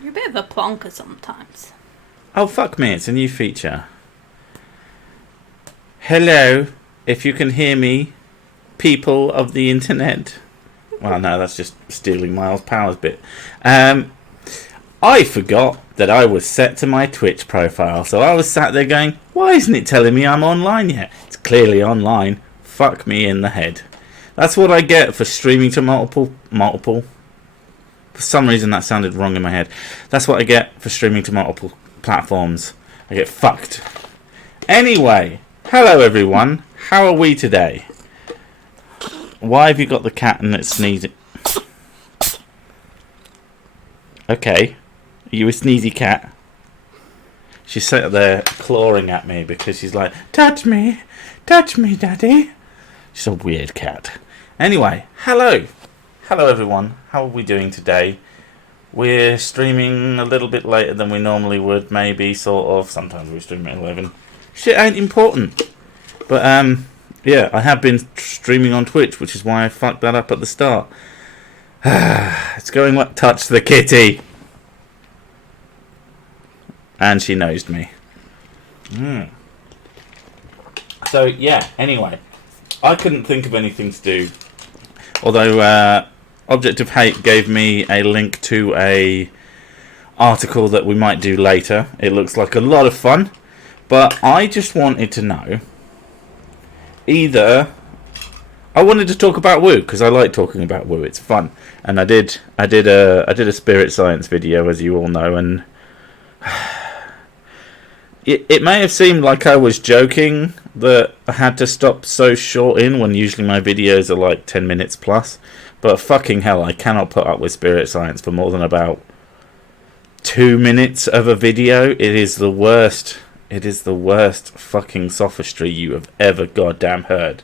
You're a bit of a plonker sometimes. Oh, fuck me, it's a new feature. Hello, if you can hear me, people of the internet. Well, no, that's just stealing Miles Power's bit. I forgot that I was set to my Twitch profile, so I was sat there going, why isn't it telling me I'm online yet? It's clearly online. Fuck me in the head. That's what I get for streaming to multiple. For some reason that sounded wrong in my head. That's what I get for streaming to multiple platforms. I get fucked. Anyway, hello everyone. How are we today? Why have you got the cat and it's sneezing? Okay. Are you a sneezy cat? She's sat there clawing at me because she's like, touch me, daddy. She's a weird cat. Anyway, hello. Hello everyone. How are we doing today? We're streaming a little bit later than we normally would, maybe, sort of. Sometimes we stream at 11. Shit ain't important. But, yeah, I have been streaming on Twitch, which is why I fucked that up at the start. It's going what? Touch the kitty. And she nosed me. So, yeah, anyway. I couldn't think of anything to do. Although, Object of Hate gave me a link to a article that we might do later. It looks like a lot of fun. But I just wanted to know... Either... I wanted to talk about Woo, because I like talking about Woo. It's fun. And I did a spirit science video, as you all know, and... It may have seemed like I was joking that I had to stop so short in when usually my videos are like 10 minutes plus. But fucking hell, I cannot put up with spirit science for more than about 2 minutes of a video. It is the worst. It is the worst fucking sophistry you have ever goddamn heard.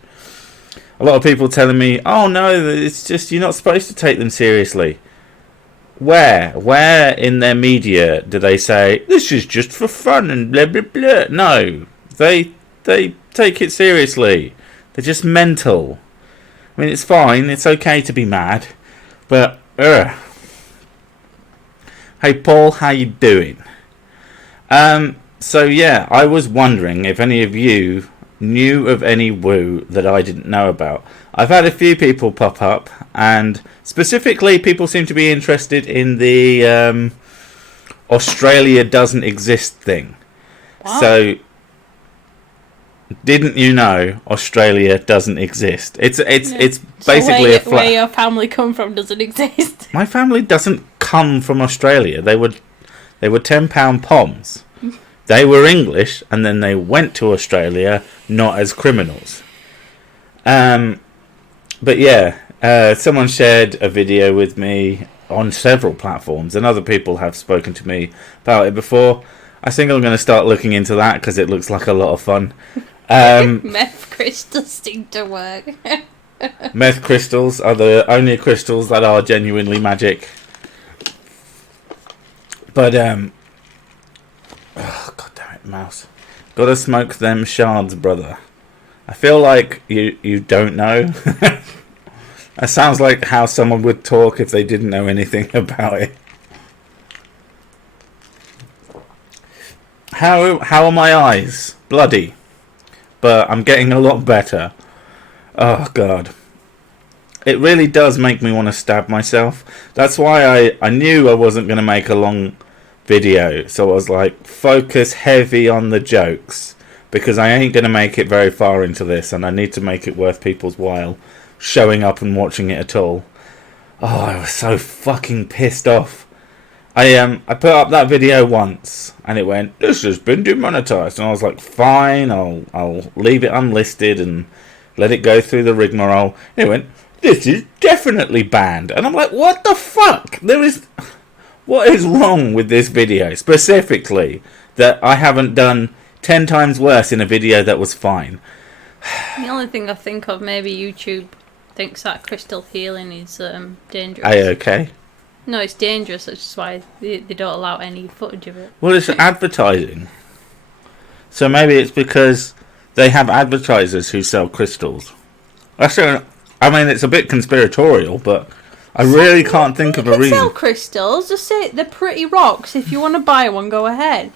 A lot of people telling me, oh no, it's just you're not supposed to take them seriously. Where in their media do they say this is just for fun and blah blah blah? No, they take it seriously. They're just mental. I mean, it's fine. It's okay to be mad, but hey Paul, how you doing? So yeah, I was wondering if any of you knew of any Woo that I didn't know about. I've had a few people pop up, and specifically people seem to be interested in the Australia doesn't exist thing. What? So, didn't you know Australia doesn't exist? It's basically a flat... where your family come from doesn't exist. My family doesn't come from Australia. They were £10 Poms. They were English, and then they went to Australia, not as criminals. But yeah, someone shared a video with me on several platforms, and other people have spoken to me about it before. I think I'm going to start looking into that, because it looks like a lot of fun. Meth crystals seem to work. Meth crystals are the only crystals that are genuinely magic. But, oh, God damn it, mouse. Gotta smoke them shards, brother. I feel like you don't know. That sounds like how someone would talk if they didn't know anything about it. How are my eyes? Bloody. But I'm getting a lot better. Oh, God. It really does make me want to stab myself. That's why I knew I wasn't going to make a long video. So I was like, focus heavy on the jokes. Because I ain't going to make it very far into this. And I need to make it worth people's while showing up and watching it at all. Oh, I was so fucking pissed off. I put up that video once, and it went, this has been demonetized. And I was like, fine, I'll leave it unlisted and let it go through the rigmarole. And it went, this is definitely banned. And I'm like, what the fuck? What is wrong with this video, specifically, that I haven't done 10 times worse in a video that was fine? The only thing I think of, maybe YouTube thinks that crystal healing is dangerous. Are you okay? No, it's dangerous, which is why they don't allow any footage of it. Well, it's advertising. So maybe it's because they have advertisers who sell crystals. I mean, it's a bit conspiratorial, but I really can't think of a You can sell reason. crystals. Just say they're pretty rocks. If you want to buy one, go ahead.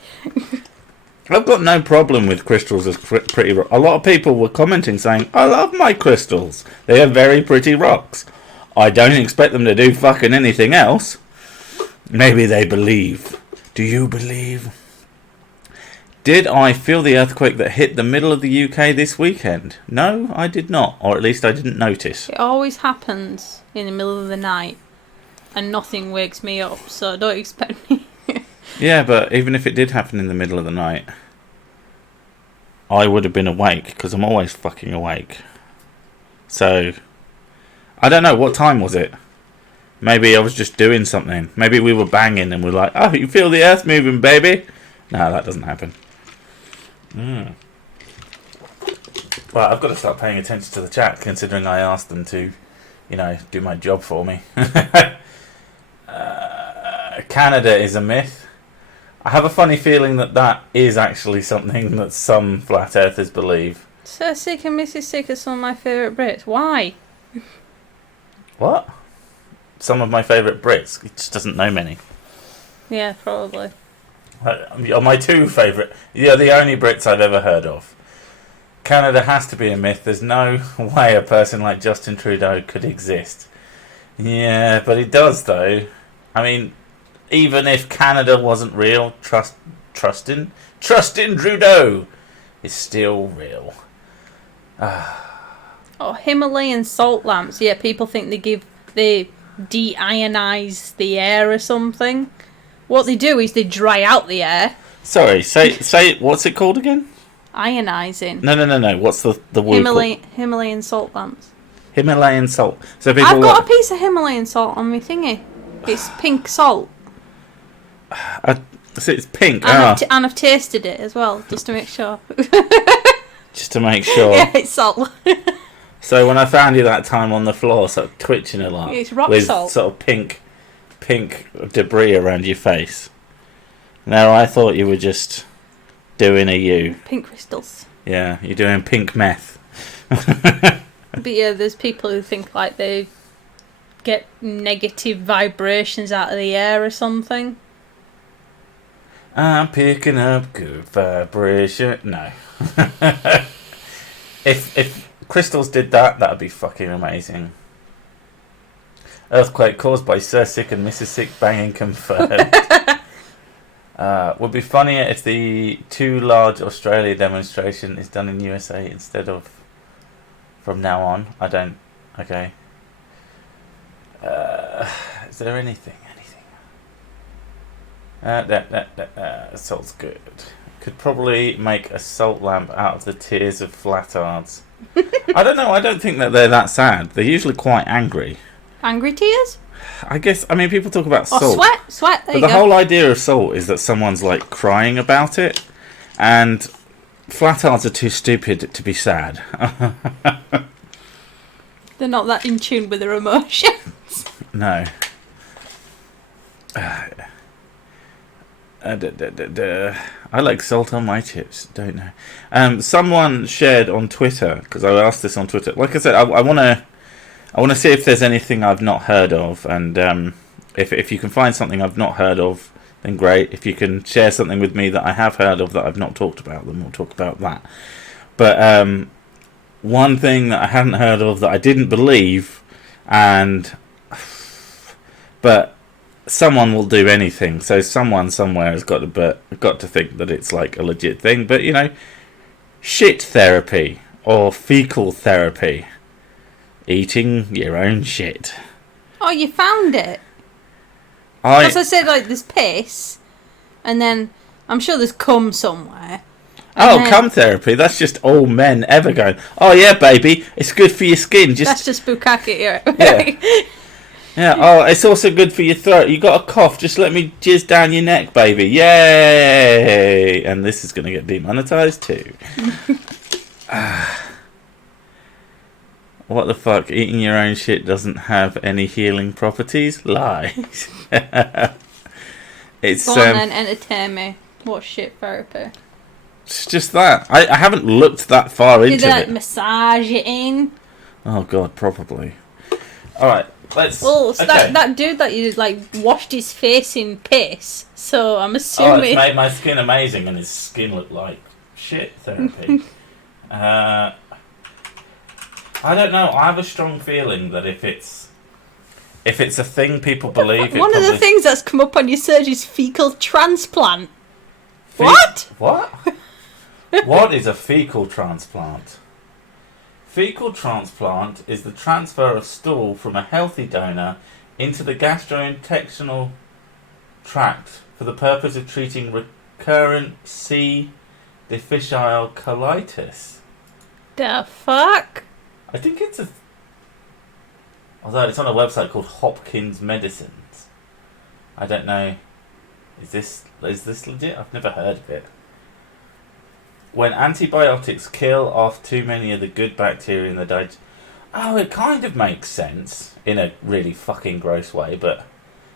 I've got no problem with crystals as pretty rocks. A lot of people were commenting saying, I love my crystals. They are very pretty rocks. I don't expect them to do fucking anything else. Maybe they believe. Do you believe? Did I feel the earthquake that hit the middle of the UK this weekend? No, I did not. Or at least I didn't notice. It always happens in the middle of the night. And nothing wakes me up. So don't expect me. Yeah, but even if it did happen in the middle of the night, I would have been awake, because I'm always fucking awake. So, I don't know, what time was it? Maybe I was just doing something. Maybe we were banging and we're like, oh, you feel the earth moving, baby? No, that doesn't happen. Well, I've got to start paying attention to the chat, considering I asked them to, do my job for me. Canada is a myth. I have a funny feeling that is actually something that some flat earthers believe. Sir Sick and Mrs. Sick are some of my favourite Brits. Why? What? Some of my favourite Brits. He just doesn't know many. Yeah, probably. My two favourite. You're the only Brits I've ever heard of. Canada has to be a myth. There's no way a person like Justin Trudeau could exist. Yeah, but he does, though. I mean, even if Canada wasn't real, trust in Trudeau is still real. Oh, Himalayan salt lamps. Yeah, people think they de-ionize the air or something. What they do is they dry out the air. Sorry, say what's it called again? Ionizing. No. What's the word called? Himalayan salt lamps. Himalayan salt. So people I've got a piece of Himalayan salt on my thingy. It's pink salt. So it's pink. And I've tasted it as well, just to make sure. Just to make sure. Yeah, it's salt. So when I found you that time on the floor, sort of twitching a lot, It's rock with salt. sort of pink debris around your face. Now I thought you were just doing a you. Pink crystals. Yeah, you're doing pink meth. But yeah, there's people who think like they get negative vibrations out of the air or something. I'm picking up good vibration. No. If crystals did that, that'd be fucking amazing. Earthquake caused by Sir Sick and Mrs. Sick banging confirmed. Would be funnier if the too large Australia demonstration is done in USA instead of from now on. I don't. Okay. Is there anything? Salt's good. Could probably make a salt lamp out of the tears of flatards. I don't know. I don't think that they're that sad. They're usually quite angry. Angry tears? I guess. I mean, people talk about salt. Or sweat. There But you the go. whole idea of salt is that someone's like crying about it, and flatards are too stupid to be sad. They're not that in tune with their emotions. No. I like salt on my chips. Don't know. Someone shared on Twitter, because I asked this on Twitter. Like I said, I want to see if there's anything I've not heard of, and if you can find something I've not heard of, then great. If you can share something with me that I have heard of that I've not talked about, then we'll talk about that. But one thing that I hadn't heard of that I didn't believe, but someone will do anything. So someone somewhere has got to think that it's like a legit thing. But shit therapy or fecal therapy, eating your own shit. Oh, you found it. As I said, like there's piss, and then I'm sure there's cum somewhere. Cum therapy. That's just all men ever going, oh yeah, baby, it's good for your skin. That's just bukkake, yeah. Yeah, oh, it's also good for your throat. You got a cough, just let me jizz down your neck, baby. Yay! And this is going to get demonetized too. What the fuck? Eating your own shit doesn't have any healing properties? Lies. It's Go on then, entertain me. What shit therapy? It's just that. I haven't looked that far into Did they it. massage it in? Oh god, probably. Alright. let's. Well, it's Okay. that dude that you like washed his face in piss. So I'm Oh, assuming. it's made my skin amazing, and his skin looked like shit therapy. I don't know. I have a strong feeling that if it's a thing people believe, One of the things that's come up on your search is fecal transplant. What? What? What is a fecal transplant? Fecal transplant is the transfer of stool from a healthy donor into the gastrointestinal tract for the purpose of treating recurrent C. difficile colitis. The fuck? I think it's although it's on a website called Hopkins Medicines. I don't know. Is this legit? I've never heard of it. When antibiotics kill off too many of the good bacteria in the digestion. Oh, it kind of makes sense in a really fucking gross way, but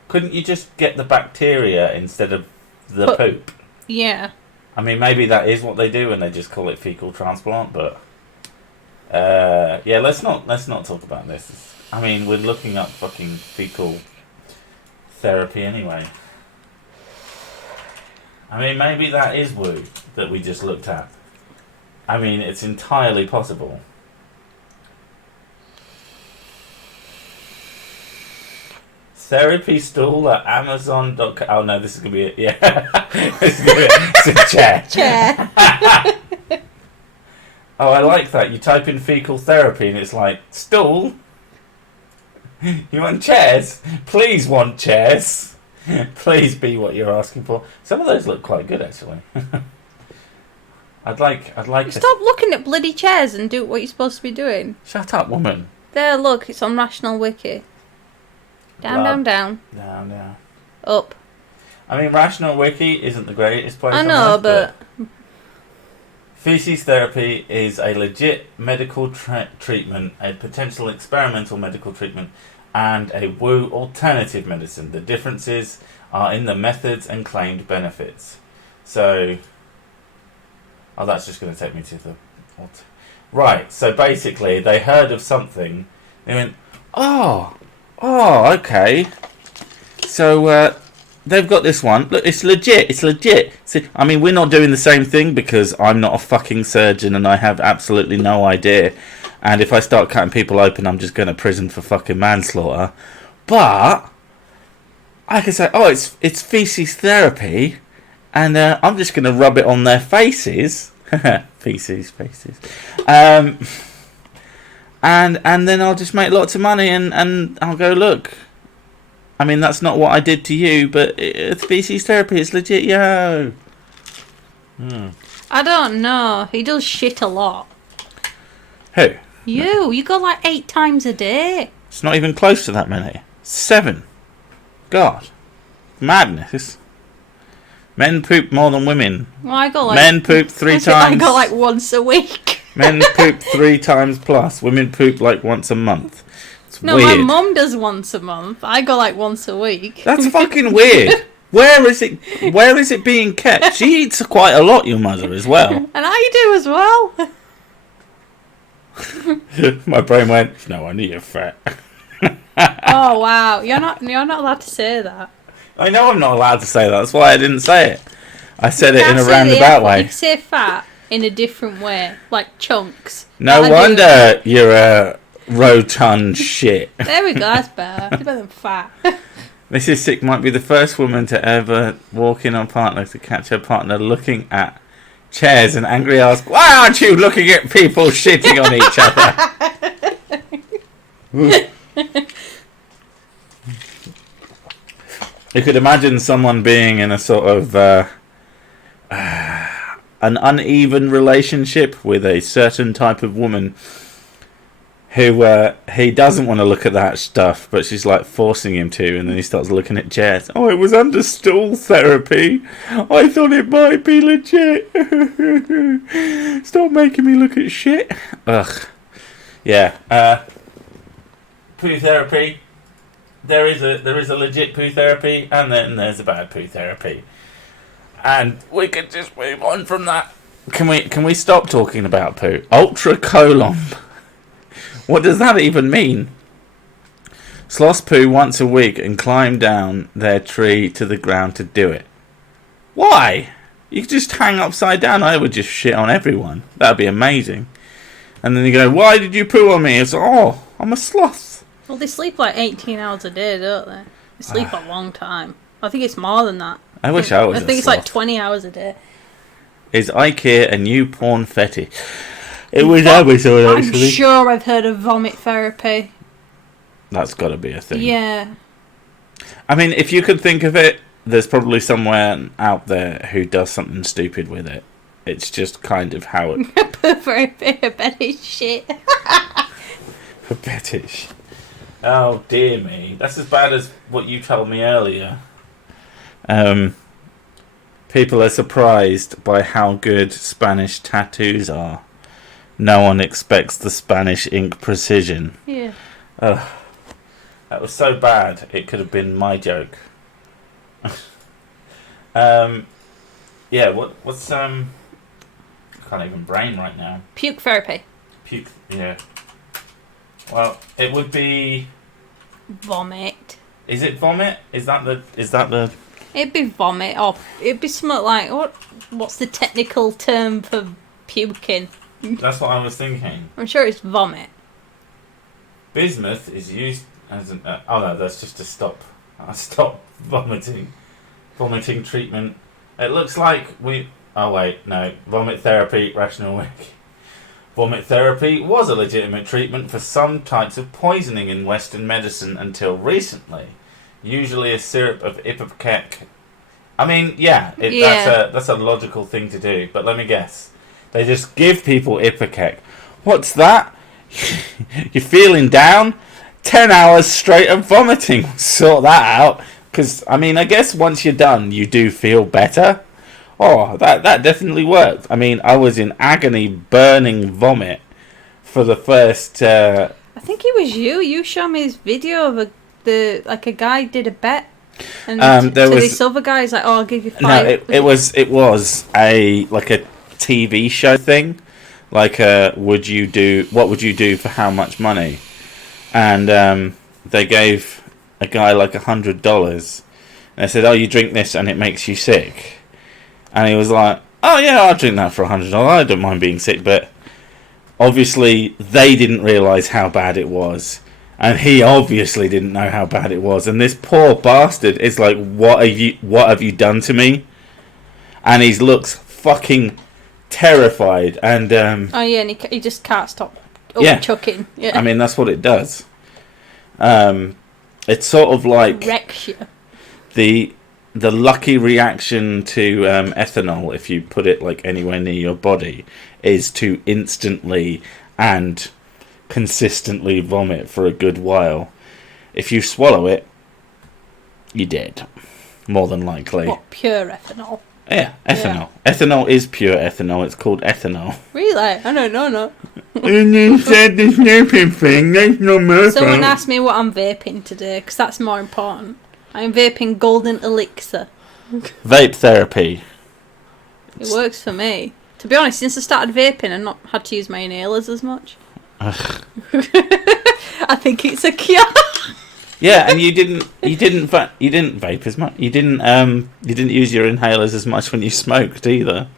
couldn't you just get the bacteria instead of the poop? Yeah. I mean, maybe that is what they do and they just call it fecal transplant, but yeah, let's not talk about this. I mean, we're looking up fucking fecal therapy anyway. I mean, maybe that is woo that we just looked at. I mean, it's entirely possible. Therapy stool at Amazon.com. Oh no, this is gonna be it. Yeah, it's a chair. Chair. Oh, I like that. You type in fecal therapy and it's like stool. You want chairs? Please want chairs. Please be what you're asking for. Some of those look quite good, actually. I'd like. Stop looking at bloody chairs and do what you're supposed to be doing. Shut up, woman. There, look, it's on Rational Wiki. Down. Down. Up. I mean, Rational Wiki isn't the greatest place. I know, on earth, but feces therapy is a legit medical treatment, a potential experimental medical treatment, and a woo alternative medicine. The differences are in the methods and claimed benefits. So, that's just going to take me to the... Right, so basically, they heard of something, they went, oh, okay. So, they've got this one. Look, it's legit. So, I mean, we're not doing the same thing because I'm not a fucking surgeon and I have absolutely no idea. And if I start cutting people open, I'm just going to prison for fucking manslaughter. But I can say, oh, it's feces therapy, and I'm just going to rub it on their faces. Feces. And then I'll just make lots of money, and I'll go, look. I mean, that's not what I did to you, but it's feces therapy. It's legit, yo. I don't know. He does shit a lot. Who? You go like 8 times a day. It's not even close to that many. 7. God. Madness. Men poop more than women. Well, I go like... Men poop 3 times. I go like once a week. Men poop 3 times plus. Women poop like once a month. It's No, weird. my mum does once a month. I go like once a week. That's fucking weird. Where is it being kept? She eats quite a lot, your mother, as well. And I do as well. My brain went, no wonder you're fat. Oh wow, you're not allowed to say that. I know I'm not allowed to say that. That's why I didn't say it. I said it in a Can't say roundabout way. You can say fat in a different way, like chunks. No That I wonder you're a rotund shit. do. There we go. That's better. It's better than fat. Mrs. Sick might be the first woman to ever walk in on partner to catch her partner looking at chairs and angry ask, why aren't you looking at people shitting on each other? You could imagine someone being in a sort of an uneven relationship with a certain type of woman who he doesn't want to look at that stuff, but she's like forcing him to, and then he starts looking at chairs. Oh, it was under stool therapy. I thought it might be legit. Stop making me look at shit. Ugh. Yeah. Poo therapy. There is a legit poo therapy, and then there's a bad poo therapy. And we can just move on from that. Can we stop talking about poo? Ultra colon. What does that even mean? Sloths poo once a week and climb down their tree to the ground to do it. Why? You could just hang upside down. I would just shit on everyone. That'd be amazing. And then you go, why did you poo on me? It's oh, I'm a sloth. Well, they sleep like 18 hours a day, don't they? They sleep a long time. I think it's more than that. I wish I was. I think it's like 20 hours a day. Is IKEA a new porn fetish? It was actually. I'm sure I've heard of vomit therapy. That's got to be a thing. Yeah. I mean, if you could think of it, there's probably somewhere out there who does something stupid with it. It's just kind of how it... A fetish shit. A fetish. Oh, dear me. That's as bad as what you told me earlier. People are surprised by how good Spanish tattoos are. No one expects the Spanish ink precision. Yeah. That was so bad, it could have been my joke. Yeah, what's I can't even brain right now. Puke therapy. Puke, yeah. Well, it would be Vomit. Is it vomit? Is that the It'd be vomit, or it'd be something like what's the technical term for puking? That's what I was thinking. I'm sure it's vomit. Bismuth is used as an oh no, that's just to stop vomiting treatment. It looks like vomit therapy, rational wiki. Vomit therapy was a legitimate treatment for some types of poisoning in Western medicine until recently. Usually a syrup of ipecac. I mean, that's a logical thing to do, but let me guess. They just give people ipecac. What's that? You're feeling down? 10 hours straight of vomiting. Sort that out. Because, I mean, I guess once you're done, you do feel better. Oh, that definitely worked. I mean, I was in agony, burning vomit for the first... I think it was you. You showed me this video of a guy did a bet. And this other guy's like, oh, I'll give you 5. No, it was a TV show thing. Like, what would you do for how much money? And they gave a guy like $100. And they said, oh, you drink this and it makes you sick. And he was like, oh yeah, I'll drink that for $100. I don't mind being sick. But obviously they didn't realise how bad it was. And he obviously didn't know how bad it was. And this poor bastard is like, what have you done to me? And he looks fucking terrified. And oh yeah, and he just can't stop chucking. Yeah. I mean, that's what it does. It's sort of like wrecks you. The lucky reaction to ethanol, if you put it like anywhere near your body, is to instantly and consistently vomit for a good while. If you swallow it, you're dead. More than likely. What, pure ethanol? Yeah, ethanol. Yeah. Ethanol is pure ethanol. It's called ethanol. Really? I don't know. And you said the snooping thing. That's not my fault. Someone asked me what I'm vaping today, because that's more important. I'm vaping Golden Elixir. Vape therapy. It works for me. To be honest, since I started vaping, I've not had to use my inhalers as much. I think it's a cure. Yeah, and you didn't vape as much. You didn't use your inhalers as much when you smoked either.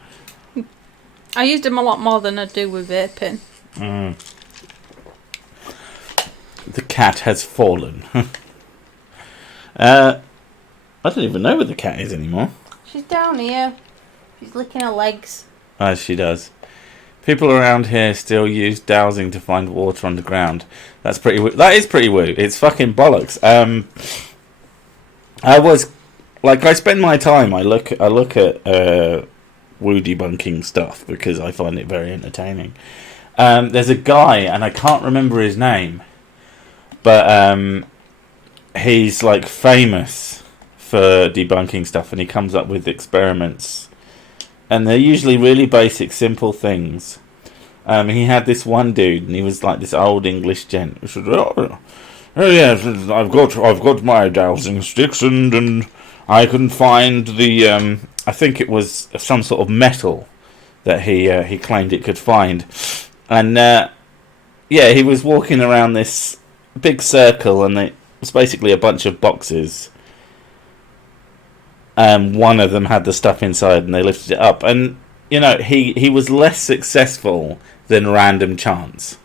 I used them a lot more than I do with vaping. The cat has fallen. I don't even know where the cat is anymore. She's down here. She's licking her legs. As she does. People around here still use dowsing to find water underground. That is pretty woo. It's fucking bollocks. I spend my time. I look at woo debunking stuff because I find it very entertaining. There's a guy, and I can't remember his name, but he's like famous for debunking stuff, and he comes up with experiments, and they're usually really basic, simple things. He had this one dude, and he was like this old English gent. He said, "Oh yes, I've got my dowsing sticks, and I can find the I think it was some sort of metal that he claimed it could find, and he was walking around this big circle, and It's basically a bunch of boxes. One of them had the stuff inside, and they lifted it up. And you know, he was less successful than Random Chance.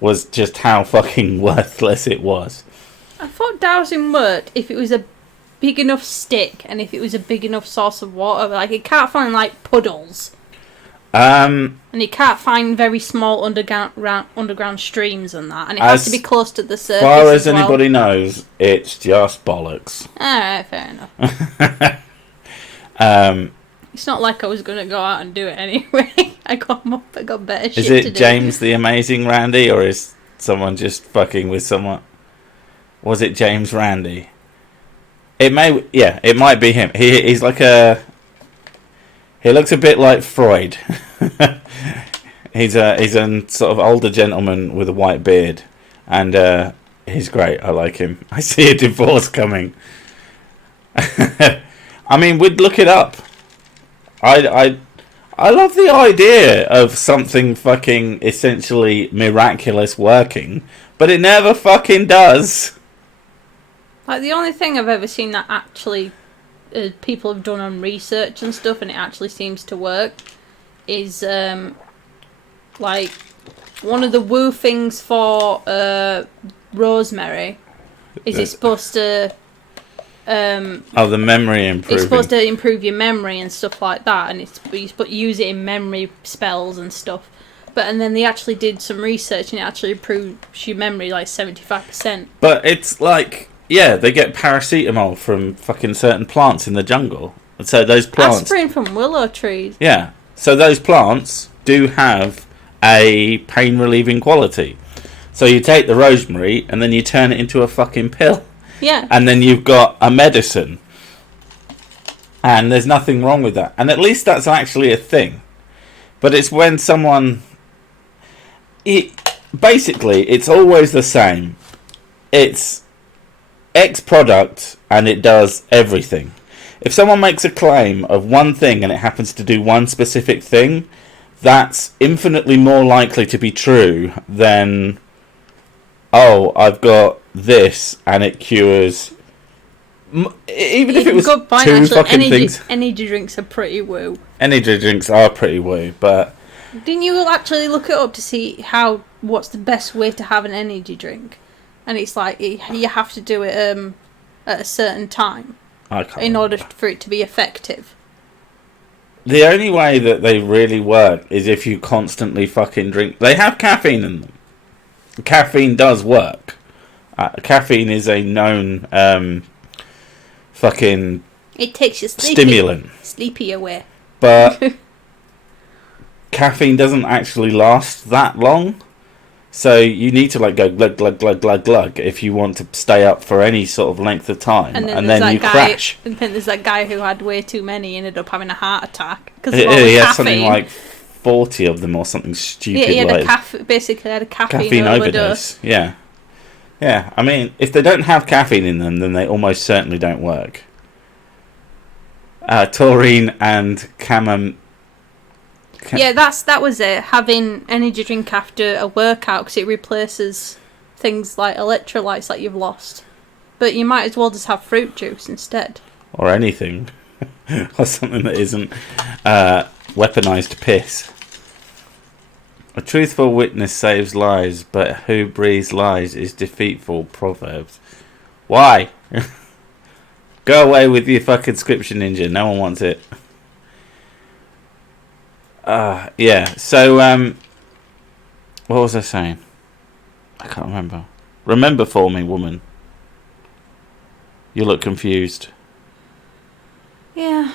Was just how fucking worthless it was. I thought dowsing worked if it was a big enough stick and if it was a big enough source of water. Like, it can't find, like, puddles. And it can't find very small underground streams and that. And it has to be close to the surface. As far as anybody knows, it's just bollocks. Alright, fair enough. It's not like I was going to go out and do it anyway. I got better shit to do. Is it James the Amazing Randy, or is someone just fucking with someone? Was it James Randy? It might be him. He's like he looks a bit like Freud. he's a sort of older gentleman with a white beard, and he's great. I like him. I see a divorce coming. I mean, we'd look it up. I love the idea of something fucking essentially miraculous working, but it never fucking does. Like, the only thing I've ever seen that actually people have done on research and stuff, and it actually seems to work, is like one of the woo things for rosemary. Is it supposed to? The memory improving. It's supposed to improve your memory and stuff like that, and you use it in memory spells and stuff. And then they actually did some research, and it actually improves your memory like 75%. But it's like, yeah, they get paracetamol from fucking certain plants in the jungle, and so those plants. Aspirin from willow trees. Yeah, so those plants do have a pain relieving quality. So you take the rosemary and then you turn it into a fucking pill. Yeah. And then you've got a medicine. And there's nothing wrong with that. And at least that's actually a thing. But it's when someone... Basically, it's always the same. It's X product and it does everything. If someone makes a claim of one thing and it happens to do one specific thing, that's infinitely more likely to be true than... Oh, I've got this and it cures. Even if it was good point, two actually. fucking things. Energy drinks are pretty woo. Energy drinks are pretty woo, but didn't you actually look it up to see what's the best way to have an energy drink? And it's like you have to do it at a certain time in order for it to be effective. The only way that they really work is if you constantly fucking drink. They have caffeine in them. Caffeine does work. Caffeine is a known fucking it takes you sleepy away. But caffeine doesn't actually last that long. So you need to like go glug glug glug glug glug if you want to stay up for any sort of length of time, and then you crash. And then there's that guy who had way too many, ended up having a heart attack because he had something like 40 of them or something stupid. Yeah, he had like basically had a caffeine overdose. Yeah. I mean, if they don't have caffeine in them, then they almost certainly don't work. Taurine and yeah, that was it. Having energy drink after a workout because it replaces things like electrolytes that you've lost. But you might as well just have fruit juice instead. Or anything. Or something that isn't weaponized piss. A truthful witness saves lives, but who breathes lies is deceitful. Proverbs. Why? Go away with your fucking scripture ninja. No one wants it. Yeah. So, what was I saying? I can't remember. Remember for me, woman. You look confused. Yeah.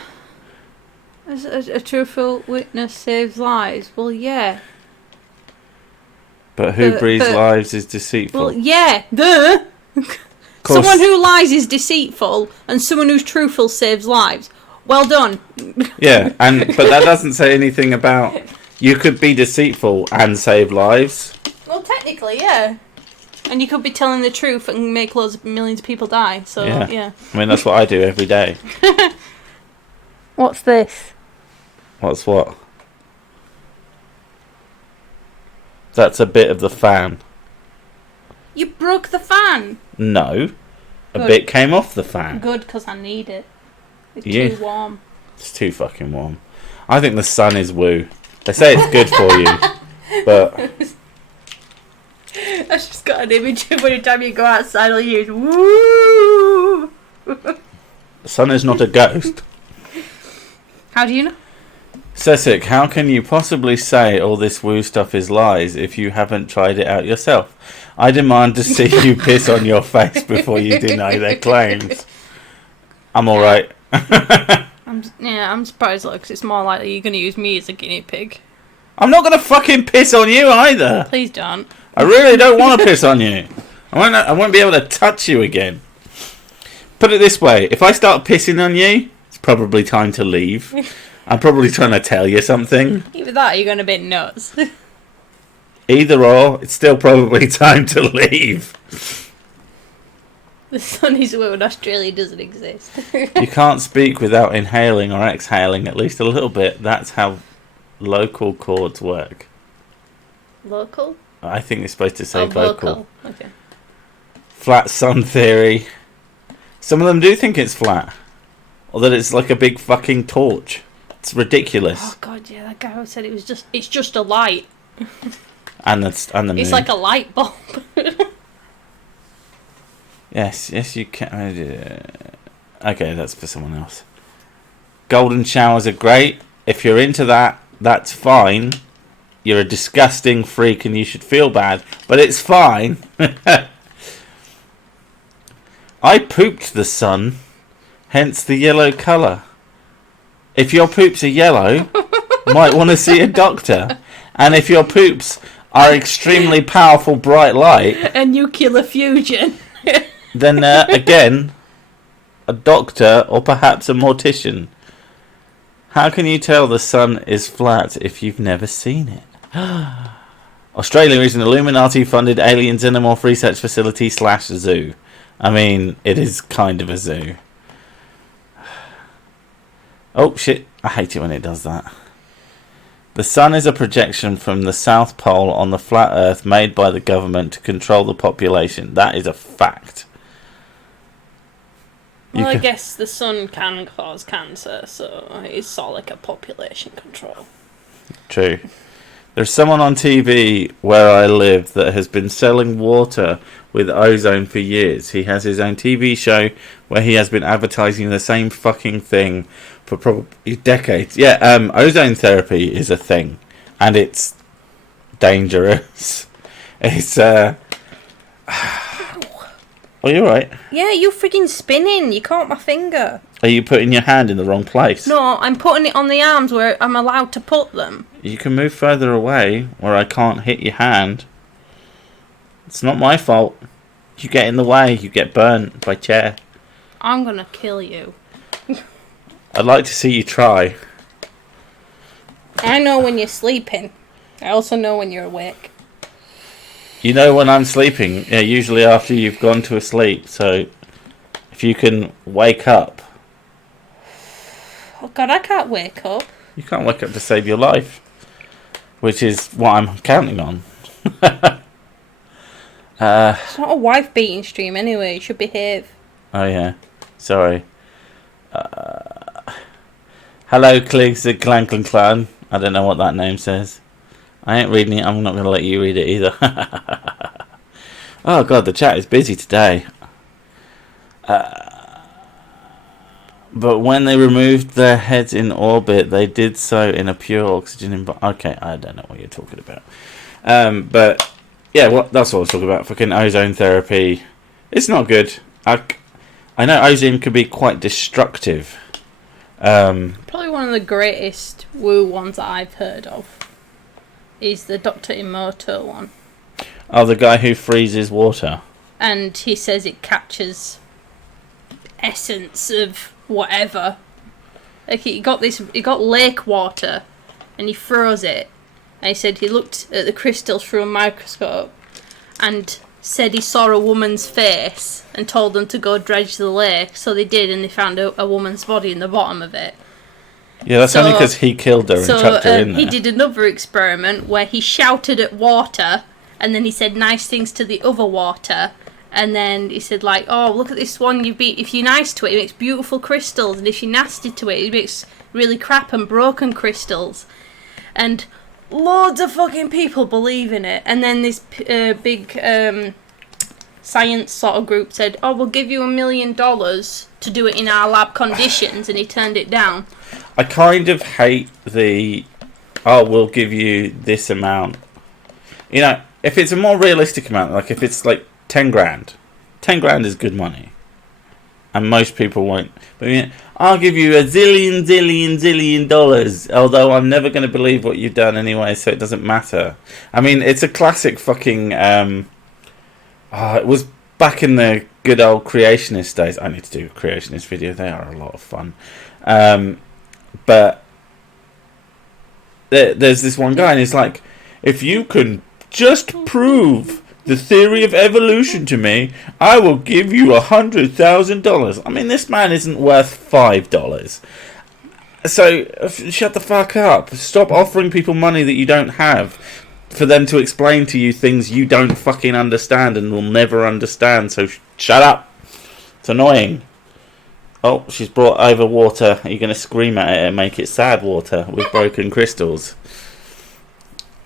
A truthful witness saves lives. Well, yeah. But who breathes lives is deceitful. Well, yeah. Duh. Someone who lies is deceitful, and someone who's truthful saves lives. Well done. Yeah, but that doesn't say anything about you could be deceitful and save lives. Well, technically, yeah. And you could be telling the truth and make millions of people die. So yeah. I mean, that's what I do every day. What's this? What's what? That's a bit of the fan. You broke the fan. No. A bit came off the fan. Good, because I need it. It's Yeah. too warm. It's too fucking warm. I think the sun is woo. They say it's good for you, but I've just got an image of every time you go outside, all you hear is woo. the sun is not a ghost. How do you know? Sessic, how can you possibly say all this woo stuff is lies if you haven't tried it out yourself? I demand to see you piss on your face before you deny their claims. I'm alright. I'm surprised, because it's more likely you're going to use me as a guinea pig. I'm not going to fucking piss on you either. Please don't. I really don't want to piss on you. I won't be able to touch you again. Put it this way, if I start pissing on you, it's probably time to leave. I'm probably trying to tell you something. Either that or you're going to be nuts. Either or, it's still probably time to leave. The sun is woo and Australia doesn't exist. You can't speak without inhaling or exhaling at least a little bit. That's how local chords work. Local? I think it's supposed to say Oh, vocal. Okay. Flat sun theory. Some of them do think it's flat. Or that it's like a big fucking torch. It's ridiculous. Oh god, yeah, that guy who said it's just a light. And the moon. It's like a light bulb. Yes, you can. Okay, that's for someone else. Golden showers are great. If you're into that, that's fine. You're a disgusting freak and you should feel bad, but it's fine. I pooped the sun, hence the yellow colour. If your poops are yellow, might want to see a doctor. And if your poops are extremely powerful bright light... A nuclear fusion. then, again, a doctor or perhaps a mortician. How can you tell the sun is flat if you've never seen it? Australia is an Illuminati-funded alien xenomorph research facility / zoo. I mean, it is kind of a zoo. Oh, shit. I hate it when it does that. The sun is a projection from the South Pole on the flat Earth made by the government to control the population. That is a fact. Well, I guess the sun can cause cancer, so it's sort of like a population control. True. There's someone on TV where I live that has been selling water with ozone for years. He has his own TV show where he has been advertising the same fucking thing for probably decades. Yeah, ozone therapy is a thing, and it's dangerous. It's Oh, you're right. Yeah, you're freaking spinning. You caught my finger. Are you putting your hand in the wrong place? No, I'm putting it on the arms where I'm allowed to put them. You can move further away where I can't hit your hand. It's not my fault. You get in the way, you get burnt by chair. I'm gonna kill you. I'd like to see you try. I know when you're sleeping. I also know when you're awake. You know when I'm sleeping, yeah, usually after you've gone to sleep, so if you can wake up. Oh god, I can't wake up. You can't wake up to save your life, which is what I'm counting on. It's not a wife beating stream anyway, you should behave. Oh yeah, sorry. Hello, Kligs the Clan Clan Clan. I don't know what that name says. I ain't reading it, I'm not going to let you read it either. Oh god, the chat is busy today. But when they removed their heads in orbit, they did so in a pure oxygen okay, I don't know what you're talking about. But yeah, that's what I was talking about. Fucking ozone therapy. It's not good. I know ozone can be quite destructive. Probably one of the greatest woo ones that I've heard of is the Dr. Emoto one. Oh, the guy who freezes water. And he says it captures essence of whatever. Like he got lake water and he froze it. And he said he looked at the crystals through a microscope and said he saw a woman's face and told them to go dredge the lake. So they did, and they found a woman's body in the bottom of it. Yeah, that's only because he killed her and chucked her in there. He did another experiment where he shouted at water and then he said nice things to the other water, And then he said, like, oh, look at this one. If you're nice to it, it makes beautiful crystals. And if you're nasty to it, it makes really crap and broken crystals. And loads of fucking people believe in it. And then this big science sort of group said, oh, we'll give you $1 million to do it in our lab conditions. And he turned it down. I kind of hate we'll give you this amount. You know, if it's a more realistic amount, like if it's like 10 grand. 10 grand is good money. And most people won't. But yeah, I'll give you $1 zillion dollars. Although I'm never going to believe what you've done anyway, so it doesn't matter. I mean, it's a classic fucking... it was back in the good old creationist days. I need to do a creationist video. They are a lot of fun. But there's this one guy, and he's like, if you can just prove the theory of evolution to me, I will give you $100,000. I mean, this man isn't worth $5. So shut the fuck up. Stop offering people money that you don't have for them to explain to you things you don't fucking understand and will never understand. So shut up. It's annoying. Oh, she's brought over water. Are you going to scream at it and make it sad water with broken crystals?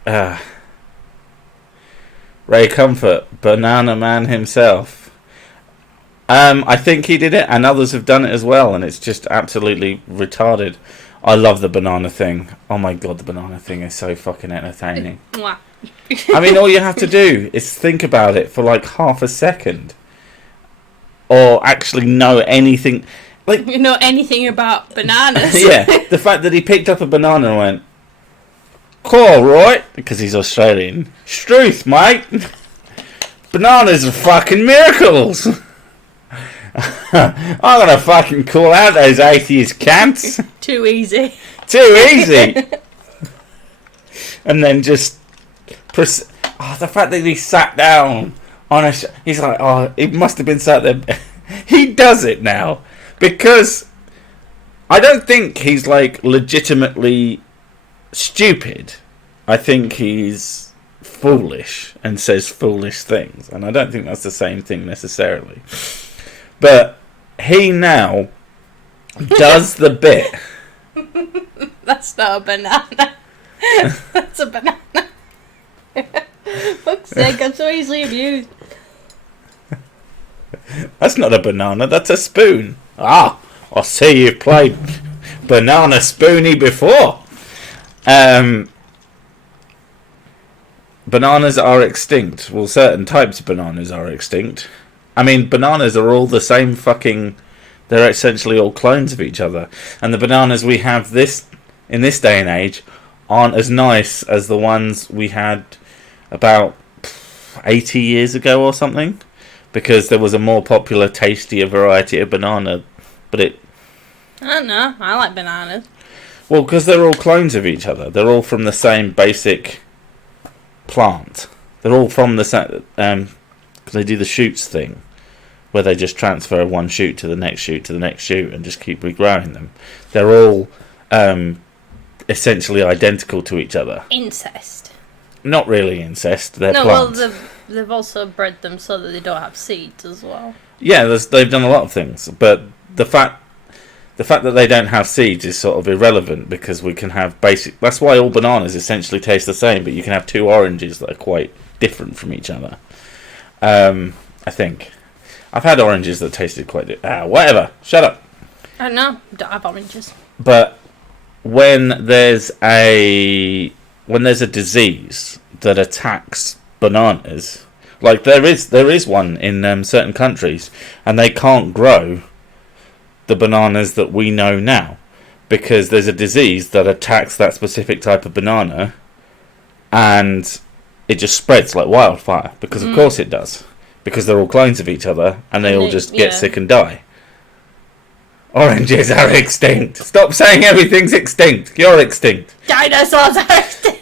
Ray Comfort, Banana Man himself. I think he did it, and others have done it as well, and it's just absolutely retarded. I love the banana thing. Oh my god, the banana thing is so fucking entertaining. I mean, all you have to do is think about it for like half a second. Or actually know anything. Like, you know anything about bananas. Yeah, the fact that he picked up a banana and went, cool, right? Because he's Australian. Struth, mate. Bananas are fucking miracles. I'm gonna fucking call out those atheist cunts. Too easy. Too easy. And then just... the fact that he sat down on a... he's like, oh, he must have been sat there... He does it now. Because I don't think he's, like, legitimately... stupid. I think he's foolish and says foolish things, and I don't think that's the same thing necessarily. But he now does the bit. That's not a banana. That's a banana. Fuck's sake, I'm so easily amused. That's not a banana, that's a spoon. Ah, I see you've played Banana Spoonie before. Bananas are extinct. Well, certain types of bananas are extinct. I mean, bananas are all the same fucking... they're essentially all clones of each other. And the bananas we have in this day and age aren't as nice as the ones we had about 80 years ago or something. Because there was a more popular, tastier variety of banana. But I don't know. I like bananas. Well, because they're all clones of each other. They're all from the same basic plant. They're all from the same... because they do the shoots thing. Where they just transfer one shoot to the next shoot to the next shoot and just keep regrowing them. They're all essentially identical to each other. Incest. Not really incest. They're plants. Well, they've also bred them so that they don't have seeds as well. Yeah, they've done a lot of things. But the fact that they don't have seeds is sort of irrelevant because we can have basic... That's why all bananas essentially taste the same, but you can have two oranges that are quite different from each other. I think. I've had oranges that tasted quite... whatever. Shut up. I don't know. I don't have oranges. But when there's a disease that attacks bananas, like there is one in certain countries, and they can't grow the bananas that we know now because there's a disease that attacks that specific type of banana, and it just spreads like wildfire because of course it does. Because they're all clones of each other, and they all just get sick and die. Oranges are extinct. Stop saying everything's extinct. You're extinct. Dinosaurs are extinct.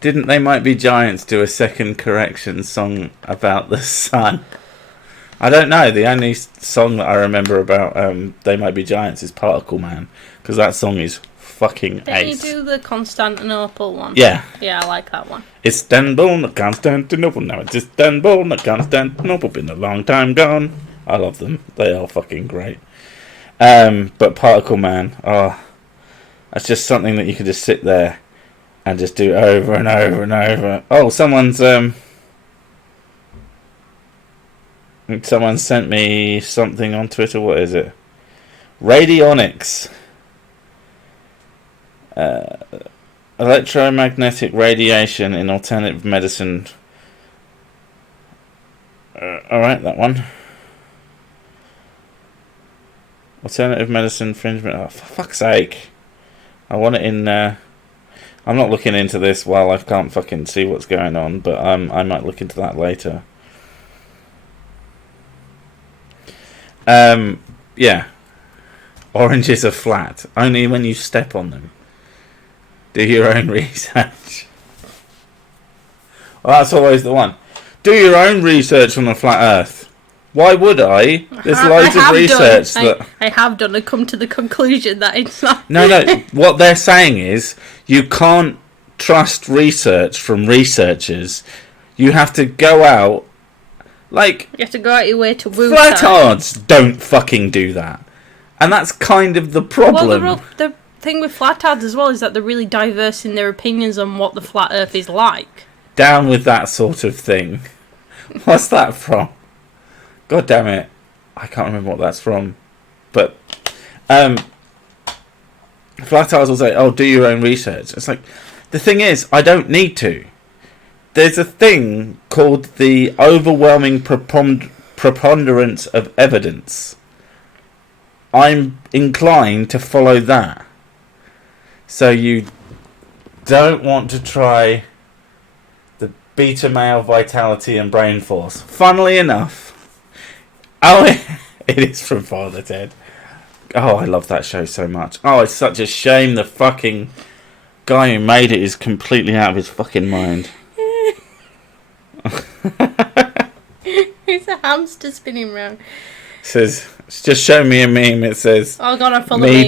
Didn't They Might Be Giants do a second correction song about the sun? I don't know. The only song that I remember about They Might Be Giants is Particle Man, because that song is fucking Didn't ace. you do the Constantinople one? Yeah. Yeah, I like that one. Istanbul, not Constantinople. Now it's Istanbul, not Constantinople. Been a long time gone. I love them. They are fucking great. But Particle Man, that's just something that you could just sit there and just do over and over and over. Oh, someone sent me something on Twitter. What is it? Radionics. Electromagnetic radiation in alternative medicine. Alright, that one. Alternative medicine infringement. Oh, for fuck's sake. I want it in. I'm not looking into this while I can't fucking see what's going on, but I might look into that later. Yeah. Oranges are flat. Only when you step on them. Do your own research. Well, that's always the one. Do your own research on the flat Earth. Why would I? There's loads of research I have done and come to the conclusion that it's not. No. What they're saying is you can't trust research from researchers. You have to go out. Like, you have to go out your way to woo. Flatards don't fucking do that. And that's kind of the problem. Well, the thing with flatards as well is that they're really diverse in their opinions on what the flat Earth is like. Down with that sort of thing. What's that from? God damn it. I can't remember what that's from. But flatards will say, do your own research. It's like, the thing is, I don't need to. There's a thing called the overwhelming preponderance of evidence. I'm inclined to follow that. So you don't want to try the beta male vitality and brain force. Funnily enough, it is from Father Ted. Oh, I love that show so much. Oh, it's such a shame the fucking guy who made it is completely out of his fucking mind. It's a hamster spinning round. Says, it's just show me a meme. It says, "Oh God, I'm full of memes."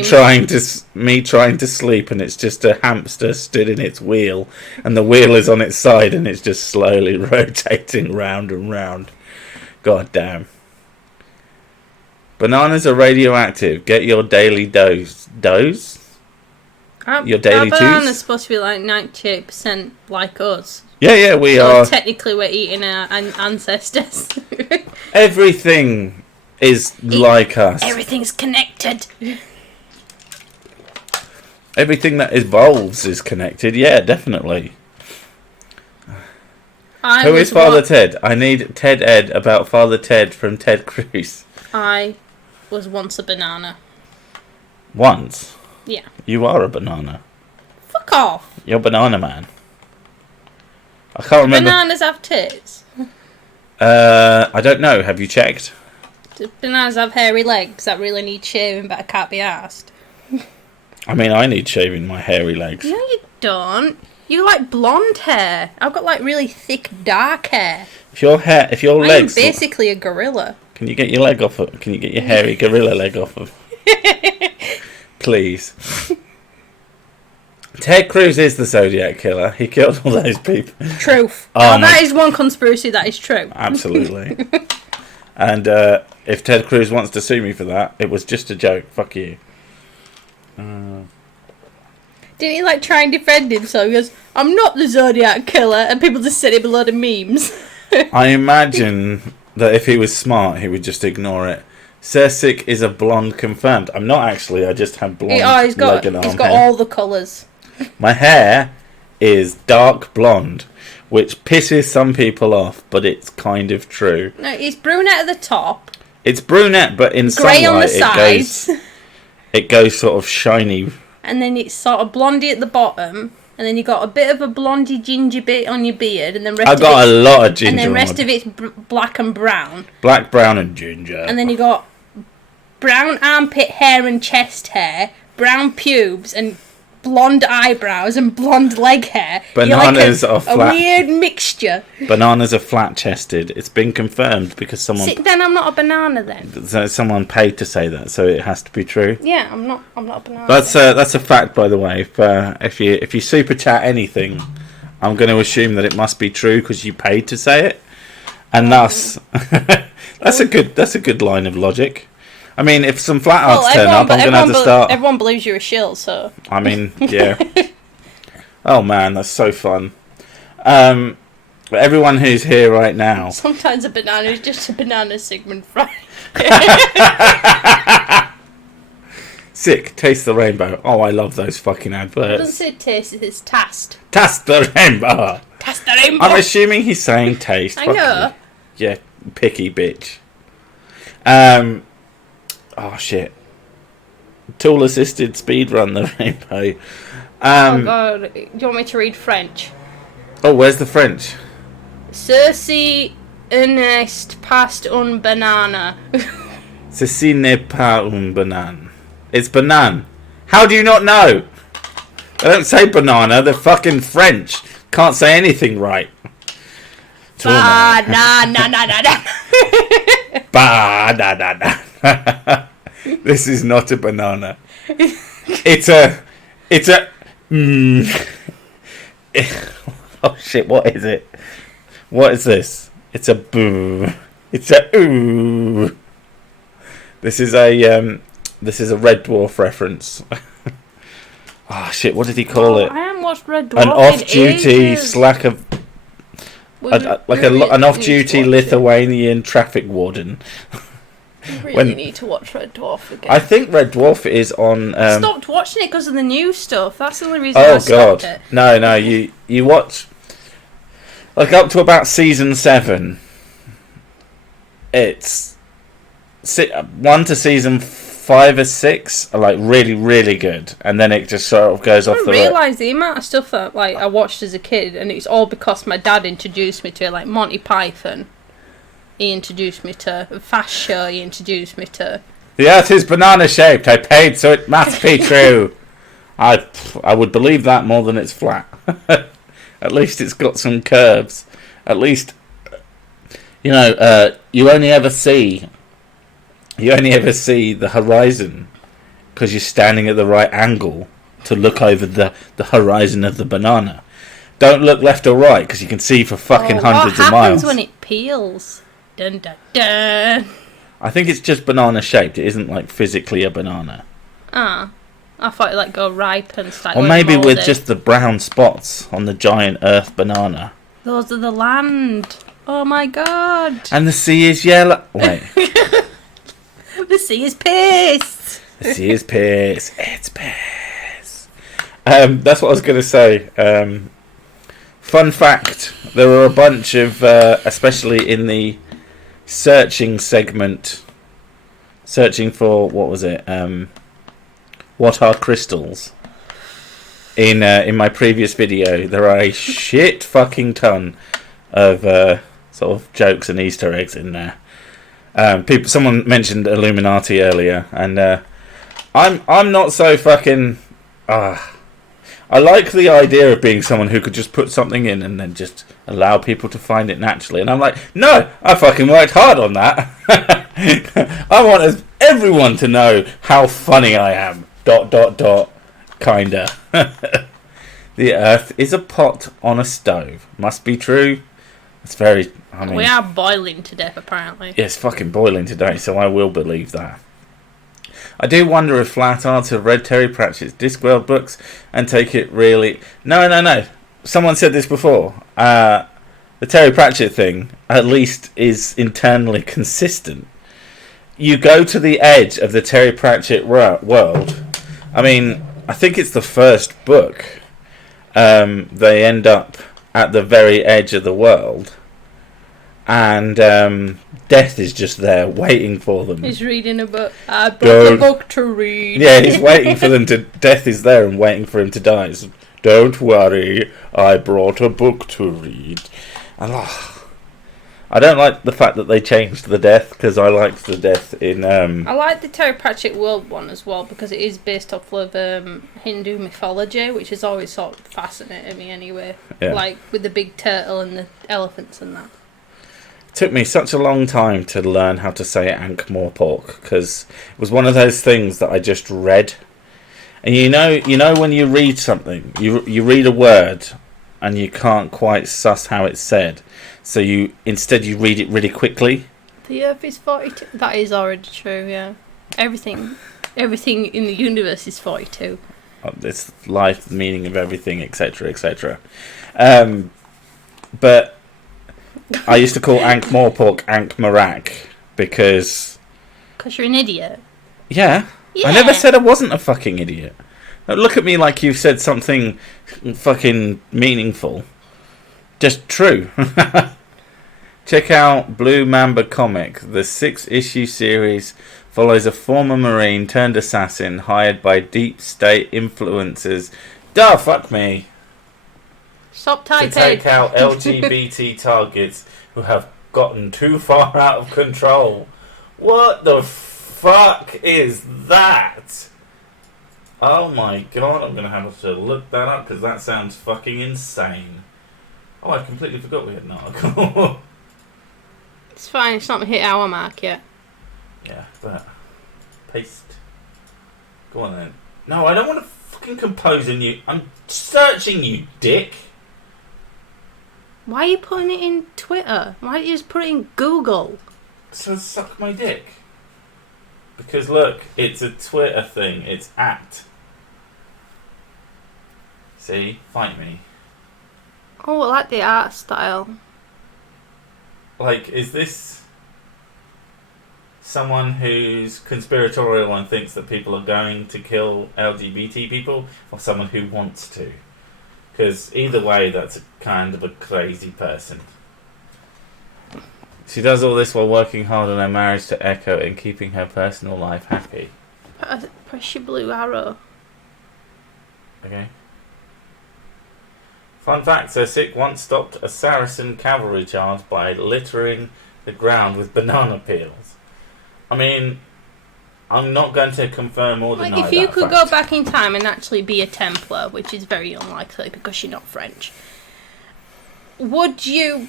Me trying to sleep, and it's just a hamster stood in its wheel, and the wheel is on its side, and it's just slowly rotating round and round. God damn. Bananas are radioactive. Get your daily dose. Your daily juice. Banana's supposed to be like 98% like us. Yeah, we so are. Technically, we're eating our ancestors. Everything is like us. Everything's connected. Everything that evolves is connected. Yeah, definitely. Who is Father Ted? I need Ted Ed about Father Ted from Ted Cruz. I was once a banana. Once? Yeah. You are a banana. Fuck off. You're Banana Man. I can't remember. Bananas have tits. I don't know. Have you checked? Do bananas have hairy legs that really need shaving but I can't be asked? I mean, I need shaving my hairy legs. No, you don't. You like blonde hair. I've got like really thick, dark hair. If your legs... I'm basically a gorilla. Can you get your leg off of... Can you get your hairy gorilla leg off of... Please. Ted Cruz is the Zodiac Killer. He killed all those people. Truth. That is one conspiracy that is true. Absolutely. And if Ted Cruz wants to sue me for that, it was just a joke. Fuck you. Didn't he like try and defend himself? He goes, "I'm not the Zodiac Killer," and people just sent him a load of memes. I imagine that if he was smart, he would just ignore it. Sersic is a blonde confirmed. I'm not actually. I just have blonde he's got all the colours. My hair is dark blonde, which pisses some people off, but it's kind of true. No, it's brunette at the top. It's brunette, but in grey sunlight on the sides. it goes sort of shiny. And then it's sort of blondie at the bottom, and then you got a bit of a blondie ginger bit on your beard, and then I've got a lot of ginger. And then rest of it's black and brown. Black, brown, and ginger. And then you got brown armpit hair and chest hair, brown pubes, and blonde eyebrows and blonde leg hair. Bananas You're are like a flat. weird mixture. Bananas are flat-chested. It's been confirmed because someone. Then I'm not a banana then. Someone paid to say that, so it has to be true. Yeah, I'm not a banana. That's a fact, by the way. If you super chat anything, I'm going to assume that it must be true because you paid to say it, and thus that's a good line of logic. I mean, if some flat arts turn up, I'm going to have to start. Everyone believes you're a shill, so. I mean, yeah. Oh man, that's so fun. Everyone who's here right now. Sometimes a banana is just a banana Sigmund Freud. Sick, taste the rainbow. Oh, I love those fucking adverts. It doesn't say taste, it's tast. Taste the rainbow. Taste the rainbow. I'm assuming he's saying taste. I know. Yeah, picky bitch. Oh shit. Tool assisted speedrun the rainbow. Oh god, do you want me to read French? Oh, where's the French? Ceci n'est pas un banana. Ceci n'est pas un banane. It's banane. How do you not know? They don't say banana, they're fucking French. Can't say anything right. Banana. Ba-da-da-da. This is not a banana. It's a oh shit, what is it? What is this? It's a boo. It's a ooh. This is a Red Dwarf reference. Oh shit, what did he call it? I haven't watched Red Dwarf. An off-duty slack of an off-duty Lithuanian traffic warden. You really need to watch Red Dwarf again. I think Red Dwarf is on. I stopped watching it because of the new stuff. That's the only reason I stopped it. No, you watch like up to about season 7. It's 1 to season 5 or 6 are like really, really good, and then it just sort of goes off the. I realise the amount of stuff that like I watched as a kid, and it's all because my dad introduced me to it, like Monty Python. He introduced me to Fast Show. He introduced me to. The Earth is banana shaped. I paid, so it must be true. I would believe that more than it's flat. At least it's got some curves. At least, you you only ever see the horizon because you're standing at the right angle to look over the horizon of the banana. Don't look left or right because you can see for fucking hundreds of miles. What happens when it peels? Dun dun dun. I think it's just banana shaped. It isn't like physically a banana. Ah, I thought it like go ripe and start. Or maybe with just the brown spots on the giant Earth banana. Those are the land. Oh my god. And the sea is yellow. Wait. The sea is pissed. The sea is pissed. It's piss. That's what I was going to say. Fun fact: there were a bunch of, especially in the searching segment, searching for what was it? What are crystals? In my previous video, there are a shit fucking ton of sort of jokes and Easter eggs in there. Someone mentioned Illuminati earlier, and I'm not so fucking. I like the idea of being someone who could just put something in and then just allow people to find it naturally. And I'm like, no, I fucking worked hard on that. I want everyone to know how funny I am. ... Kinda. The Earth is a pot on a stove. Must be true. It's very. We are boiling to death, apparently. Yeah, it's fucking boiling today, so I will believe that. I do wonder if flat arts have read Terry Pratchett's Discworld books and take it really. No. Someone said this before. The Terry Pratchett thing, at least, is internally consistent. You go to the edge of the Terry Pratchett world. I mean, I think it's the first book. They end up at the very edge of the world. And death is just there waiting for them. He's reading a book. I brought a book to read. Yeah, he's waiting for them to. Death is there and waiting for him to die. So, don't worry, I brought a book to read. And I don't like the fact that they changed the death, because I liked the death in... I like the Terry Pratchett World one as well, because it is based off of Hindu mythology, which has always sort of fascinated me anyway. Yeah. Like, with the big turtle and the elephants and that. It took me such a long time to learn how to say Ankh-Morpork, because it was one of those things that I just read. And you know when you read something, you read a word, and you can't quite suss how it's said. So you read it really quickly. The Earth is 42. That is already true, yeah. Everything in the universe is 42. It's life, the meaning of everything, etc., etc. But I used to call Ankh-Morpork Ankh-Marak because... Because you're an idiot. Yeah. I never said I wasn't a fucking idiot. Don't look at me like you said something fucking meaningful. Just true. Check out Blue Mamba Comic. The 6-issue series follows a former Marine turned assassin hired by deep state influencers. Duh, fuck me. Stop typing. To take out LGBT targets who have gotten too far out of control. What the fuck is that? Oh my god, I'm going to have to look that up because that sounds fucking insane. Oh, I completely forgot we had an article. It's fine, it's not hit hour mark yet. Yeah, but... Paste. Go on then. No, I don't want to fucking compose a new... I'm searching, you dick! Why are you putting it in Twitter? Why don't you just put it in Google? So suck my dick. Because look, it's a Twitter thing. It's at. See? Fight me. Oh, I like the art style. Like, is this someone who's conspiratorial and thinks that people are going to kill LGBT people, or someone who wants to? Because either way, that's kind of a crazy person. She does all this while working hard on her marriage to Echo and keeping her personal life happy. Press your blue arrow. Okay. Fun fact, Sir Sick once stopped a Saracen cavalry charge by littering the ground with banana peels. I mean, I'm not going to confirm or deny that. If you could fact. go back in time and actually be a Templar, which is very unlikely because you're not French, would you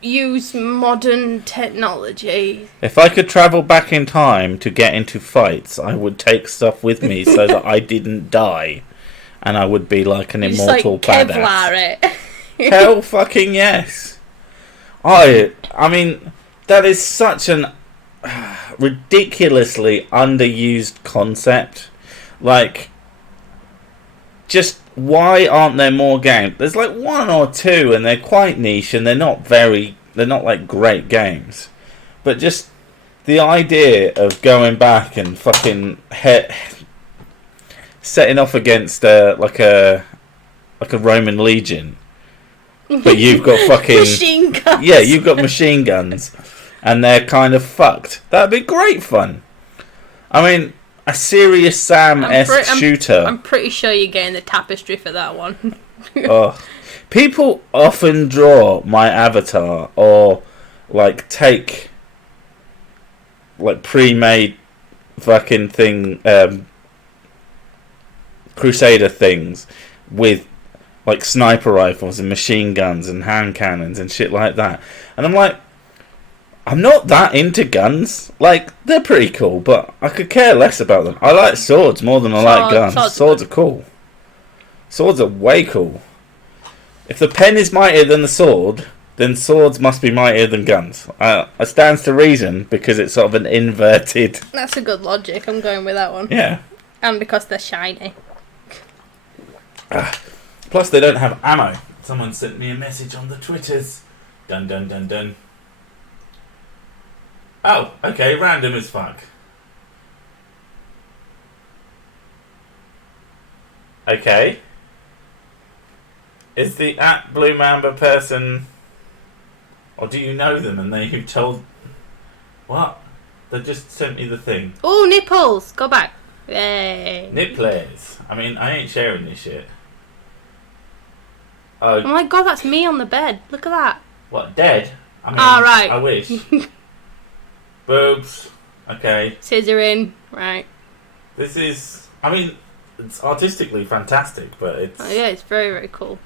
use modern technology? If I could travel back in time to get into fights, I would take stuff with me so that I didn't die. And I would be like an immortal badass. Kevlar it. Hell fucking yes. I mean, that is such an ridiculously underused concept. Like, just why aren't there more games? There's like one or two, and they're quite niche, and they're not like great games. But just the idea of going back and fucking setting off against like a Roman legion, but you've got fucking machine guns. Yeah, you've got machine guns, and they're kind of fucked. That'd be great fun. I mean, a serious Sam-esque shooter. I'm pretty sure you're getting the tapestry for that one. Oh, people often draw my avatar or like take like pre-made fucking thing. Crusader things with like sniper rifles and machine guns and hand cannons and shit like that, and I'm like, I'm not that into guns. Like, they're pretty cool, but I could care less about them. I like swords more than I like guns. Swords are cool. Swords are way cool. If the pen is mightier than the sword, then swords must be mightier than guns. It stands to reason because it's sort of an inverted... That's a good logic. I'm going with that one. Yeah. And because they're shiny. Plus, they don't have ammo. Someone sent me a message on the Twitters. Dun dun dun dun. Oh, okay, random as fuck. Okay. Is the at Blue Mamba person, or do you know them and they who told... What? They just sent me the thing. Oh, nipples! Go back. Yay. Nipples. I mean, I ain't sharing this shit. Oh my god, that's me on the bed. Look at that. What, dead? I mean, right. I wish. Boobs. Okay. Scissoring. Right. This is... I mean, it's artistically fantastic, but it's... Oh, yeah, it's very, very cool.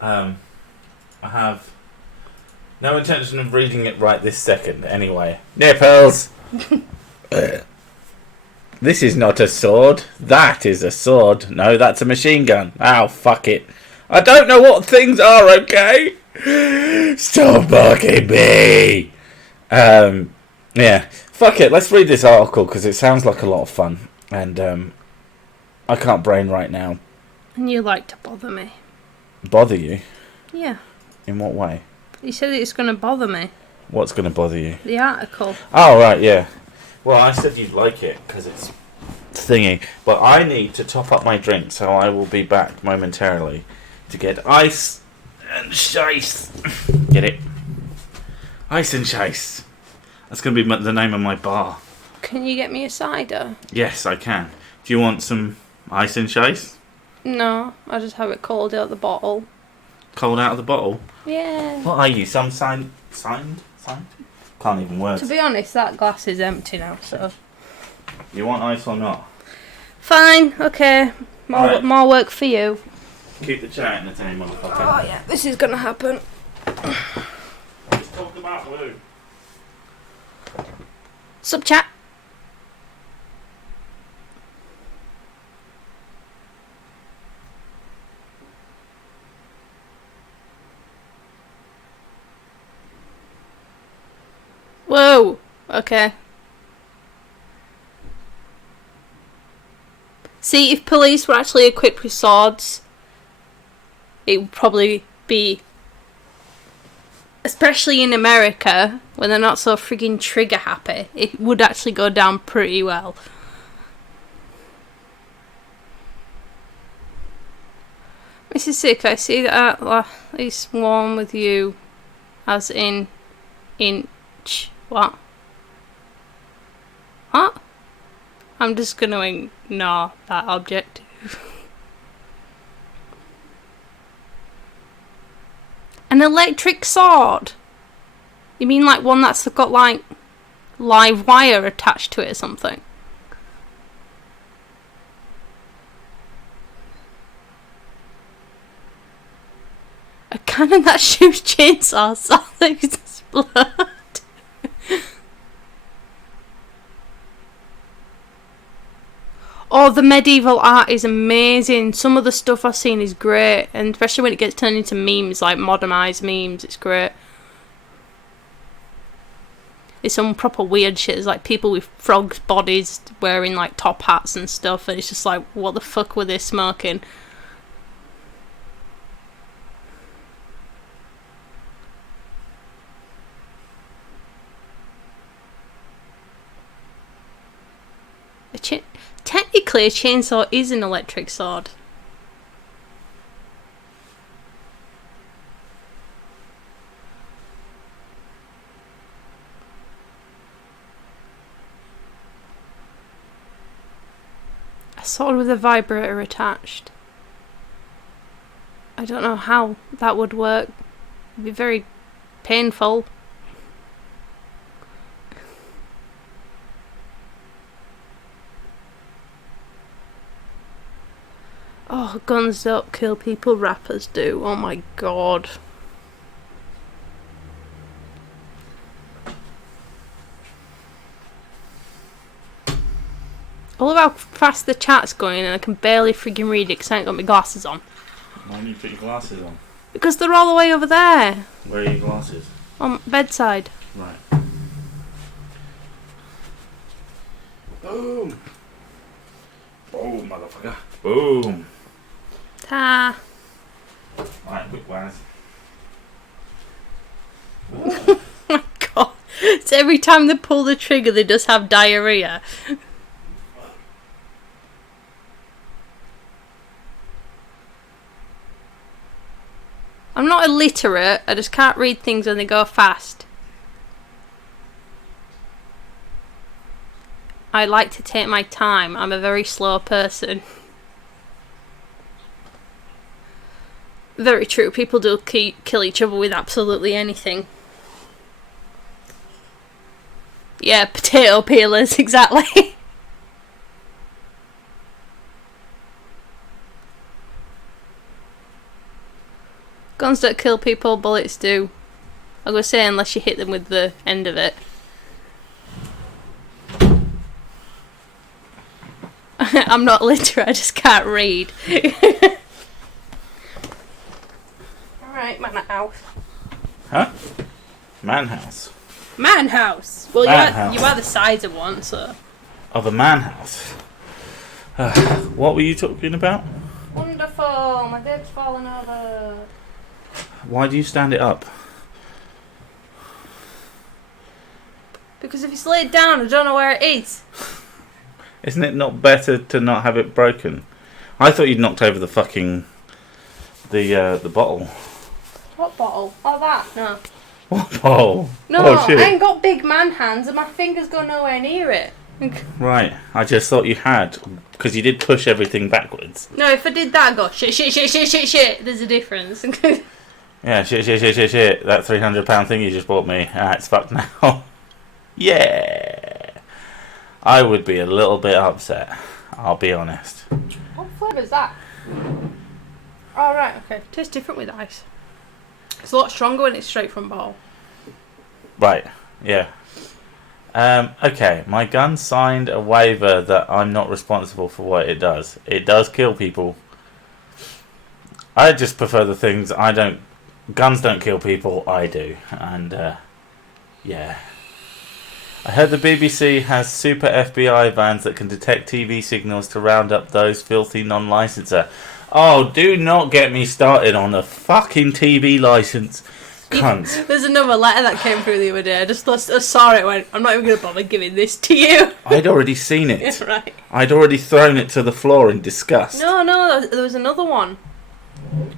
I have no intention of reading it right this second, anyway. Nipples! This is not a sword. That is a sword. No, that's a machine gun. Oh, fuck it. I don't know what things are, okay? Stop barking me! Yeah. Fuck it, let's read this article, because it sounds like a lot of fun. And, I can't brain right now. And you like to bother me. Bother you? Yeah. In what way? You said it's going to bother me. What's going to bother you? The article. Oh, right, yeah. Well, I said you'd like it, because it's thingy. But I need to top up my drink, so I will be back momentarily to get ice and shice. Get it? Ice and shice. That's going to be the name of my bar. Can you get me a cider? Yes, I can. Do you want some ice and shice? No, I just have it cold out the bottle. Cold out of the bottle? Yeah. What are you? Some signed? Can't even words. To be honest, that glass is empty now, so... You want ice or not? Fine, okay. Right. More work for you. Keep the chat entertained, motherfucker. Oh yeah, this is gonna happen. Let's talk about blue. Sup, chat? Whoa! Okay. See, if police were actually equipped with swords, it would probably be... Especially in America, when they're not so friggin' trigger happy, it would actually go down pretty well. Mrs. Sick, I see that at least one with you, as in inch. What? What? I'm just gonna ignore that object. An electric sword? You mean like one that's got like live wire attached to it or something? A cannon that shoots chainsaws. Oh, they explode. Oh, the medieval art is amazing. Some of the stuff I've seen is great, and especially when it gets turned into memes, like modernised memes, it's great. It's some proper weird shit. It's like people with frogs' bodies wearing like top hats and stuff, and it's just like, what the fuck were they smoking? Technically, a chainsaw is an electric sword. A sword with a vibrator attached. I don't know how that would work. It'd be very painful. Oh, guns don't kill people, rappers do. Oh my god. I love how fast the chat's going and I can barely friggin' read it because I ain't got my glasses on. Why don't you put your glasses on? Because they're all the way over there. Where are your glasses? On bedside. Right. Boom! Boom, motherfucker. Boom! Ta. Right, quick wise. Oh my god. So every time they pull the trigger they just have diarrhea. I'm not illiterate, I just can't read things when they go fast. I like to take my time, I'm a very slow person. Very true, people do kill each other with absolutely anything. Yeah, potato peelers, exactly. Guns don't kill people, bullets do. I was going to say unless you hit them with the end of it. I'm not literate, I just can't read. Alright, man house. Huh? Man house. Man house! Well, Man you are the size of one, so. Of a man house. What were you talking about? Wonderful! My dick's falling over. Why do you stand it up? Because if it's laid down, I don't know where it is. Isn't it not better to not have it broken? I thought you'd knocked over the fucking... the bottle. What bottle? Oh, that? No. What bottle? No, Oh, shit. I ain't got big man hands and my fingers go nowhere near it. Right, I just thought you had, because you did push everything backwards. No, if I did that, I'd go shit. There's a difference. Yeah, shit. That £300 thing you just bought me, it's fucked now. Yeah. I would be a little bit upset, I'll be honest. What flavour's that? Oh, right, okay. Tastes different with ice. It's a lot stronger when it's straight from bottle. Right, yeah. Okay, my gun signed a waiver that I'm not responsible for what it does. It does kill people. I just prefer the things I don't... Guns don't kill people, I do. And, yeah. I heard the BBC has super FBI vans that can detect TV signals to round up those filthy non-licenser. Oh, do not get me started on a fucking TV licence. Cunts. There's another letter that came through the other day. I just saw it and went, I'm not even going to bother giving this to you. I'd already seen it. Yeah, right. I'd already thrown it to the floor in disgust. No, there was another one.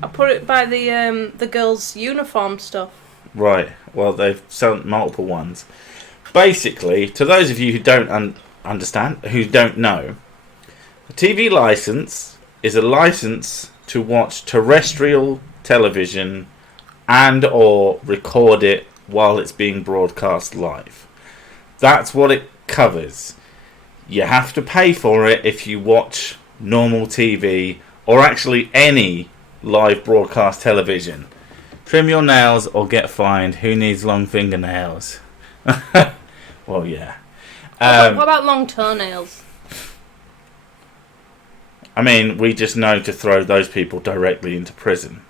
I put it by the girls' uniform stuff. Right. Well, they've sent multiple ones. Basically, to those of you who don't understand, who don't know, a TV licence is a licence to watch terrestrial television and or record it while it's being broadcast live. That's what it covers. You have to pay for it if you watch normal TV or actually any live broadcast television. Trim your nails or get fined. Who needs long fingernails? Well, yeah. What about long toenails? I mean, we just know to throw those people directly into prison.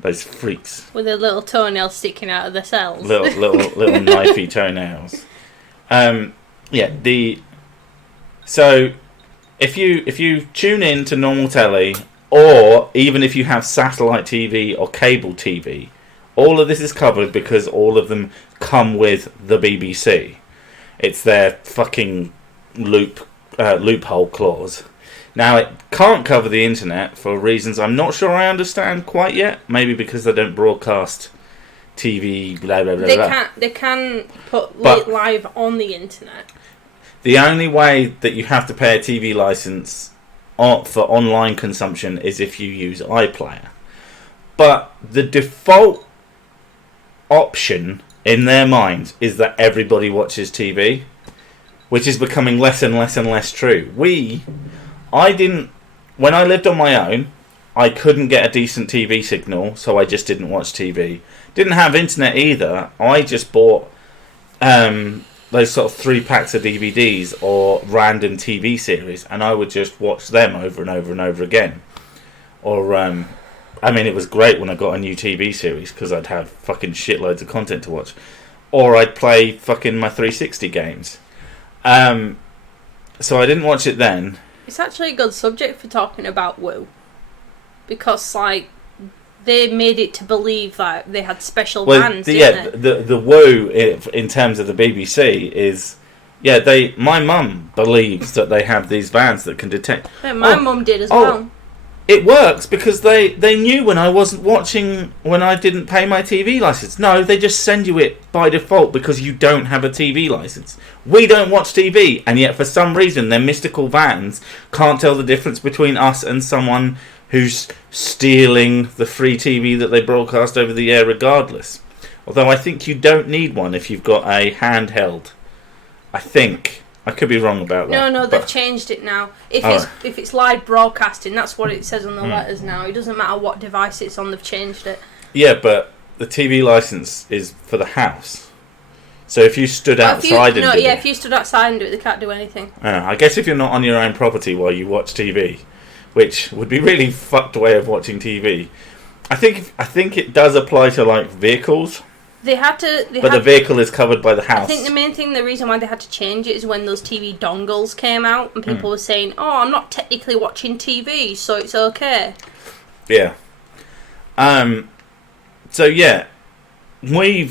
Those freaks. With their little toenails sticking out of their cells. Little knifey toenails. So if you tune in to normal telly, or even if you have satellite TV or cable TV, all of this is covered because all of them come with the BBC. It's their fucking loophole clause. Now, it can't cover the internet for reasons I'm not sure I understand quite yet. Maybe because they don't broadcast TV, blah, blah, blah, blah. They can put But live on the internet. the only way that you have to pay a TV license for online consumption is if you use iPlayer. But the default option in their minds is that everybody watches TV, which is becoming less and less and less true. When I lived on my own, I couldn't get a decent TV signal, so I just didn't watch TV. Didn't have internet either. I just bought those sort of 3 packs of DVDs or random TV series, and I would just watch them over and over and over again. Or, it was great when I got a new TV series, because I'd have fucking shitloads of content to watch. Or I'd play fucking my 360 games. So I didn't watch it then. It's actually a good subject for talking about Woo. Because, they made it to believe that they had special bands, didn't they? The Woo, in terms of the BBC, is... Yeah, my mum believes that they have these vans that can detect... Yeah, my mum did as well. It works because they knew when I wasn't watching, when I didn't pay my TV license. No, they just send you it by default because you don't have a TV license. We don't watch TV, and yet for some reason their mystical vans can't tell the difference between us and someone who's stealing the free TV that they broadcast over the air regardless. Although I think you don't need one if you've got a handheld. I think. I could be wrong about that. No, they've changed it now. If it's live broadcasting, that's what it says on the letters now. It doesn't matter what device it's on, they've changed it. Yeah, but the TV license is for the house. So if you stood outside if you stood outside and do it, they can't do anything. I guess if you're not on your own property while you watch TV, which would be really fucked way of watching TV. I think it does apply to like vehicles. The vehicle is covered by the house. I think the reason why they had to change it is when those TV dongles came out and people were saying, "Oh, I'm not technically watching TV, so it's okay." Yeah. So yeah, I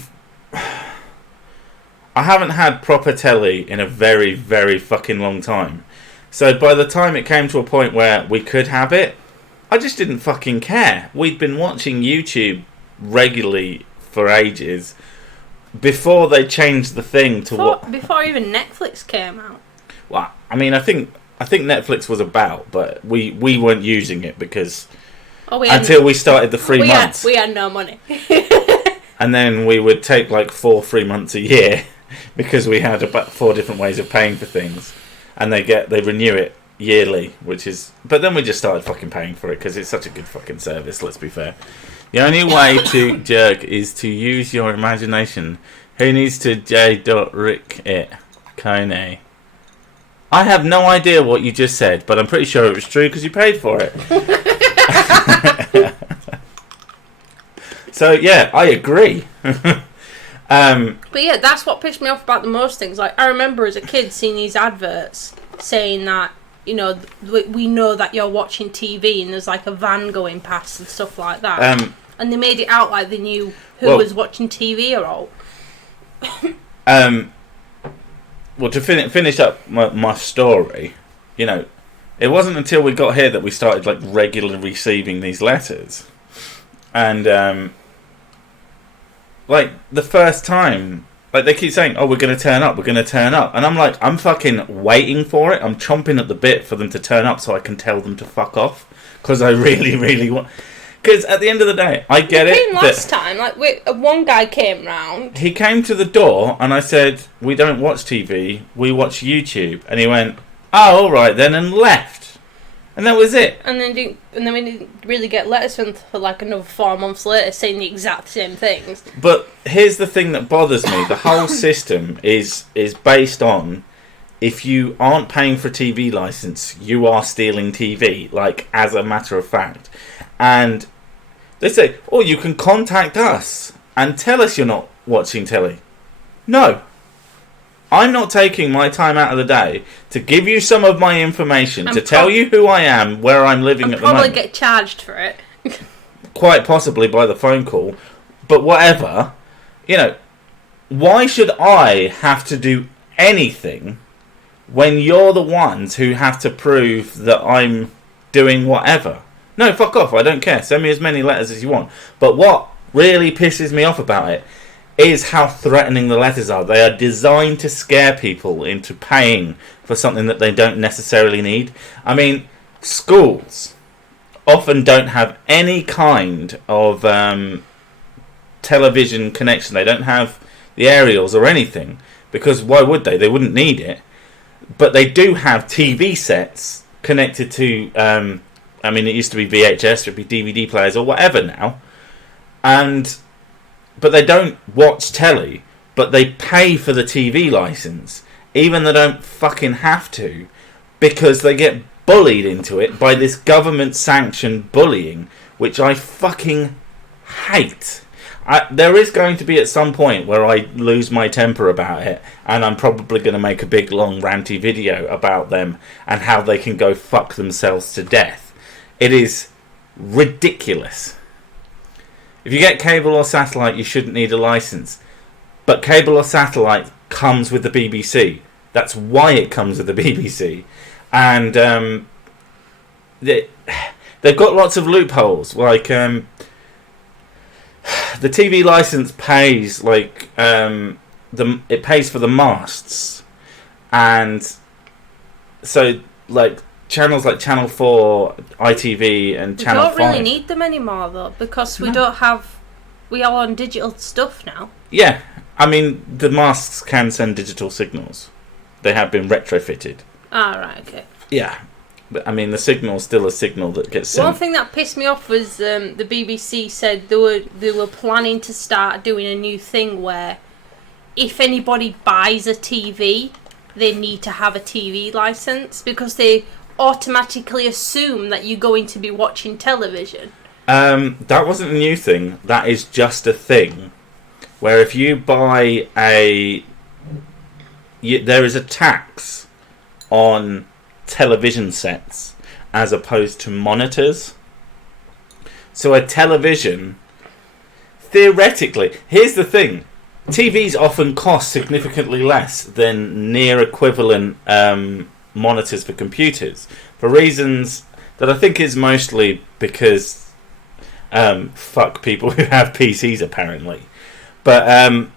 haven't had proper telly in a very, very fucking long time. So by the time it came to a point where we could have it, I just didn't fucking care. We'd been watching YouTube regularly for ages before they changed the thing to before even Netflix came out. Well, I mean, I think Netflix was about, but we weren't using it because until we started the 3 months, we had no money, and then we would take like 4 free months a year because we had about 4 different ways of paying for things, and they renew it yearly, but then we just started fucking paying for it because it's such a good fucking service. Let's be fair. The only way to jerk is to use your imagination. Who needs to J.Rick it? Kone. I have no idea what you just said, but I'm pretty sure it was true because you paid for it. So, yeah, I agree. But yeah, that's what pissed me off about the most things. Like, I remember as a kid seeing these adverts saying that, you know, we know that you're watching TV and there's like a van going past and stuff like that. And they made it out like they knew who was watching TV or all. Well, to finish up my story, you know, it wasn't until we got here that we started like regularly receiving these letters. And like the first time, like they keep saying, "Oh, we're going to turn up, we're going to turn up," and I'm like, I'm fucking waiting for it. I'm chomping at the bit for them to turn up so I can tell them to fuck off because I really, really want. Because at the end of the day, I get it. Last time, like one guy came round. He came to the door and I said, "We don't watch TV, we watch YouTube," and he went, "Oh, all right then," and left. And that was it. And then we didn't really get letters for like another 4 months later saying the exact same things. But here's the thing that bothers me: the whole system is based on if you aren't paying for a TV license, you are stealing TV. Like as a matter of fact, and they say, "Oh, you can contact us and tell us you're not watching telly." No. I'm not taking my time out of the day to give you some of my information, to tell you who I am, where I'm living at the moment. I'll probably get charged for it. Quite possibly by the phone call. But whatever. You know, why should I have to do anything when you're the ones who have to prove that I'm doing whatever? No, fuck off. I don't care. Send me as many letters as you want. But what really pisses me off about it is how threatening the letters are. They are designed to scare people into paying for something that they don't necessarily need. I mean, schools often don't have any kind of television connection. They don't have the aerials or anything, because why would they? They wouldn't need it. But they do have TV sets connected to, I mean, it used to be VHS, it would be DVD players or whatever now. But they don't watch telly, but they pay for the TV license, even though they don't fucking have to, because they get bullied into it by this government-sanctioned bullying, which I fucking hate. There is going to be at some point where I lose my temper about it, and I'm probably going to make a big, long, ranty video about them and how they can go fuck themselves to death. It is ridiculous. If you get cable or satellite, you shouldn't need a license. But cable or satellite comes with the BBC. That's why it comes with the BBC. And they've got lots of loopholes. Like, the TV license pays, like, it pays for the masts. And so, like, channels like Channel 4, ITV and Channel 5. We don't really need them anymore though, because we don't have we are on digital stuff now. Yeah, I mean, the masks can send digital signals. They have been retrofitted. Ah, right, okay. Yeah. But, I mean, the signal's still a signal that gets sent. One thing that pissed me off was the BBC said they were planning to start doing a new thing where if anybody buys a TV, they need to have a TV license because they automatically assume that you're going to be watching television. That wasn't a new thing. That is just a thing where if you buy there is a tax on television sets as opposed to monitors. So a television, theoretically, here's the thing: TVs often cost significantly less than near equivalent monitors for computers, for reasons that I think is mostly because fuck people who have PCs apparently. But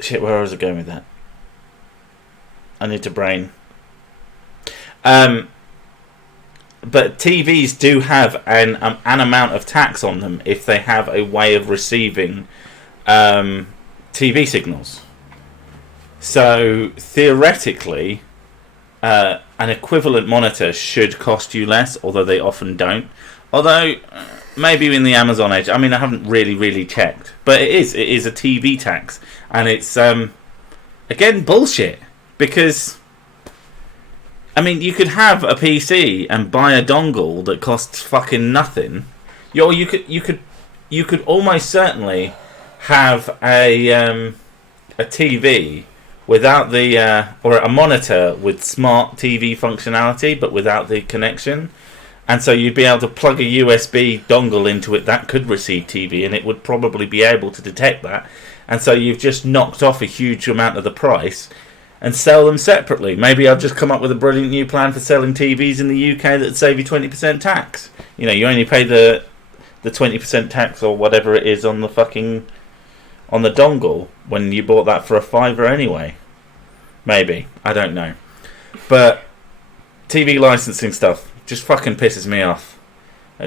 shit, where was I going with that? I need to brain. But TVs do have an amount of tax on them if they have a way of receiving TV signals. So theoretically, an equivalent monitor should cost you less, although they often don't. Although maybe in the Amazon age, I mean, I haven't really checked, but it is a TV tax, and it's again bullshit because. I mean, you could have a PC and buy a dongle that costs fucking nothing. You could almost certainly have a TV without the or a monitor with smart TV functionality, but without the connection, and so you'd be able to plug a USB dongle into it that could receive TV, and it would probably be able to detect that. And so you've just knocked off a huge amount of the price. And sell them separately. Maybe I've just come up with a brilliant new plan for selling TVs in the UK that'd save you 20% tax. You know, you only pay the 20% tax or whatever it is on the dongle when you bought that for a £5 anyway. Maybe. I don't know. But TV licensing stuff just fucking pisses me off.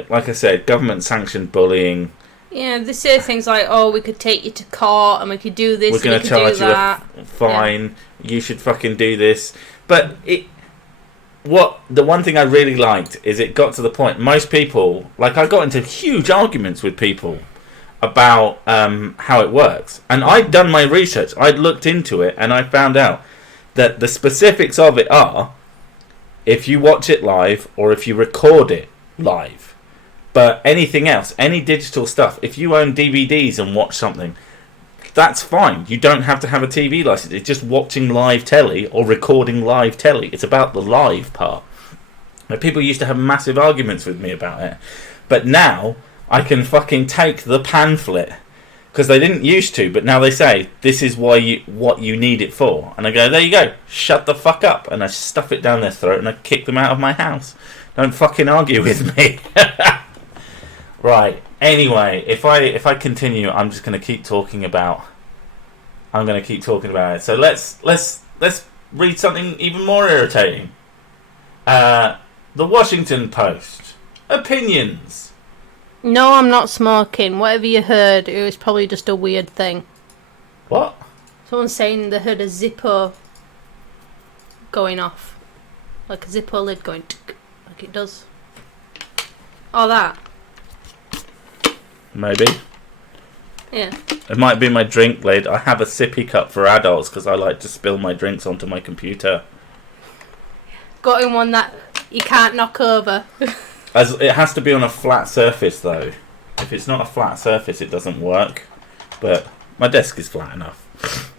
Like I said, government sanctioned bullying. Yeah, they say things like, "Oh, we could take you to court and we could do this. We're going to charge you a fine. Yeah. You should fucking do this." But the one thing I really liked is it got to the point. Most people, like, I got into huge arguments with people about how it works, and I'd done my research. I'd looked into it, and I found out that the specifics of it are if you watch it live or if you record it live. But anything else, any digital stuff, if you own DVDs and watch something, that's fine. You don't have to have a TV license. It's just watching live telly or recording live telly. It's about the live part. Now, people used to have massive arguments with me about it. But now, I can fucking take the pamphlet. Because they didn't used to, but now they say, this is what you need it for. And I go, there you go. Shut the fuck up. And I stuff it down their throat and I kick them out of my house. Don't fucking argue with me. Right. Anyway, if I continue, I'm just going to keep talking about. I'm going to keep talking about it. So let's read something even more irritating. The Washington Post opinions. No, I'm not smoking. Whatever you heard, it was probably just a weird thing. What? Someone's saying they heard a Zippo going off, like a Zippo lid going, like it does. Oh, that. Maybe. Yeah. It might be my drink lid. I have a sippy cup for adults because I like to spill my drinks onto my computer. Got in one that you can't knock over. As it has to be on a flat surface though. If it's not a flat surface, it doesn't work. But my desk is flat enough.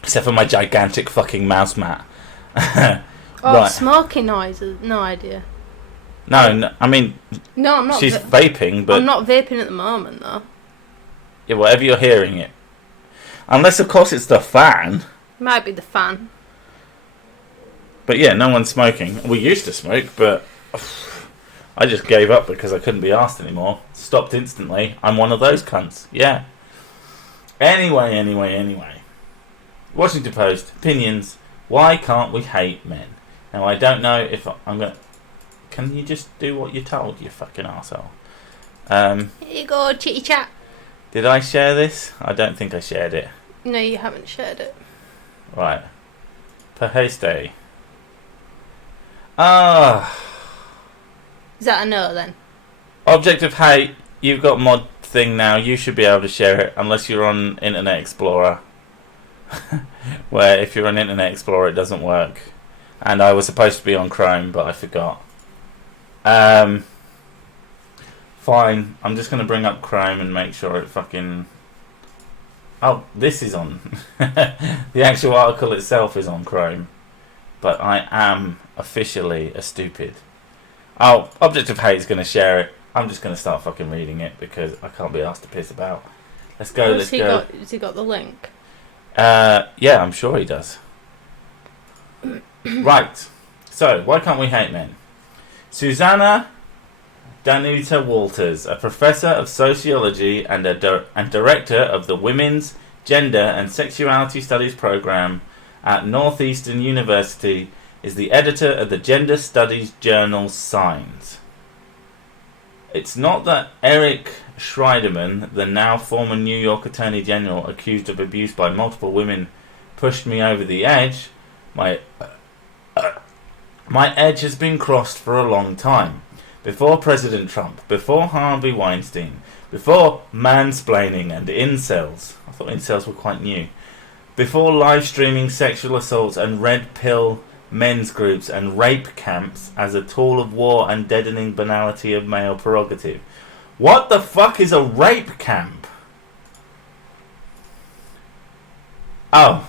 Except for my gigantic fucking mouse mat. Right. Smoking noises. No idea. No, I mean... No, I'm not... She's vaping, but... I'm not vaping at the moment, though. Yeah, whatever you're hearing it. Unless, of course, it's the fan. Might be the fan. But yeah, no one's smoking. We used to smoke, but... I just gave up because I couldn't be asked anymore. Stopped instantly. I'm one of those cunts. Yeah. Anyway. Washington Post. Opinions. Why can't we hate men? Now, I don't know if I'm going to... Can you just do what you're told, you fucking arsehole? Here you go, chitty chat. Did I share this? I don't think I shared it. No, you haven't shared it. Right. Perhaste. Ah. Is that a no then? Object of hate. You've got mod thing now. You should be able to share it unless you're on Internet Explorer. Where if you're on Internet Explorer it doesn't work. And I was supposed to be on Chrome but I forgot. Fine. I'm just going to bring up Chrome and make sure it fucking... Oh, this is on. The actual article itself is on Chrome. But I am officially a stupid. Oh, Object of Hate is going to share it. I'm just going to start fucking reading it because I can't be asked to piss about. Let's go, let's go. Has he got the link? Yeah, I'm sure he does. Right. So, why can't we hate men? Susanna Danuta Walters, a professor of sociology and director of the Women's Gender and Sexuality Studies program at Northeastern University, is the editor of the gender studies journal Signs. It's not that Eric Schreiderman, the now former New York Attorney General accused of abuse by multiple women, pushed me over the edge. My edge has been crossed for a long time. Before President Trump, before Harvey Weinstein, before mansplaining and incels. I thought incels were quite new. Before live streaming sexual assaults and red pill men's groups and rape camps as a tool of war and deadening banality of male prerogative. What the fuck is a rape camp? Oh.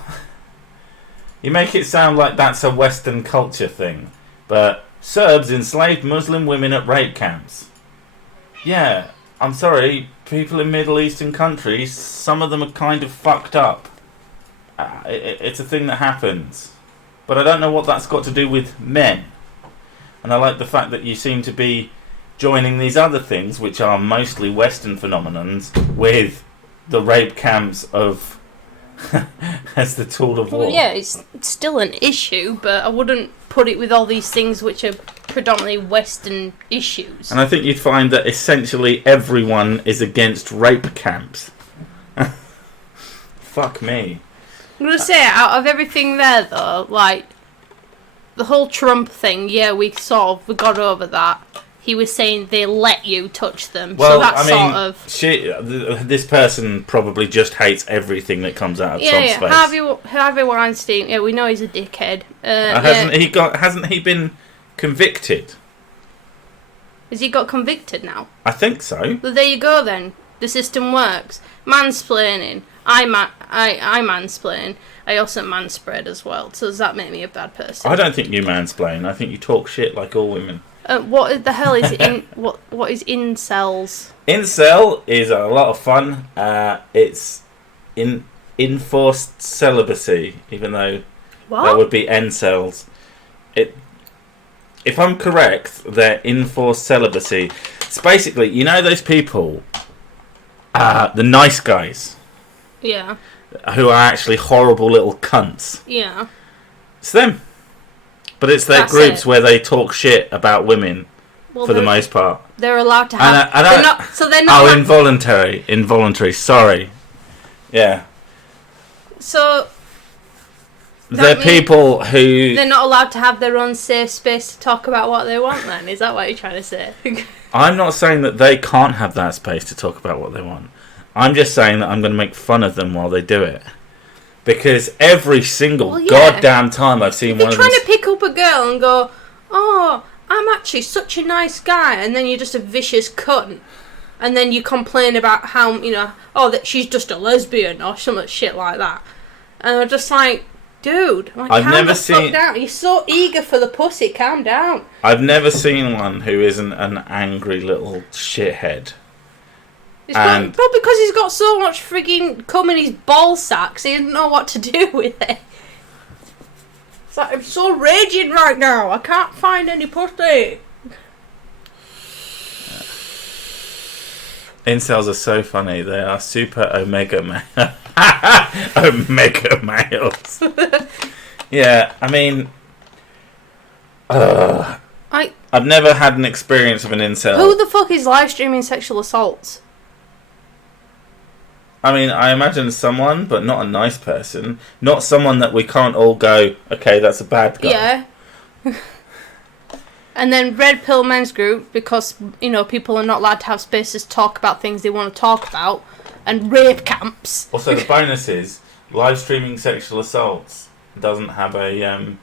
You make it sound like that's a Western culture thing. But Serbs enslaved Muslim women at rape camps. Yeah, I'm sorry, people in Middle Eastern countries, some of them are kind of fucked up. It's a thing that happens. But I don't know what that's got to do with men. And I like the fact that you seem to be joining these other things, which are mostly Western phenomenons, with the rape camps of... as the tool of war. Well, yeah, it's still an issue, but I wouldn't put it with all these things which are predominantly Western issues. And I think you'd find that essentially everyone is against rape camps. Fuck me. I'm going to say, out of everything there, though, like, the whole Trump thing, yeah, we got over that. He was saying they let you touch them. Well, so that's this person probably just hates everything that comes out of Trump's face. Harvey Weinstein, yeah, we know he's a dickhead. Hasn't he been convicted? Has he got convicted now? I think so. Well, there you go then. The system works. Mansplaining. I mansplain. I also manspread as well. So does that make me a bad person? I don't think you mansplain. I think you talk shit like all women. What the hell is what is incels? Incel is a lot of fun. It's enforced celibacy, even though that would be encels. If I'm correct, they're enforced celibacy. It's basically, you know, those people, the nice guys. Yeah. Who are actually horrible little cunts. Yeah. It's them. But it's their groups where they talk shit about women, for the most part. They're allowed to have... they're not... Oh, involuntary, sorry. Yeah. So... They're people who... They're not allowed to have their own safe space to talk about what they want then? Is that what you're trying to say? I'm not saying that they can't have that space to talk about what they want. I'm just saying that I'm going to make fun of them while they do it. Because every single goddamn time I've seen one of these... You're trying to pick up a girl and go, oh, I'm actually such a nice guy, and then you're just a vicious cunt. And then you complain about how, that she's just a lesbian or some shit like that. And I'm just like, dude, calm the fuck down. You're so eager for the pussy, calm down. I've never seen one who isn't an angry little shithead. Probably because he's got so much frigging cum in his ball sacks, he doesn't know what to do with it. It's like, I'm so raging right now, I can't find any pussy. Incels are so funny, they are super omega omega males. Yeah, I mean, I've never had an experience of an incel. Who the fuck is live streaming sexual assaults? I mean, I imagine someone, but not a nice person. Not someone that we can't all go, okay, that's a bad guy. Yeah. And then Red Pill Men's Group, because, people are not allowed to have spaces to talk about things they want to talk about. And rape camps. Also, the bonus is, live streaming sexual assaults doesn't have a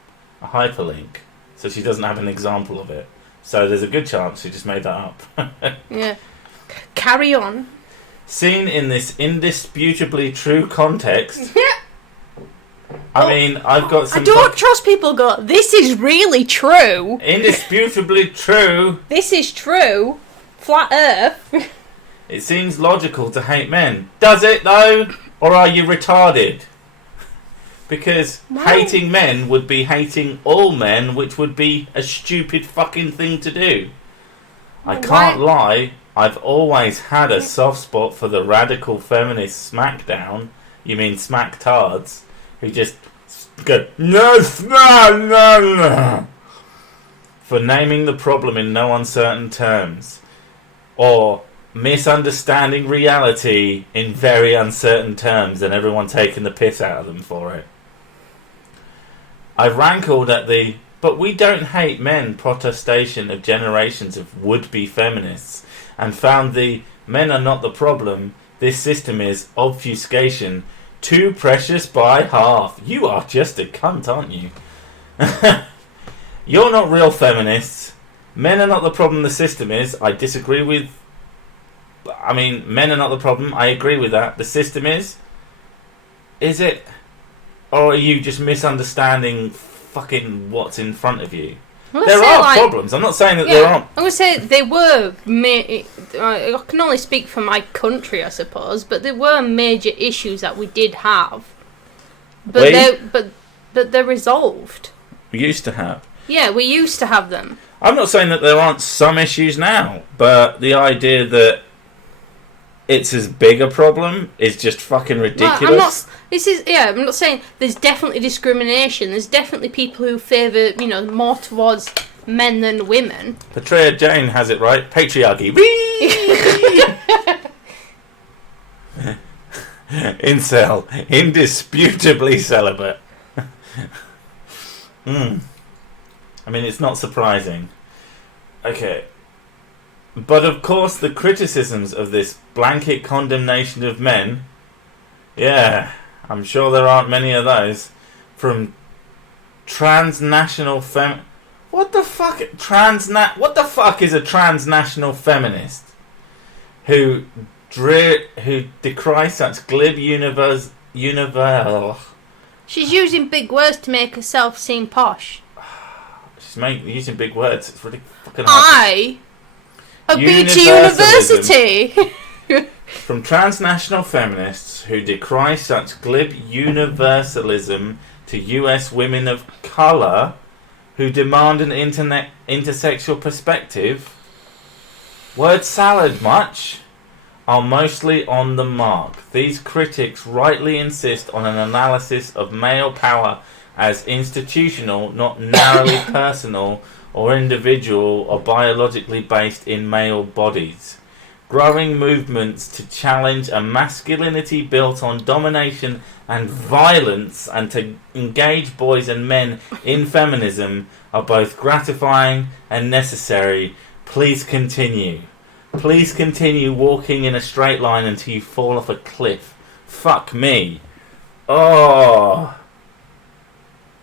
hyperlink. So she doesn't have an example of it. So there's a good chance she just made that up. Yeah. Carry on. Seen in this indisputably true context... I mean, I've got some... I don't trust people go, this is really true. Indisputably true. This is true. Flat Earth. It seems logical to hate men. Does it, though? Or are you retarded? Because hating men would be hating all men, which would be a stupid fucking thing to do. I can't lie, I've always had a soft spot for the radical feminist smackdown. You mean smacktards, who just go, no, for naming the problem in no uncertain terms. Or misunderstanding reality in very uncertain terms and everyone taking the piss out of them for it. I've rankled at the "but we don't hate men" protestation of generations of would-be feminists and found the "men are not the problem, this system is" obfuscation too precious by half. You are just a cunt, aren't you? You're not real feminists. Men are not the problem, the system is. I disagree with... I mean, men are not the problem. I agree with that. The system is? Is it? Or are you just misunderstanding fucking what's in front of you? There are problems. I'm not saying that there aren't. I'm going to say they were... I can only speak for my country, I suppose, but there were major issues that we did have. But they're resolved. We used to have. Yeah, we used to have them. I'm not saying that there aren't some issues now, but the idea that it's as big a problem is just fucking ridiculous. I'm not saying there's definitely discrimination. There's definitely people who favour, more towards men than women. Patria Jane has it right. Patriarchy. Incel. Indisputably celibate. I mean, it's not surprising. Okay. But of course, the criticisms of this blanket condemnation of men, yeah, I'm sure there aren't many of those, from transnational What the fuck? What the fuck is a transnational feminist who decry such glib universal? She's using big words to make herself seem posh. She's using big words. It's really fucking hard. I've been to university. From transnational feminists who decry such glib universalism to US women of colour who demand an intersexual perspective, word salad much, are mostly on the mark. These critics rightly insist on an analysis of male power as institutional, not narrowly personal or individual or biologically based in male bodies. Growing movements to challenge a masculinity built on domination and violence and to engage boys and men in feminism are both gratifying and necessary. Please continue. Please continue walking in a straight line until you fall off a cliff. Fuck me. Oh.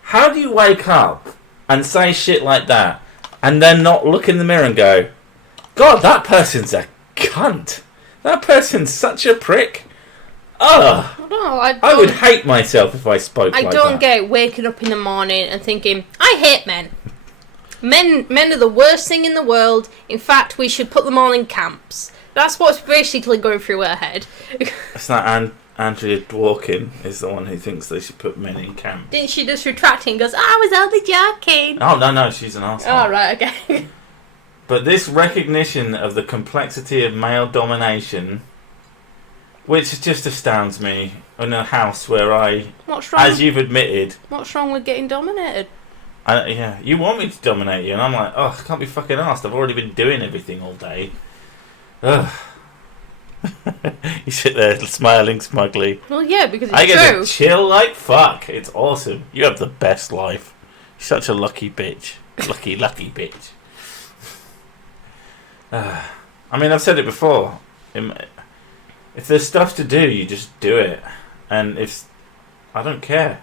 How do you wake up and say shit like that and then not look in the mirror and go, God, that person's a cunt. That person's such a prick. Ugh. I would hate myself if I spoke like that. I don't get waking up in the morning and thinking, I hate men. Men are the worst thing in the world. In fact, we should put them all in camps. That's what's basically going through her head. It's not Andrea Dworkin is the one who thinks they should put men in camps. Didn't she just retract it and goes, I was only joking? Oh, no, she's an arsehole. Oh, right, okay. But this recognition of the complexity of male domination, which just astounds me, in a house where as you've admitted... What's wrong with getting dominated? Yeah, you want me to dominate you, and I'm like, oh, I can't be fucking arsed. I've already been doing everything all day. Ugh. You sit there smiling smugly. Well, yeah, because it's I get true. to chill like fuck. It's awesome. You have the best life. You're such a lucky bitch. Lucky bitch. I mean, I've said it before. If there's stuff to do, you just do it. And I don't care.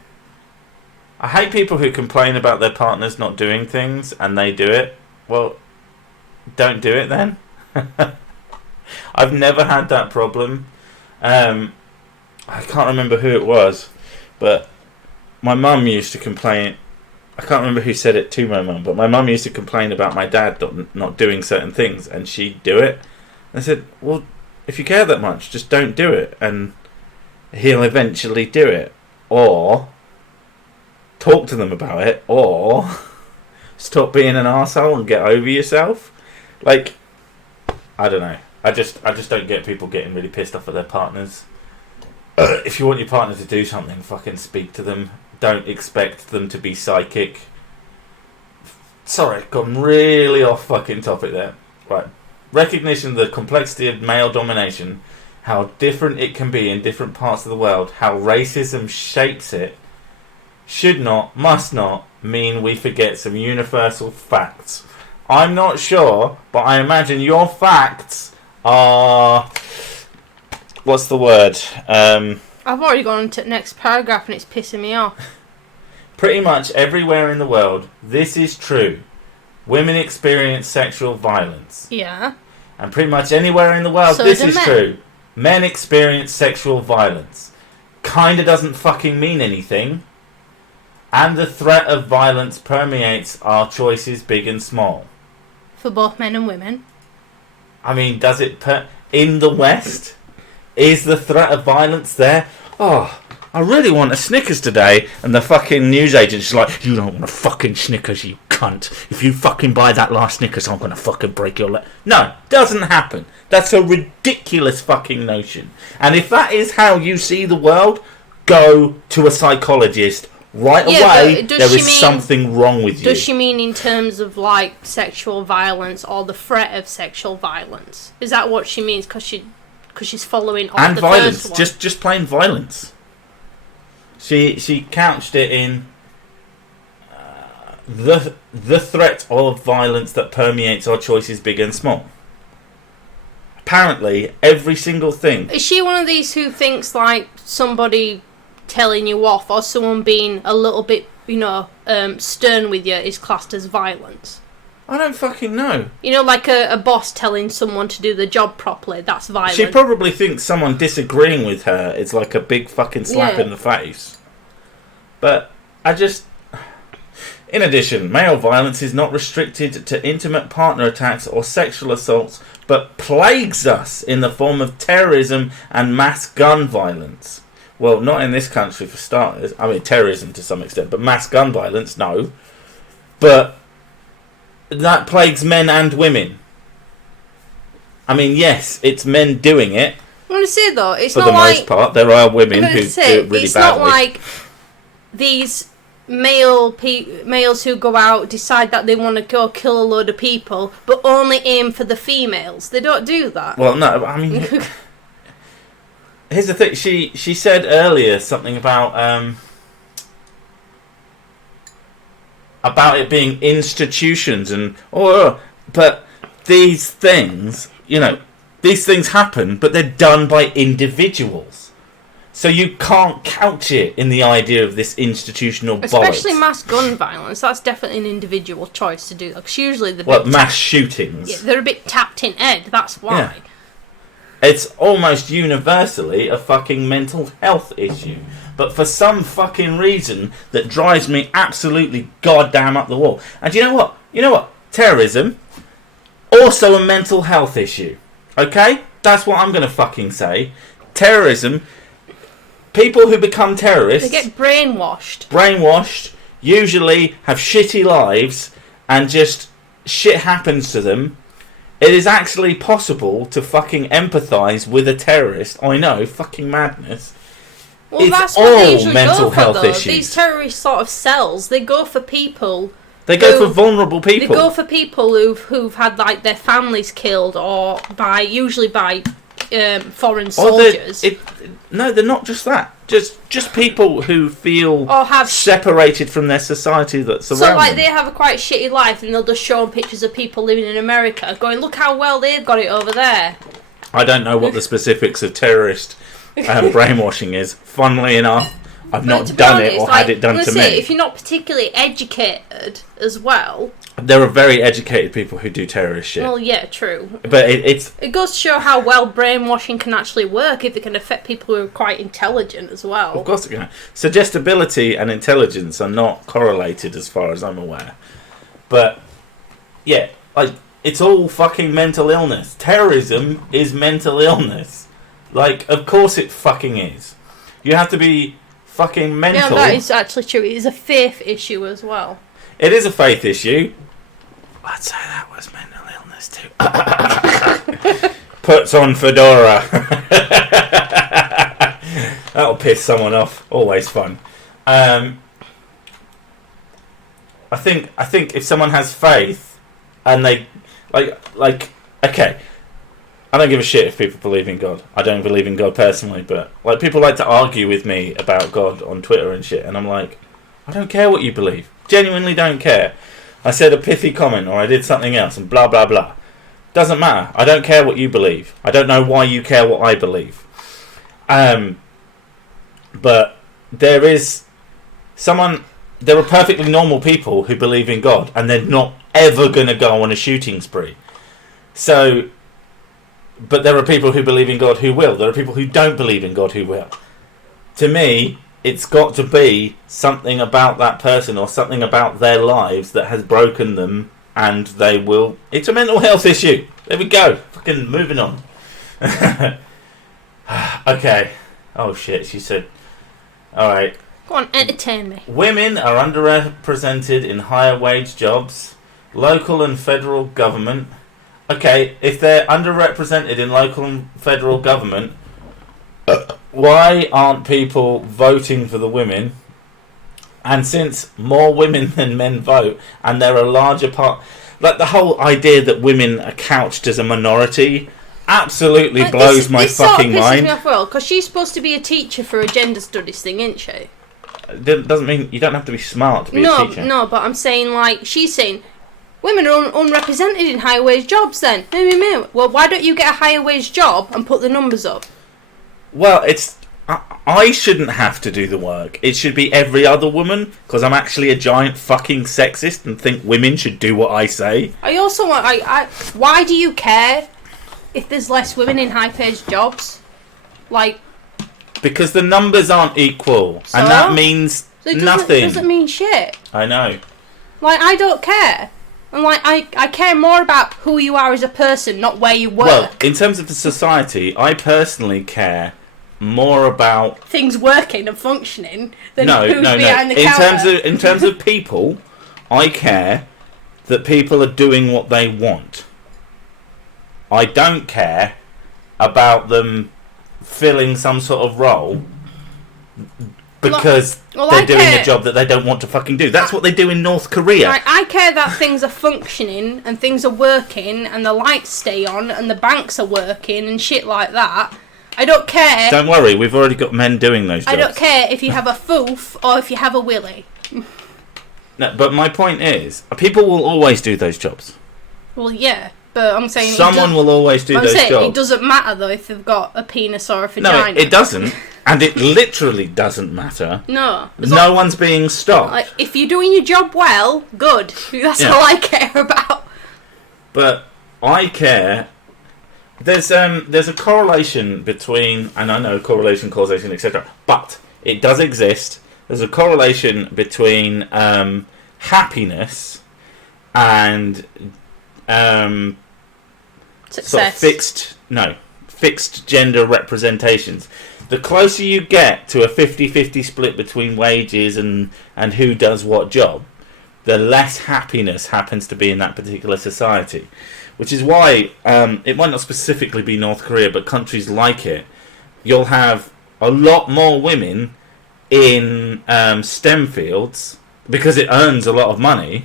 I hate people who complain about their partners not doing things and they do it. Well, don't do it then. I've never had that problem. I can't remember who it was, but my mum used to complain. I can't remember who said it to my mum, but my mum used to complain about my dad not doing certain things, and she'd do it. And I said, well, if you care that much, just don't do it, and he'll eventually do it. Or talk to them about it, or stop being an arsehole and get over yourself. Like, I don't know. I just don't get people getting really pissed off at their partners. If you want your partner to do something, fucking speak to them. Don't expect them to be psychic. Sorry, gone really off fucking topic there. Right. Recognition of the complexity of male domination, how different it can be in different parts of the world, how racism shapes it, should not, must not, mean we forget some universal facts. I'm not sure, but I imagine your facts are... What's the word? I've already gone to the next paragraph and it's pissing me off. Pretty much everywhere in the world, this is true. Women experience sexual violence. Yeah. And pretty much anywhere in the world, So this do is men. true. Men experience sexual violence. Kinda doesn't fucking mean anything. And the threat of violence permeates our choices, big and small. For both men and women. I mean, does it... in the West? Is the threat of violence there? Oh, I really want a Snickers today. And the fucking newsagent's like, you don't want a fucking Snickers, you cunt. If you fucking buy that last Snickers, I'm going to fucking break your leg. No, doesn't happen. That's a ridiculous fucking notion. And if that is how you see the world, go to a psychologist right away. There is something wrong with you. Does she mean in terms of like sexual violence or the threat of sexual violence? Is that what she means? Because she's following on and the violence, first one. just plain violence. She couched it in the threat of violence that permeates our choices, big and small. Apparently, every single thing. Is she one of these who thinks like somebody telling you off or someone being a little bit, stern with you is classed as violence? I don't fucking know. Like a boss telling someone to do the job properly, that's violent. She probably thinks someone disagreeing with her is like a big fucking slap in the face. But in addition, male violence is not restricted to intimate partner attacks or sexual assaults, but plagues us in the form of terrorism and mass gun violence. Well, not in this country for starters. I mean, terrorism to some extent, but mass gun violence, no. But that plagues men and women. I mean, yes, it's men doing it. I'm going to say, though, it's for not the like... most part. There are women who do it really it's badly. not like these males who go out decide that they want to go kill a load of people, but only aim for the females. They don't do that. Well, no, I mean... Here's the thing. She said earlier something about it being institutions and but these things, these things happen, but they're done by individuals. So you can't couch it in the idea of this institutional bollocks. Especially mass gun violence. That's definitely an individual choice to do that. Because usually mass shootings. Yeah, they're a bit tapped in head. That's why. Yeah. It's almost universally a fucking mental health issue. But for some fucking reason that drives me absolutely goddamn up the wall. And you know what? Terrorism, also a mental health issue. Okay? That's what I'm going to fucking say. Terrorism, people who become terrorists... They get brainwashed. Brainwashed, usually have shitty lives, and just shit happens to them. It is actually possible to fucking empathise with a terrorist. I know, fucking madness. Well, it's that's what they all usually mental go for, health though. issues. These terrorist sort of cells, they go for people. They go for vulnerable people. They go for people who've had like their families killed, or usually by foreign soldiers. No, they're not just that. Just people who feel or have separated from their society that surrounds So, like, them. they have a quite shitty life, and they'll just show them pictures of people living in America, going, "Look how well they've got it over there." I don't know what the specifics of terrorist brainwashing is. Funnily enough, I've not done it or had it done to me. If you're not particularly educated as well, there are very educated people who do terrorist shit. well, yeah, true. But it goes to show how well brainwashing can actually work if it can affect people who are quite intelligent as well. Of course it can. Suggestibility and intelligence are not correlated as far as I'm aware. But, yeah, like, it's all fucking mental illness. Terrorism is mental illness. Like, of course it fucking is. You have to be fucking mental. Yeah, that is actually true. It is a faith issue as well. It is a faith issue. I'd say that was mental illness too. Puts on fedora. That'll piss someone off. Always fun. I think if someone has faith and they like okay, I don't give a shit if people believe in God. I don't believe in God personally, but like people like to argue with me about God on Twitter and shit, and I'm like, I don't care what you believe. Genuinely don't care. I said a pithy comment or I did something else and blah blah blah. Doesn't matter. I don't care what you believe. I don't know why you care what I believe. But there are perfectly normal people who believe in God and they're not ever going to go on a shooting spree. So, but there are people who believe in God who will. There are people who don't believe in God who will. To me, it's got to be something about that person or something about their lives that has broken them and they will... It's a mental health issue. There we go. Fucking moving on. Okay. Oh shit, she said... Alright. Go on, entertain me. Women are underrepresented in higher wage jobs, local and federal government. Okay, if they're underrepresented in local and federal government, why aren't people voting for the women? And since more women than men vote, and they're a larger part... Like, the whole idea that women are couched as a minority absolutely blows my fucking mind. This sort of pisses me off, well, because she's supposed to be a teacher for a gender studies thing, isn't she? Doesn't mean... You don't have to be smart to be a teacher. No, but I'm saying, like, she's saying... Women are unrepresented in higher wage jobs then. Well, why don't you get a higher wage job and put the numbers up? Well, it's... I shouldn't have to do the work. It should be every other woman, because I'm actually a giant fucking sexist and think women should do what I say. I also want... why do you care if there's less women in high-paid jobs? Like... Because the numbers aren't equal, So? and that means nothing. It doesn't mean shit. I know. Like, I don't care. And, like, I care more about who you are as a person, not where you work. Well, in terms of the society, I personally care more about things working and functioning than who's behind the counter. In terms of people, I care that people are doing what they want. I don't care about them filling some sort of role because they're doing a job that they don't want to fucking do. That's what they do in North Korea. I care that things are functioning and things are working and the lights stay on and the banks are working and shit like that. I don't care. Don't worry, we've already got men doing those jobs. I don't care if you have a foof or if you have a willy. No, but my point is, people will always do those jobs. Well, yeah, but I'm saying... Someone will always do those jobs. It doesn't matter, though, if they've got a penis or a vagina. No, it doesn't. And it literally doesn't matter. No. No one's being stopped. Like, if you're doing your job well, good. That's all I care about. But I care... There's a correlation between... And I know correlation, causation, etc. But it does exist. There's a correlation between happiness and... success. Sort of fixed gender representations. The closer you get to a 50-50 split between wages and who does what job, the less happiness happens to be in that particular society. Which is why it might not specifically be North Korea, but countries like it, you'll have a lot more women in STEM fields because it earns a lot of money,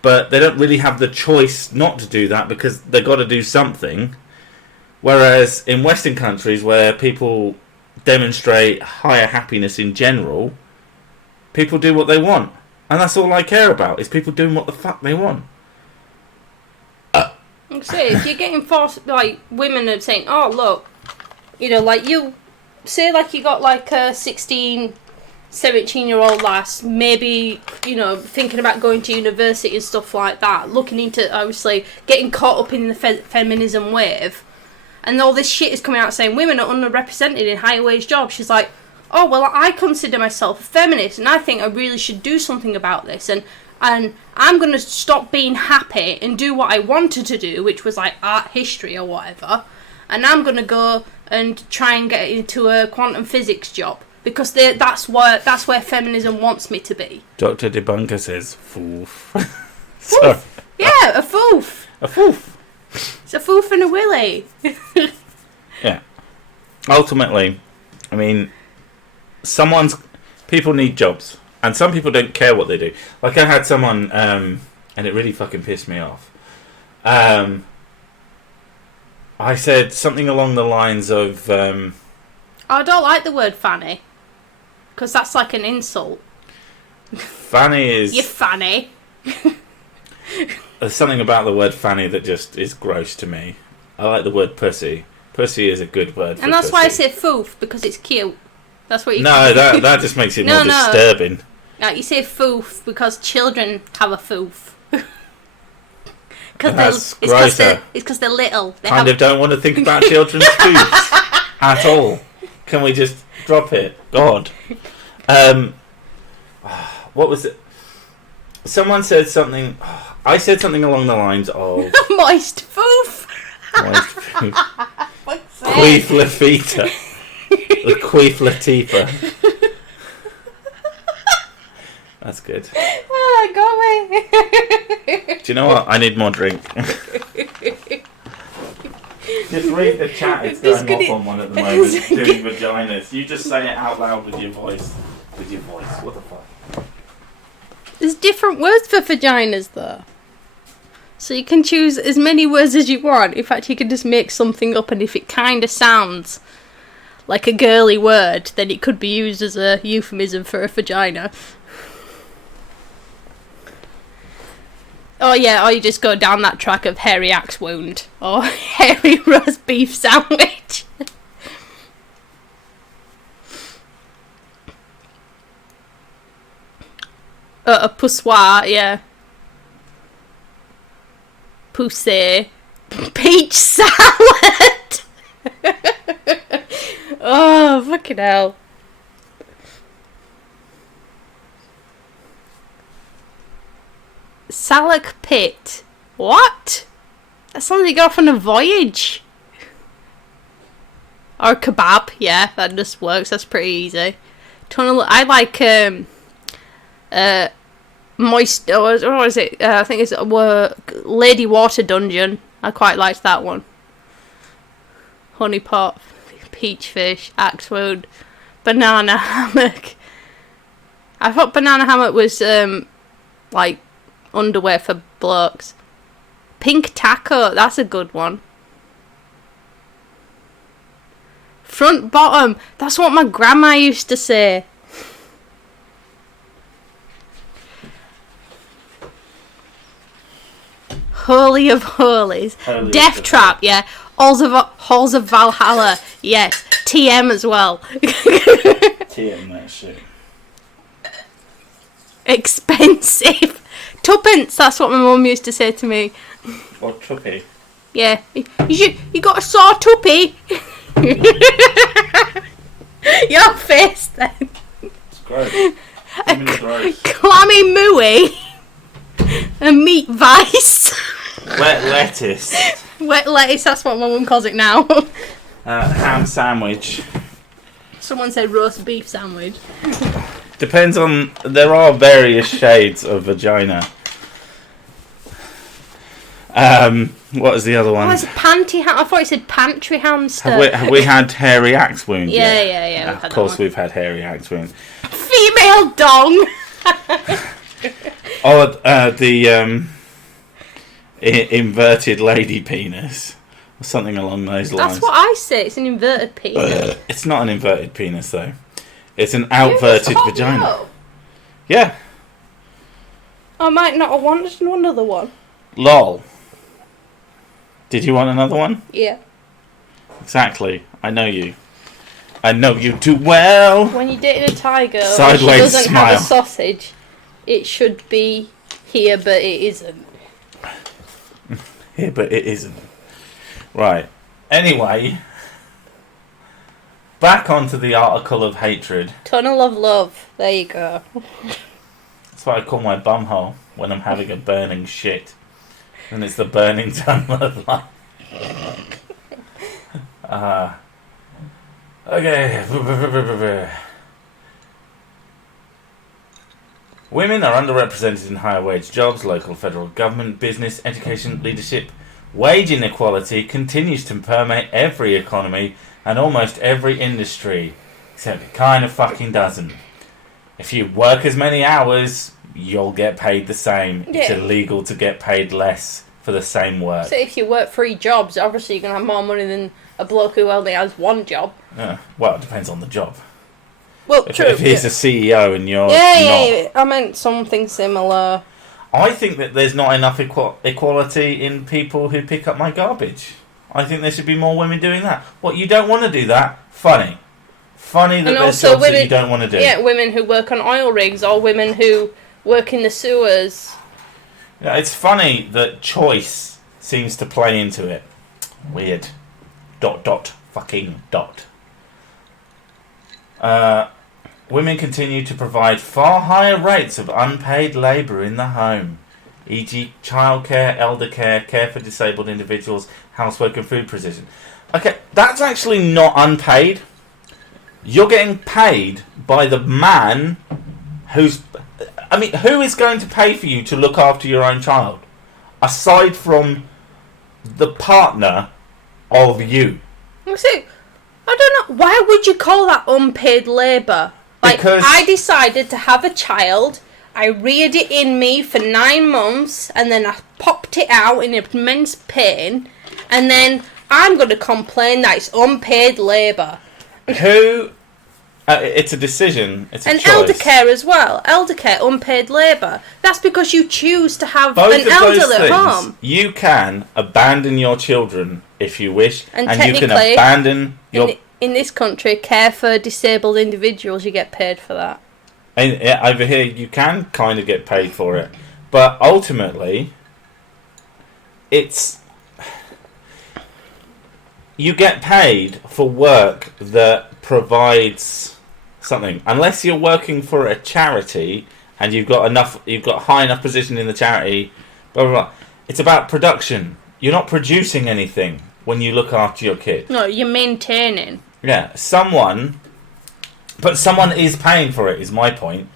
but they don't really have the choice not to do that because they've got to do something. Whereas in Western countries where people demonstrate higher happiness in general, people do what they want. And that's all I care about, is people doing what the fuck they want. So if you're getting forced, like, women are saying, oh, look, you know, like, you say, like, you got, like, a 16, 17-year-old lass, maybe, you know, thinking about going to university and stuff like that, looking into, obviously, getting caught up in the feminism wave, and all this shit is coming out saying women are underrepresented in higher wage jobs. She's like, oh, well, I consider myself a feminist, and I think I really should do something about this, and I'm going to stop being happy and do what I wanted to do, which was, like, art history or whatever, and I'm going to go and try and get into a quantum physics job, because that's where feminism wants me to be. Dr. Debunker says, foof. Foof. Yeah, a foof. A foof. It's a foof and a willy. Yeah. Ultimately, I mean, people need jobs. And some people don't care what they do. Like, I had someone, and it really fucking pissed me off. I said something along the lines of... I don't like the word fanny. Because that's like an insult. Fanny is... You fanny. There's something about the word fanny that just is gross to me. I like the word pussy. Pussy is a good word for And that's pussy. why I say foof, because it's cute. That's what you... No, that just makes it more disturbing. No, you say foof because children have a foof. That's it's because they're little. They don't want to think about children's foofs at all. Can we just drop it? God. What was it? Someone said something... I said something along the lines of... Moist foof. Moist foof. Queef lafita. The Queef Latifa. That's good. Oh, go away. Do you know what? I need more drink. Just read the chat. It's going off on one at the moment. Doing vaginas. You just say it out loud with your voice. What the fuck? There's different words for vaginas, though. So you can choose as many words as you want. In fact, you can just make something up, and if it kind of sounds like a girly word, then it could be used as a euphemism for a vagina. Oh yeah, or you just go down that track of hairy axe wound, or hairy roast beef sandwich. A poussoir, yeah. Poussé. Peach salad! Oh, fucking hell. Salak pit. What? That sounds like you go off on a voyage. Or kebab, yeah, that just works. That's pretty easy. I like moist. What was it? I think it's Lady Water Dungeon. I quite liked that one. Honey pot, peach fish, axe wound, banana hammock. I thought banana hammock was like underwear for blokes. Pink taco, that's a good one. Front bottom, that's what my grandma used to say. Holy of Holies. Death Trap, yeah. Halls of Valhalla, yes. TM as well. TM, that shit. Expensive. Tuppence, that's what my mum used to say to me. Or tuppy. Yeah. You got a sore tuppy? Your face then. It's gross. Give me the gross. Clammy mooey. A meat vice. Wet lettuce. Wet lettuce, that's what my mum calls it now. Ham sandwich. Someone said roast beef sandwich. Depends on... There are various shades of vagina. What is the other one? Oh, it's a panty I thought it said pantry hamster. Have we had hairy axe wound? Yeah. Of course we've had hairy axe wound. Female dong. The inverted lady penis. Or something along those lines. That's what I say. It's an inverted penis. It's not an inverted penis, though. It's an outverted vagina. Low. Yeah. I might not have wanted another one. Lol. Did you want another one? Yeah. Exactly. I know you. I know you too well. When you're dating a tiger, Sideways she doesn't smile. have a sausage, it should be here, but it isn't. Here, but it isn't. Right. Anyway, back onto the article of hatred. Tunnel of love. There you go. That's what I call my bumhole when I'm having a burning shit. And it's the burning tunnel of life. Okay. Women are underrepresented in higher wage jobs, local federal government, business, education, leadership. Wage inequality continues to permeate every economy and almost every industry. Except it kind of fucking doesn't. If you work as many hours, you'll get paid the same. Yeah. It's illegal to get paid less for the same work. So if you work 3 jobs, obviously you're going to have more money than a bloke who only has 1 job. Well, it depends on the job. Well, true. If he's a CEO and you're not... Yeah, I meant something similar. I think that there's not enough equality in people who pick up my garbage. I think there should be more women doing that. What, you don't want to do that? Funny. Funny that there's jobs that you don't want to do. Yeah, women who work on oil rigs or women who work in the sewers. Yeah, it's funny that choice seems to play into it. Weird. ... Fucking ... Women continue to provide far higher rates of unpaid labour in the home, e.g. childcare, elder care, care for disabled individuals, housework and food provision. Okay, that's actually not unpaid. You're getting paid by the man who's... I mean, who is going to pay for you to look after your own child? Aside from the partner of you. So, I don't know, why would you call that unpaid labour? Like, Because I decided to have a child, I reared it in me for 9 months, and then I popped it out in immense pain, and then I'm going to complain that it's unpaid labour. who... it's a decision. It's a and choice. elder care as well. Elder care, unpaid labour. That's because you choose to have Both an of elderly those at things, home. you can abandon your children if you wish, And you can technically, abandon your... In this country, care for disabled individuals, you get paid for that. And over here, you can kind of get paid for it, but ultimately, it's... You get paid for work that provides something. Unless you're working for a charity and you've got high enough position in the charity, blah blah blah. It's about production. You're not producing anything when you look after your kid. No, you're maintaining. Yeah, someone is paying for it, is my point.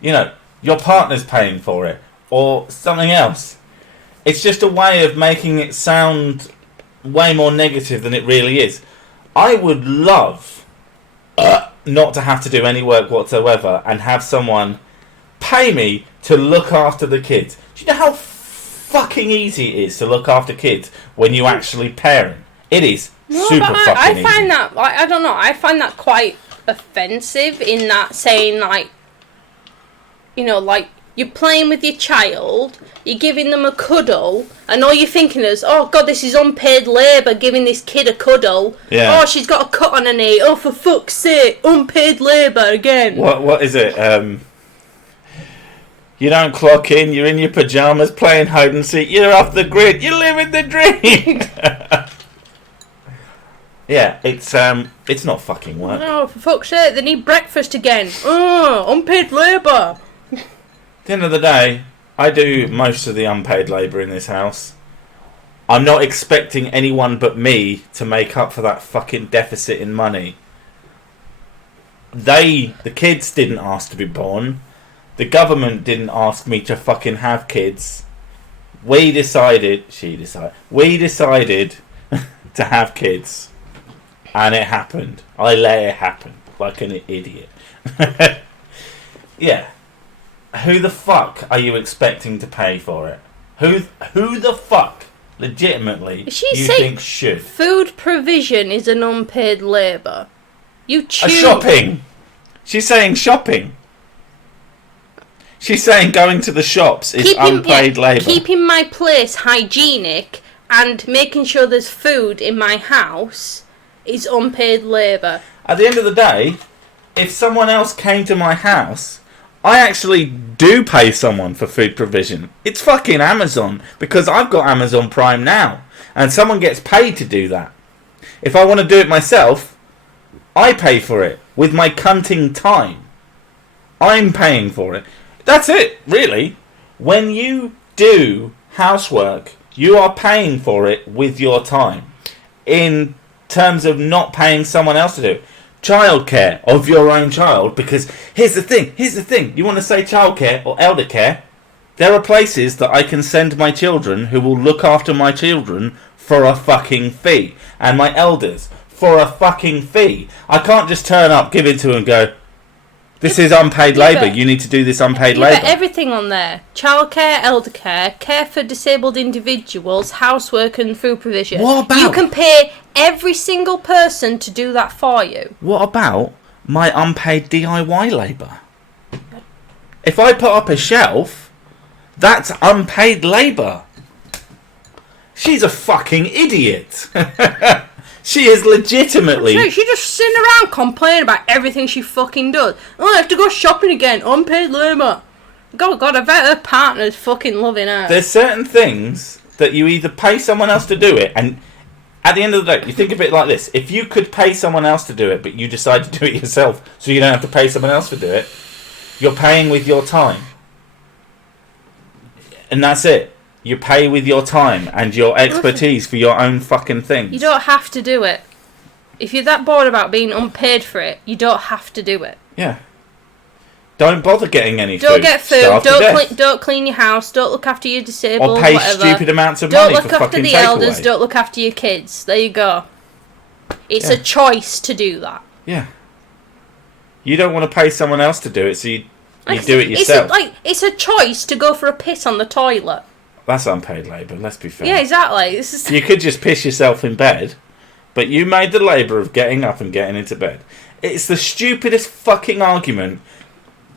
You know, your partner's paying for it, or something else. It's just a way of making it sound way more negative than it really is. I would love not to have to do any work whatsoever and have someone pay me to look after the kids. Do you know how fucking easy it is to look after kids when you actually parent? It is super fucking easy. I find that, I don't know, I find that quite offensive in that saying, like, you know, like, you're playing with your child, you're giving them a cuddle, and all you're thinking is, oh god, this is unpaid labour, giving this kid a cuddle. Yeah. Oh, she's got a cut on her knee. Oh, for fuck's sake, unpaid labour again. What is it? You don't clock in, you're in your pyjamas playing hide and seek, you're off the grid, you're living the dream. Yeah, it's not fucking work. Oh, for fuck's sake, they need breakfast again. Oh, unpaid labour. At the end of the day, I do most of the unpaid labour in this house. I'm not expecting anyone but me to make up for that fucking deficit in money. The kids didn't ask to be born. The government didn't ask me to fucking have kids. we decided to have kids, and it happened. I let it happen like an idiot. Yeah. Who the fuck are you expecting to pay for it? Who the fuck, legitimately, you think should? Food provision is an unpaid labour. You choose. Shopping. She's saying shopping. She's saying going to the shops is unpaid labour. Keeping my place hygienic and making sure there's food in my house is unpaid labour. At the end of the day, if someone else came to my house, I actually do pay someone for food provision. It's fucking Amazon, because I've got Amazon Prime now, and someone gets paid to do that. If I want to do it myself, I pay for it with my cunting time. I'm paying for it. That's it, really. When you do housework, you are paying for it with your time. In terms of not paying someone else to do it. Childcare of your own child, because here's the thing. You want to say childcare or elder care? There are places that I can send my children who will look after my children for a fucking fee. And my elders for a fucking fee. I can't just turn up, give it to them and go, this is unpaid labour. You need to do this unpaid labour. But everything on there. Childcare, elder care, care for disabled individuals, housework and food provision. What about... You can pay every single person to do that for you. What about my unpaid DIY labour? If I put up a shelf, that's unpaid labour. She's a fucking idiot. She is legitimately... She just sitting around complaining about everything she fucking does. Oh, I have to go shopping again. Unpaid labour. God, I bet her partner's fucking loving her. There's certain things that you either pay someone else to do it, and at the end of the day, you think of it like this. If you could pay someone else to do it, but you decide to do it yourself, so you don't have to pay someone else to do it, you're paying with your time. And that's it. You pay with your time and your expertise for your own fucking things. You don't have to do it. If you're that bored about being unpaid for it, you don't have to do it. Yeah. Don't bother getting any food. Don't get food. Starve Don't clean your house. Don't look after your disabled. Or pay whatever. stupid amounts of money for fucking takeaway. Don't look after the elders. Don't look after your kids. There you go. It's a choice to do that. Yeah. You don't want to pay someone else to do it, so you do it yourself. It's a choice to go for a piss on the toilet. That's unpaid labour, let's be fair. Yeah, exactly. You could just piss yourself in bed, but you made the labour of getting up and getting into bed. It's the stupidest fucking argument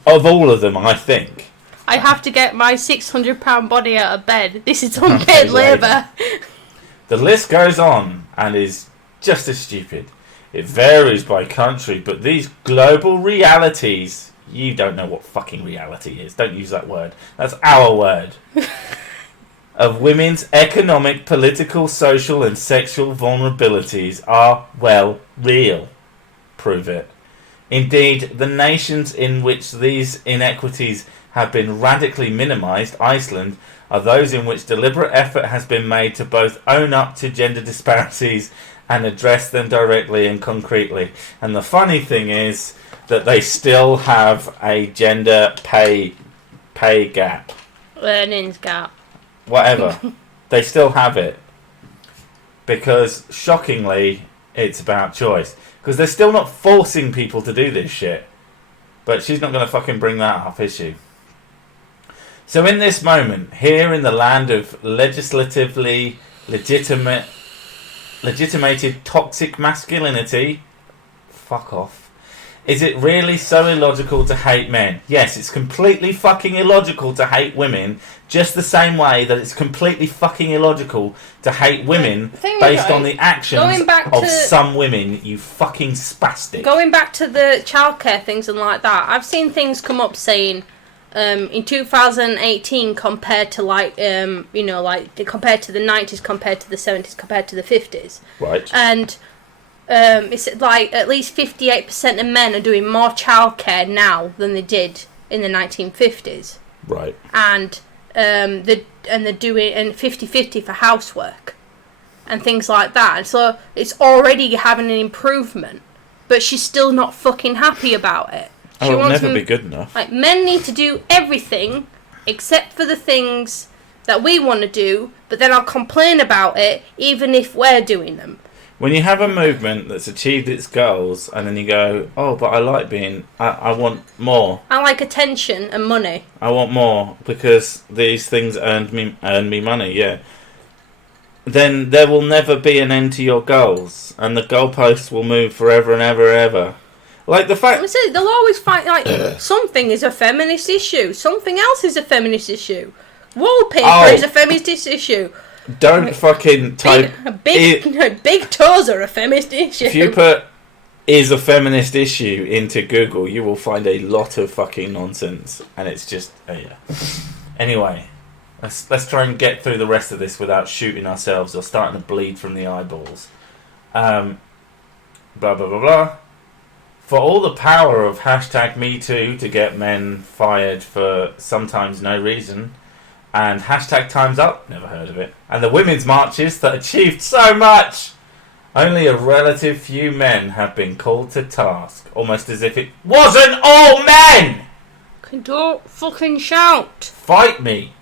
of all of them, I think. I have to get my £600 body out of bed. This is unpaid labour. The list goes on and is just as stupid. It varies by country, but these global realities... You don't know what fucking reality is. Don't use that word. That's our word. Of women's economic, political, social and sexual vulnerabilities are, well, real. Prove it. Indeed, the nations in which these inequities have been radically minimised, Iceland, are those in which deliberate effort has been made to both own up to gender disparities and address them directly and concretely. And the funny thing is that they still have a gender pay gap. Earnings gap. Whatever. They still have it. Because, shockingly, it's about choice. Because they're still not forcing people to do this shit. But she's not going to fucking bring that up, is she? So in this moment, here in the land of legislatively legitimated toxic masculinity, fuck off. Is it really so illogical to hate men? Yes, it's completely fucking illogical to hate women, just the same way that it's completely fucking illogical to hate women based on the actions of some women, you fucking spastic. Going back to the childcare things and like that, I've seen things come up saying in 2018 compared to compared to the 90s, compared to the 70s, compared to the 50s. Right. And it's like at least 58% of men are doing more childcare now than they did in the 1950s. Right. And they're doing 50-50 for housework and things like that. And so it's already having an improvement, but she's still not fucking happy about it. It'll never be good enough. Like, men need to do everything except for the things that we want to do, but then I'll complain about it even if we're doing them. When you have a movement that's achieved its goals, and then you go, oh, but I like I want more. I like attention and money. I want more because these things earn me money, yeah. Then there will never be an end to your goals, and the goalposts will move forever and ever and ever. Like the fact... They'll always find, like, something is a feminist issue, something else is a feminist issue. Wallpaper is a feminist issue. Don't fucking type... Big toes are a feminist issue. If you put "is a feminist issue" into Google, you will find a lot of fucking nonsense. And it's just... yeah. Anyway, let's try and get through the rest of this without shooting ourselves or starting to bleed from the eyeballs. Blah, blah, blah, blah. For all the power of #MeToo to get men fired for sometimes no reason... And #Time's Up, never heard of it. And the women's marches that achieved so much. Only a relative few men have been called to task. Almost as if it wasn't all men! Don't fucking shout. Fight me.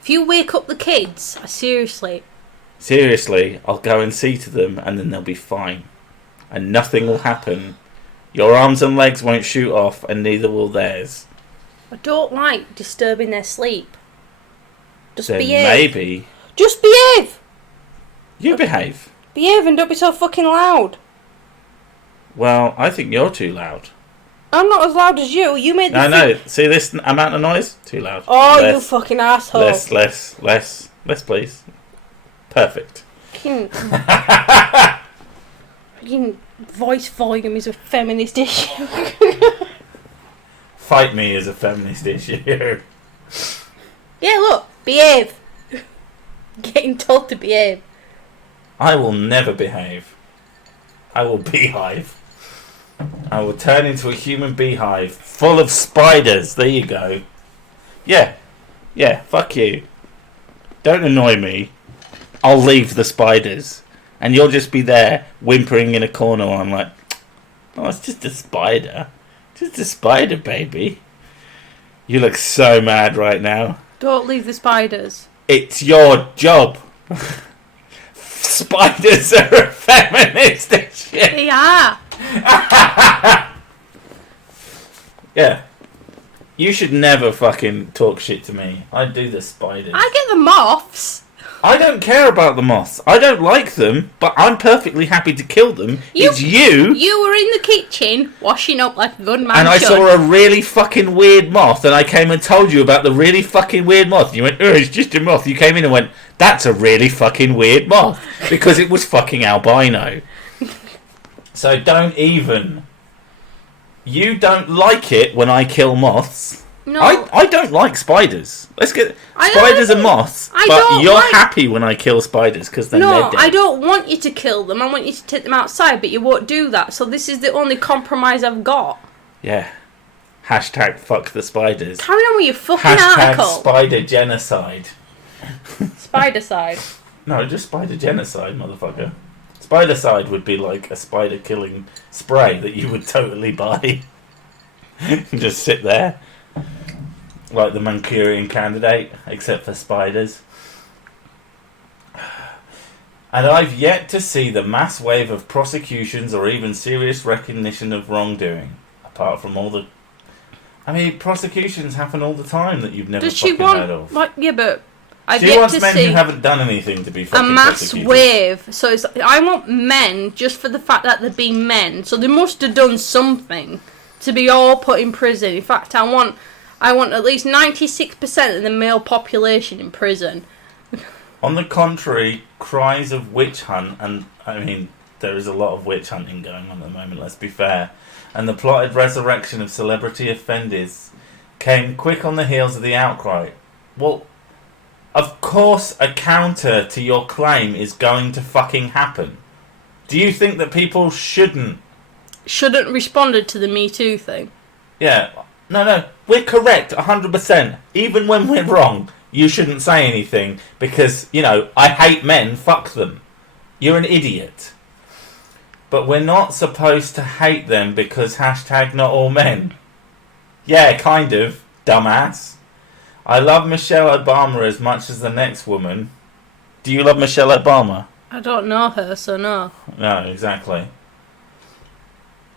If you wake up the kids, seriously. Seriously, I'll go and see to them and then they'll be fine. And nothing will happen. Your arms and legs won't shoot off and neither will theirs. I don't like disturbing their sleep. Just then behave. Maybe. Just behave. You behave. Behave and don't be so fucking loud. Well, I think you're too loud. I'm not as loud as you. You made the... No. See this amount of noise? Too loud. Oh, less, you fucking asshole. Less, please. Perfect. Fucking voice volume is a feminist issue. Fight me is a feminist issue. Yeah, look. Behave. Getting told to behave. I will never behave. I will beehive. I will turn into a human beehive full of spiders. There you go. Yeah, fuck you. Don't annoy me. I'll leave the spiders. And you'll just be there whimpering in a corner while I'm like, oh, it's just a spider. Just a spider, baby. You look so mad right now. Don't leave the spiders. It's your job. Spiders are a feminist issue. Yeah. Yeah. You should never fucking talk shit to me. I do the spiders. I get the moths. I don't care about the moths. I don't like them, but I'm perfectly happy to kill them. It's you. You were in the kitchen washing up like a good man and I should. saw a really fucking weird moth, and I came and told you about the really fucking weird moth. And you went, oh, it's just a moth. You came in and went, that's a really fucking weird moth. Because it was fucking albino. So don't even. You don't like it when I kill moths. No. I don't like spiders. Let's get spiders and moths. But you're happy when I kill spiders because then they're dead. No, I don't want you to kill them. I want you to take them outside, but you won't do that. So this is the only compromise I've got. Yeah. #fuck the spiders. Carry on with your fucking article. Spider genocide. Spider-side. No, just spider genocide, motherfucker. Spider-side would be like a spider killing spray that you would totally buy. And just sit there. Like the Manchurian Candidate, except for spiders. And I've yet to see the mass wave of prosecutions or even serious recognition of wrongdoing. Apart from all the... I mean, prosecutions happen all the time that you've never fucking heard of. Like, yeah, but I've she yet wants to men see who haven't done anything to be fucking a mass prosecuted. wave. So it's, I want men just for the fact that they're being men. So they must have done something to be all put in prison. In fact, I want at least 96% of the male population in prison. On the contrary, cries of witch hunt, and I mean, there is a lot of witch hunting going on at the moment, let's be fair, and the plotted resurrection of celebrity offenders came quick on the heels of the outcry. Well, of course a counter to your claim is going to fucking happen. Do you think that people shouldn't Responded to the Me Too thing? Yeah. No, we're correct, 100%. Even when we're wrong, you shouldn't say anything because, you know, I hate men, fuck them. You're an idiot. But we're not supposed to hate them because #not all men. Yeah, kind of, dumbass. I love Michelle Obama as much as the next woman. Do you love Michelle Obama? I don't know her, so no. No, exactly.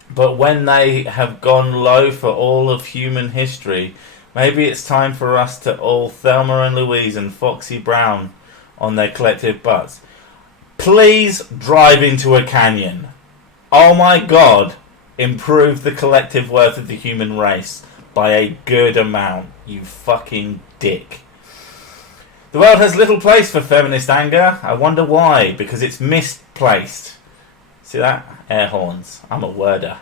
But when they have gone low for all of human history, maybe it's time for us to all Thelma and Louise and Foxy Brown on their collective butts. Please drive into a canyon. Oh my god. Improve the collective worth of the human race by a good amount, you fucking dick. The world has little place for feminist anger. I wonder why. Because it's misplaced. See that? Air horns. I'm a worder.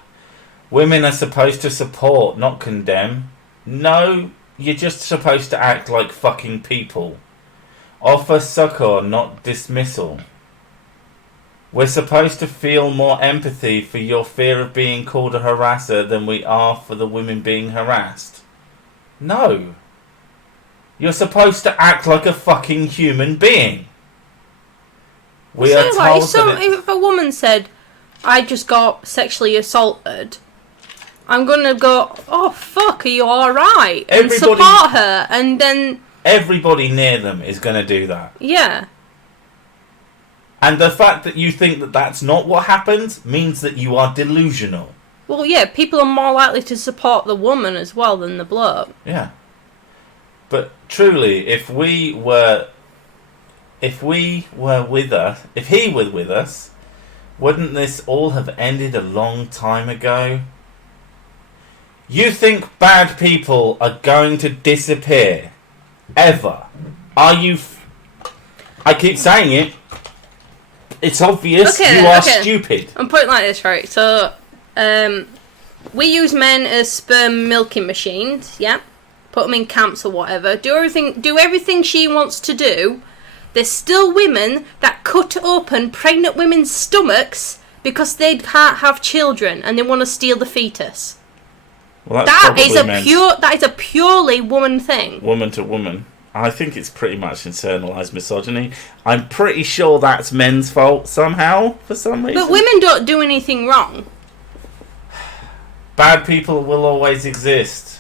Women are supposed to support, not condemn. No, you're just supposed to act like fucking people. Offer succor, not dismissal. We're supposed to feel more empathy for your fear of being called a harasser than we are for the women being harassed. No. You're supposed to act like a fucking human being. We are told if a woman said, I just got sexually assaulted, I'm gonna go, oh fuck, are you alright? And support her, and then... Everybody near them is gonna do that. Yeah. And the fact that you think that that's not what happens means that you are delusional. Well, yeah, people are more likely to support the woman as well than the bloke. Yeah. But truly, if he were with us, wouldn't this all have ended a long time ago? You think bad people are going to disappear? Ever? Are you... I keep saying it. It's obvious you are stupid. I'm putting it like this, right? So, we use men as sperm milking machines, yeah? Put them in camps or whatever. Do everything she wants to do. There's still women that cut open pregnant women's stomachs because they can't have children and they want to steal the fetus. Well, that is a purely woman thing. Woman to woman. I think it's pretty much internalised misogyny. I'm pretty sure that's men's fault somehow, for some reason. But women don't do anything wrong. Bad people will always exist.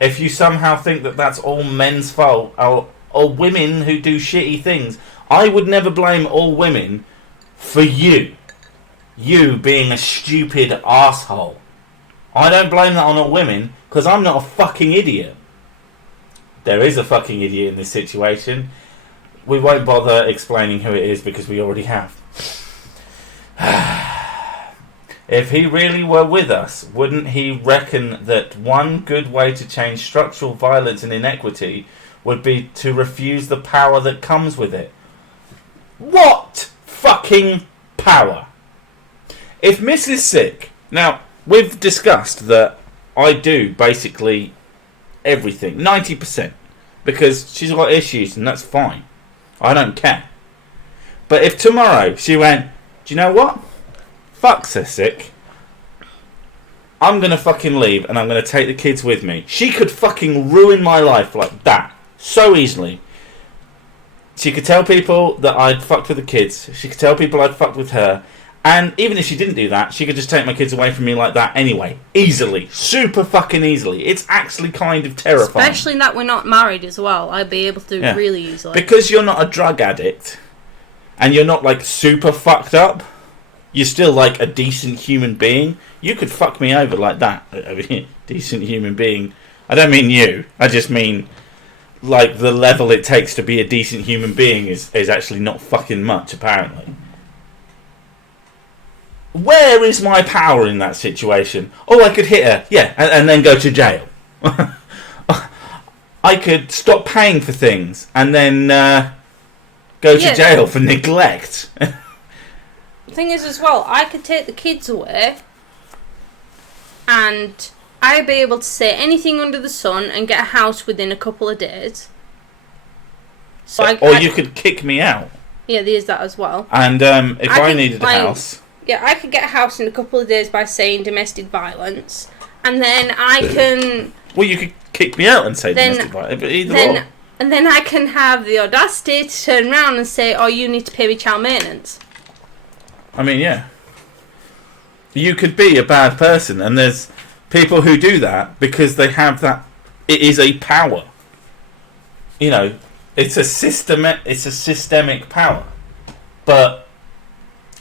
If you somehow think that that's all men's fault, or women who do shitty things, I would never blame all women for you. You being a stupid asshole. I don't blame that on all women, because I'm not a fucking idiot. There is a fucking idiot in this situation. We won't bother explaining who it is because we already have. If he really were with us, wouldn't he reckon that one good way to change structural violence and inequity would be to refuse the power that comes with it? What fucking power? If Miss is sick... Now, we've discussed that I do basically... everything, 90%, because she's got issues and that's fine. I don't care. But if tomorrow she went, do you know what? Fuck's her sick. I'm gonna fucking leave and I'm gonna take the kids with me. She could fucking ruin my life like that so easily. She could tell people that I'd fucked with the kids. She could tell people I'd fucked with her. And even if she didn't do that, she could just take my kids away from me like that anyway. Easily. Super fucking easily. It's actually kind of terrifying. Especially that we're not married as well. I'd be able to really easily. Because you're not a drug addict, and you're not, like, super fucked up, you're still, like, a decent human being. You could fuck me over like that. I mean, decent human being. I don't mean you. I just mean, like, the level it takes to be a decent human being is actually not fucking much, apparently. Where is my power in that situation? Oh, I could hit her, yeah, and then go to jail. I could stop paying for things and then go to jail for neglect. The thing is as well, I could take the kids away and I'd be able to say anything under the sun and get a house within a couple of days. So you could kick me out. Yeah, there's that as well. And if I needed a house... Yeah, I could get a house in a couple of days by saying domestic violence, and then I can... Well, you could kick me out and say domestic violence, but either or. And then I can have the audacity to turn around and say, oh, you need to pay me child maintenance. I mean, yeah. You could be a bad person, and there's people who do that because they have that... It is a power. you know, it's a systemic power. But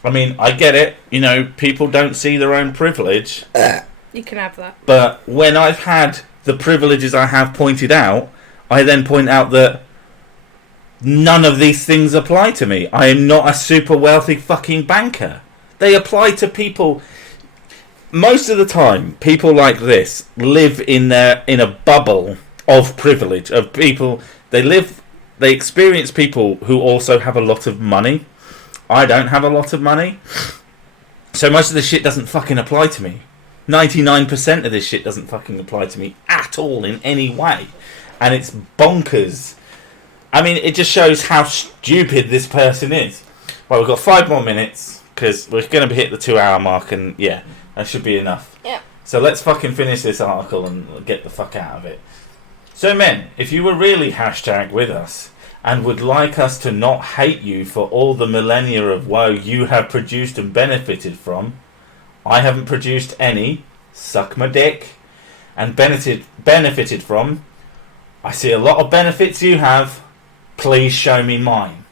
I mean, I get it. You know, people don't see their own privilege. You can have that. But when I've had the privileges I have pointed out, I then point out that none of these things apply to me. I am not a super wealthy fucking banker. They apply to people. Most of the time, people like this live in a bubble of privilege, of people. They experience people who also have a lot of money. I don't have a lot of money, so most of this shit doesn't fucking apply to me. 99% of this shit doesn't fucking apply to me at all in any way, and it's bonkers. I mean, it just shows how stupid this person is. Well, we've got 5 more minutes because we're going to hit the 2-hour mark, and yeah, that should be enough. Yeah. So let's fucking finish this article and get the fuck out of it. So men, if you were really hashtag with us and would like us to not hate you for all the millennia of woe you have produced and benefited from, I haven't produced any, suck my dick, and benefited from. I see a lot of benefits you have, please show me mine.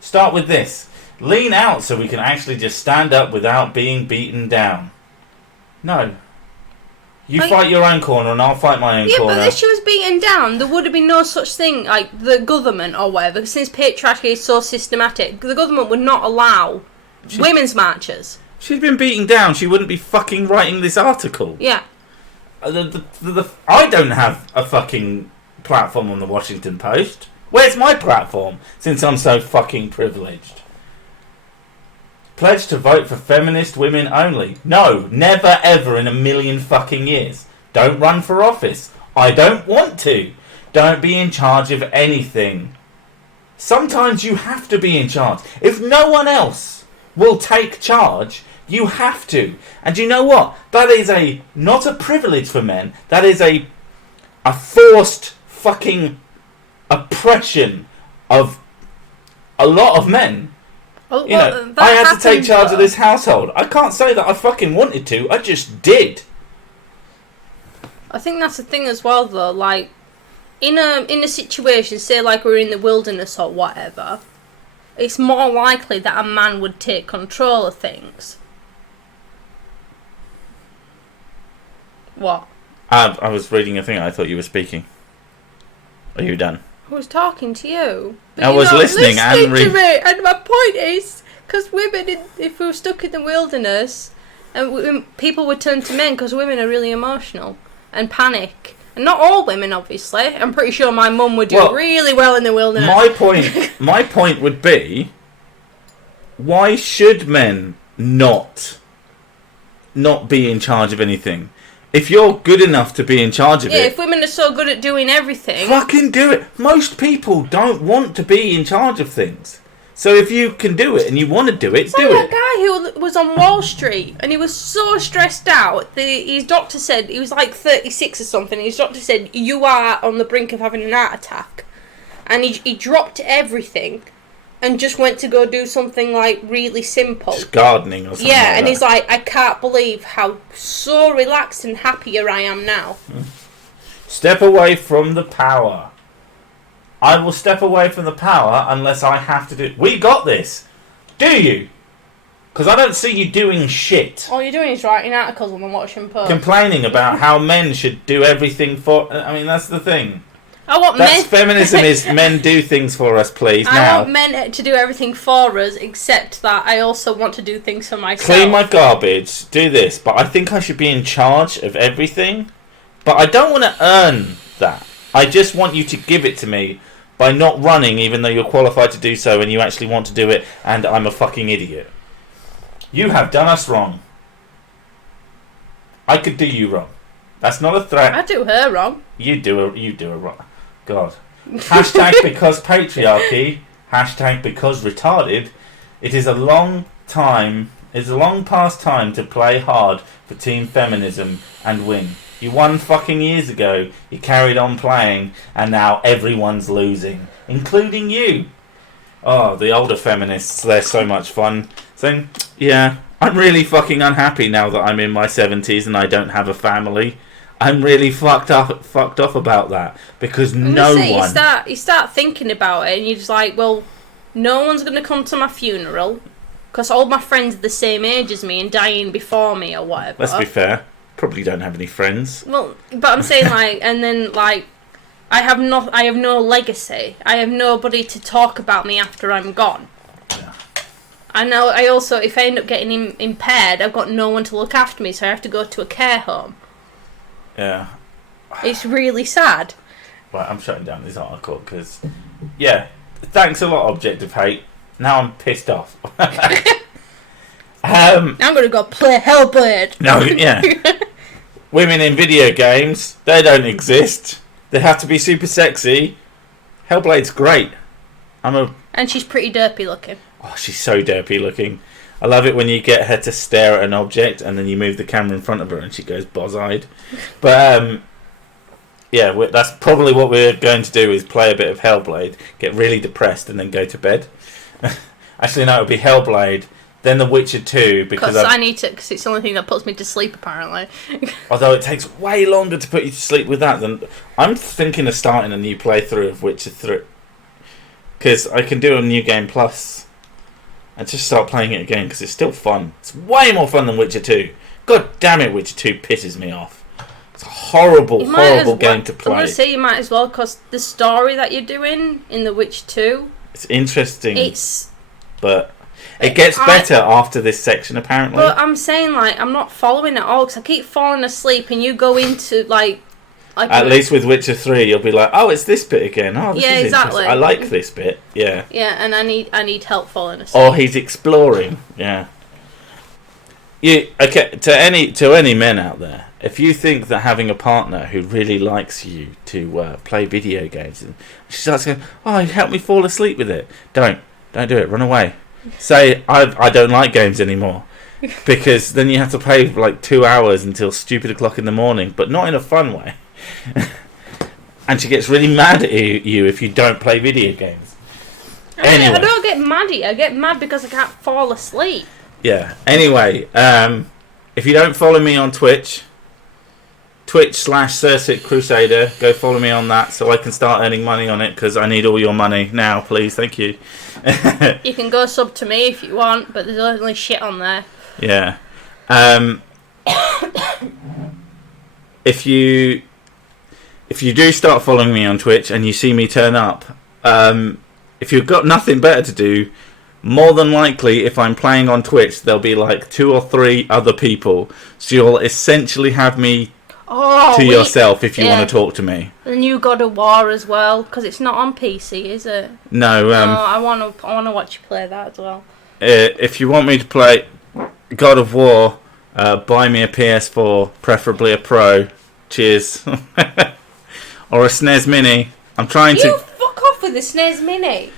Start with this. Lean out so we can actually just stand up without being beaten down. No. You fight your own corner and I'll fight my own corner. Yeah, but if she was beaten down, there would have been no such thing like the government or whatever. Since patriarchy is so systematic, the government would not allow women's marches. She'd been beaten down, she wouldn't be fucking writing this article. Yeah. I don't have a fucking platform on the Washington Post. Where's my platform, since I'm so fucking privileged? Pledge to vote for feminist women only. No, never ever in a million fucking years. Don't run for office. I don't want to. Don't be in charge of anything. Sometimes you have to be in charge. If no one else will take charge, you have to. And you know what? That is not a privilege for men. That is a forced fucking oppression of a lot of men. Well, you know, I had to take charge of this household. I can't say that I fucking wanted to. I just did. I think that's the thing as well, though. Like, in a situation, say like we're in the wilderness or whatever, it's more likely that a man would take control of things. What? I was reading a thing. I thought you were speaking. Are you done? I was talking to you. I was listening to me. And my point is, because women, if we were stuck in the wilderness, and people would turn to men because women are really emotional and panic. And not all women, obviously. I'm pretty sure my mum would do really well in the wilderness. My point would be, why should men not be in charge of anything? If you're good enough to be in charge of it... Yeah, if women are so good at doing everything... Fucking do it. Most people don't want to be in charge of things. So if you can do it and you want to do it, do it. That guy who was on Wall Street and he was so stressed out. His doctor said, he was like 36 or something, his doctor said, you are on the brink of having an heart attack. And he dropped everything and just went to go do something like really simple. Just gardening or something. Yeah, like and that. he's like, I can't believe how so relaxed and happier I am now. Step away from the power. I will step away from the power unless I have to do... We got this. Do you? Because I don't see you doing shit. All you're doing is writing articles on the Washington Post. Complaining about how men should do everything for... I mean, that's the thing. Feminism is men do things for us, please. I want men to do everything for us, except that I also want to do things for myself. Clean my garbage, do this, but I think I should be in charge of everything. But I don't want to earn that. I just want you to give it to me by not running, even though you're qualified to do so and you actually want to do it, and I'm a fucking idiot. You have done us wrong. I could do you wrong. That's not a threat. I do her wrong. You do her wrong. God. Hashtag because patriarchy. Hashtag because retarded. It is a long past time to play hard for team feminism and win. You won fucking years ago. You carried on playing, and now everyone's losing, including you. Oh, the older feminists, they're so much fun. Saying, yeah, I'm really fucking unhappy now that I'm in my 70s and I don't have a family. I'm really fucked off about that because no one. You start thinking about it, and you're just like, well, no one's gonna come to my funeral because all my friends are the same age as me and dying before me or whatever. Let's be fair. Probably don't have any friends. Well, but I'm saying like, and then like, I have no legacy. I have nobody to talk about me after I'm gone. Yeah. I know. I also, if I end up getting impaired, I've got no one to look after me, so I have to go to a care home. Yeah. It's really sad. Well, I'm shutting down this article because, yeah, thanks a lot, Objective Hate. Now I'm pissed off. I'm gonna go play Hellblade. No, yeah. Women in video games, they don't exist. They have to be super sexy. Hellblade's great. And she's pretty derpy looking. Oh, she's so derpy looking. I love it when you get her to stare at an object and then you move the camera in front of her and she goes boz-eyed. But, yeah, that's probably what we're going to do is play a bit of Hellblade, get really depressed and then go to bed. Actually, no, it would be Hellblade, then The Witcher 2, because I need to, because it's the only thing that puts me to sleep, apparently. Although it takes way longer to put you to sleep with that than... I'm thinking of starting a new playthrough of Witcher 3. Because I can do a New Game Plus and just start playing it again, because it's still fun. It's way more fun than Witcher 2. God damn it, Witcher 2 pisses me off. It's a horrible game to play. I'm going to say you might as well, because the story that you're doing in The Witcher 2... It's interesting. But... It gets better after this section, apparently. But I'm saying, like, I'm not following at all, because I keep falling asleep, and you go into, like at least with Witcher 3, you'll be like, oh, it's this bit again. Oh, this is exactly. I like this bit. Yeah. Yeah, and I need help falling asleep. Or he's exploring. Yeah. To any men out there, if you think that having a partner who really likes you to play video games, and she starts going, oh, help me fall asleep with it. Don't do it. Run away. Say, I don't like games anymore. Because then you have to play for like 2 hours until stupid o'clock in the morning, but not in a fun way. And she gets really mad at you if you don't play video games. Anyway. I don't get mad at you. I get mad because I can't fall asleep. Yeah. Anyway, if you don't follow me on Twitch/Sursit Crusader, go follow me on that so I can start earning money on it, because I need all your money now, please. Thank you. You can go sub to me if you want, but there's only shit on there. Yeah. If you do start following me on Twitch and you see me turn up, if you've got nothing better to do, more than likely, if I'm playing on Twitch, there'll be like 2 or 3 other people. So you'll essentially have me yourself if you want to talk to me. The new God of War as well, because it's not on PC, is it? No. I want to watch you play that as well. If you want me to play God of War, buy me a PS4, preferably a Pro. Cheers. Or a SNES Mini. I'm trying to... You fuck off with the SNES Mini.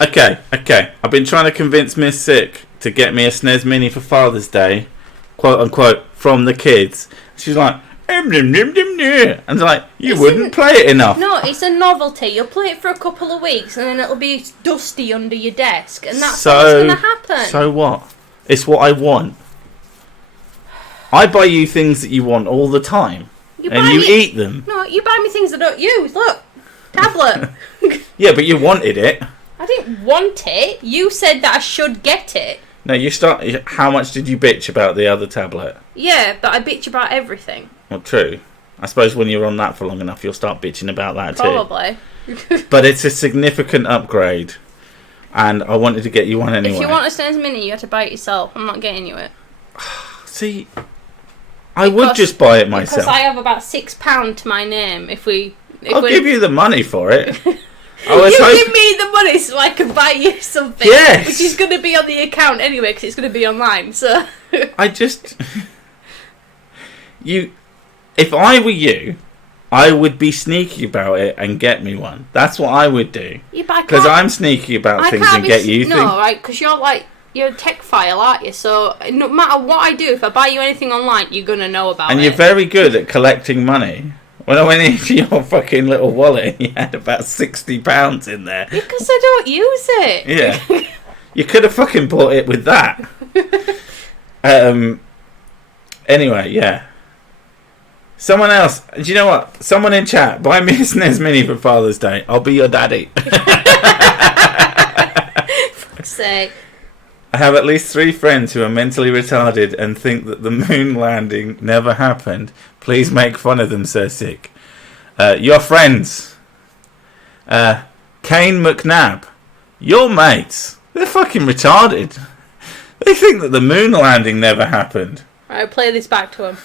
Okay. I've been trying to convince Miss Sick to get me a SNES Mini for Father's Day, quote unquote, from the kids. She's like, and it's like, you wouldn't play it enough. No, it's a novelty. You'll play it for a couple of weeks and then it'll be dusty under your desk, and that's what's going to happen. So what? It's what I want. I buy you things that you want all the time, and you eat them. No, you buy me things I don't use. Look, tablet. Yeah, but you wanted it. I didn't want it. You said that I should get it. No, how much did you bitch about the other tablet? Yeah, but I bitch about everything. Well, true. I suppose when you're on that for long enough, you'll start bitching about that too. Probably. But it's a significant upgrade, and I wanted to get you one anyway. If you want a SNES Mini, you have to buy it yourself. I'm not getting you it. See, I would just buy it myself. Because I have about £6 to my name. I'll give you the money for it. Give me the money so I can buy you something. Yes. Which is going to be on the account anyway, because it's going to be online. So if I were you, I would be sneaky about it and get me one. That's what I would do. Because I'm sneaky about things and get you things. No, right? Because you're a tech file, aren't you? So no matter what I do, if I buy you anything online, you're going to know about it. And you're very good at collecting money. When I went into your fucking little wallet, you had about £60 in there. Because I don't use it. Yeah. You could have fucking bought it with that. Anyway, yeah. Someone else. Do you know what? Someone in chat, buy me a SNES Mini for Father's Day. I'll be your daddy. Fuck's sake. I have at least 3 friends who are mentally retarded and think that the moon landing never happened. Please make fun of them, Sir Sick. Your friends. Kane McNabb. Your mates. They're fucking retarded. They think that the moon landing never happened. Alright, play this back to him.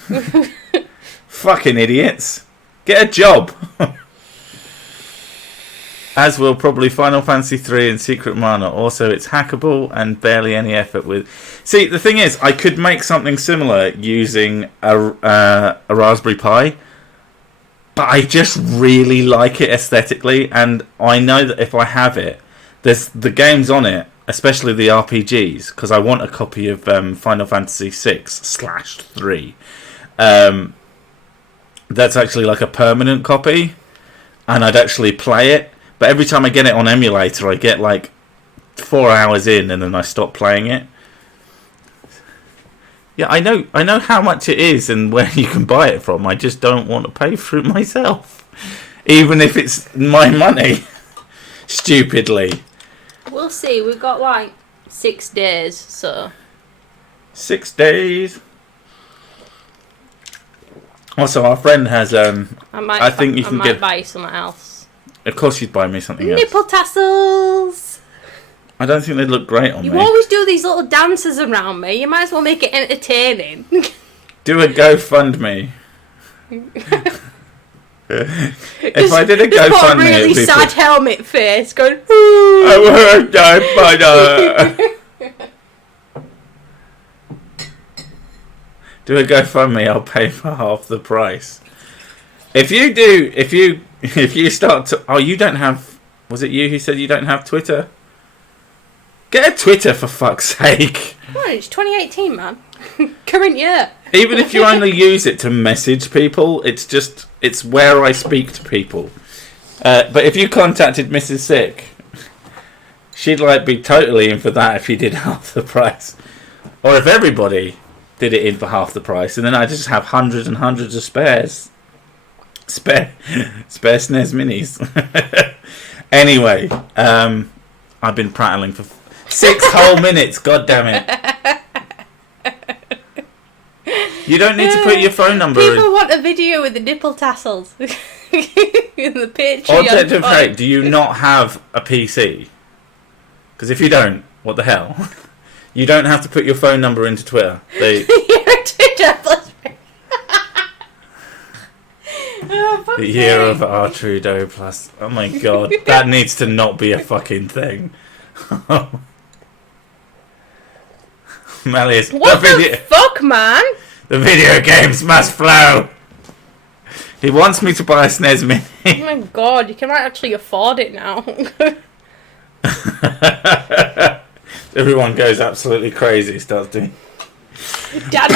Fucking idiots. Get a job. As will probably Final Fantasy 3 and Secret Mana. Also, it's hackable and barely any effort with... See, the thing is, I could make something similar using a Raspberry Pi. But I just really like it aesthetically. And I know that if I have it, there's the games on it, especially the RPGs, because I want a copy of Final Fantasy 6/3. That's actually like a permanent copy. And I'd actually play it. But every time I get it on emulator, I get like 4 hours in and then I stop playing it. Yeah, I know how much it is and where you can buy it from. I just don't want to pay for it myself. Even if it's my money. Stupidly. We'll see. We've got like 6 days, so... 6 days. Also, our friend has... I think you can might get... buy you something else. Of course you'd buy me something else. Nipple tassels! I don't think they'd look great on me. You always do these little dances around me. You might as well make it entertaining. Do a GoFundMe. If I did a just put a GoFundMe, really it'd be sad helmet face going... I won't die, Do a GoFundMe, I'll pay for half the price. If you start to... Oh, you don't have... Was it you who said you don't have Twitter? Get a Twitter, for fuck's sake. Come on, it's 2018, man. Current year. Even if you only use it to message people, it's where I speak to people. But if you contacted Mrs. Sick, she'd like be totally in for that if you did half the price. Or if everybody did it in for half the price, and then I just have hundreds and hundreds of spares. Spare SNES Minis. Anyway, I've been prattling for 6 whole minutes. God damn it! You don't need to put your phone number People in. want a video with the nipple tassels. In the Patreon. Object of fate, do you not have a PC? Because if you don't, what the hell? You don't have to put your phone number into Twitter. You're a Twitter plus. The year of our Trudeau plus... Oh my god, that needs to not be a fucking thing. Malleus, What the fuck, man? The video games must flow. He wants me to buy a SNES Mini. Oh my god, you can actually afford it now. Everyone goes absolutely crazy, starts doing... Dad,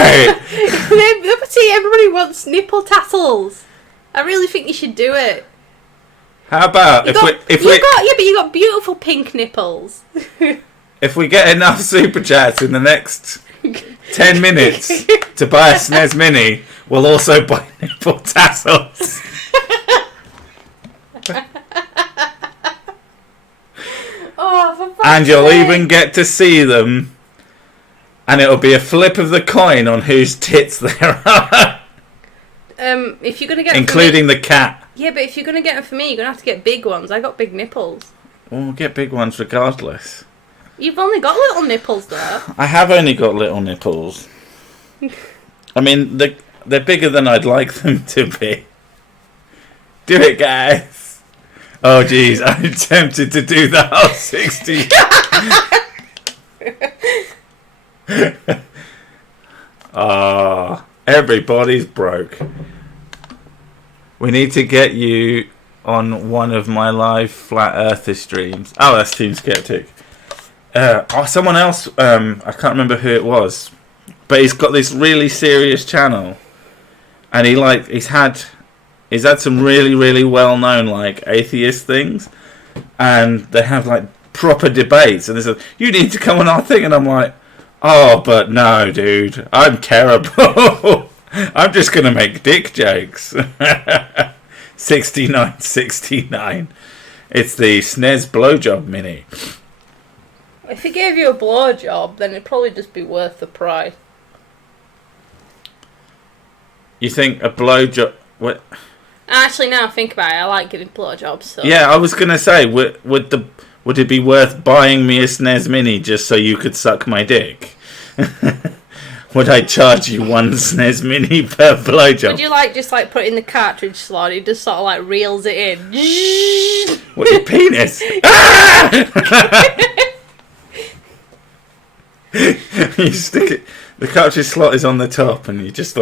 see, everybody wants nipple tassels. I really think you should do it. How about You got beautiful pink nipples. if we get enough super chats in the next 10 minutes to buy a SNES Mini, we'll also buy nipple tassels. Oh, for fuck's And you'll sake. even get to see them, and it'll be a flip of the coin on whose tits there are. If you're gonna get them Including the cat. for me, yeah, but if you're gonna get them for me, you're gonna have to get big ones. I got big nipples. Well, we'll get big ones regardless. You've only got little nipples though. I have only got little nipples. I mean, they're bigger than I'd like them to be. Do it, guys. Oh, jeez, I'm tempted to do the whole 60. Ah, everybody's broke. We need to get you on one of my live Flat Earther streams. Oh, that's Team Skeptic. Someone else, I can't remember who it was, but he's got this really serious channel, and he's had some really, really well known like atheist things, and they have like proper debates, and they say, you need to come on our thing, and I'm like, oh, but no, dude, I'm terrible. I'm just going to make dick jokes. 69.69. It's the SNES blowjob mini. If he gave you a blowjob, then it'd probably just be worth the price. You think a blowjob... What? Actually, now I think about it, I like giving blowjobs. So. Yeah, I was going to say, would it be worth buying me a SNES mini just so you could suck my dick? Would I charge you one SNES mini per blowjob? Would you just put it in the cartridge slot? It just sort of reels it in. What, your penis? Ah! You stick it. The cartridge slot is on the top, and you just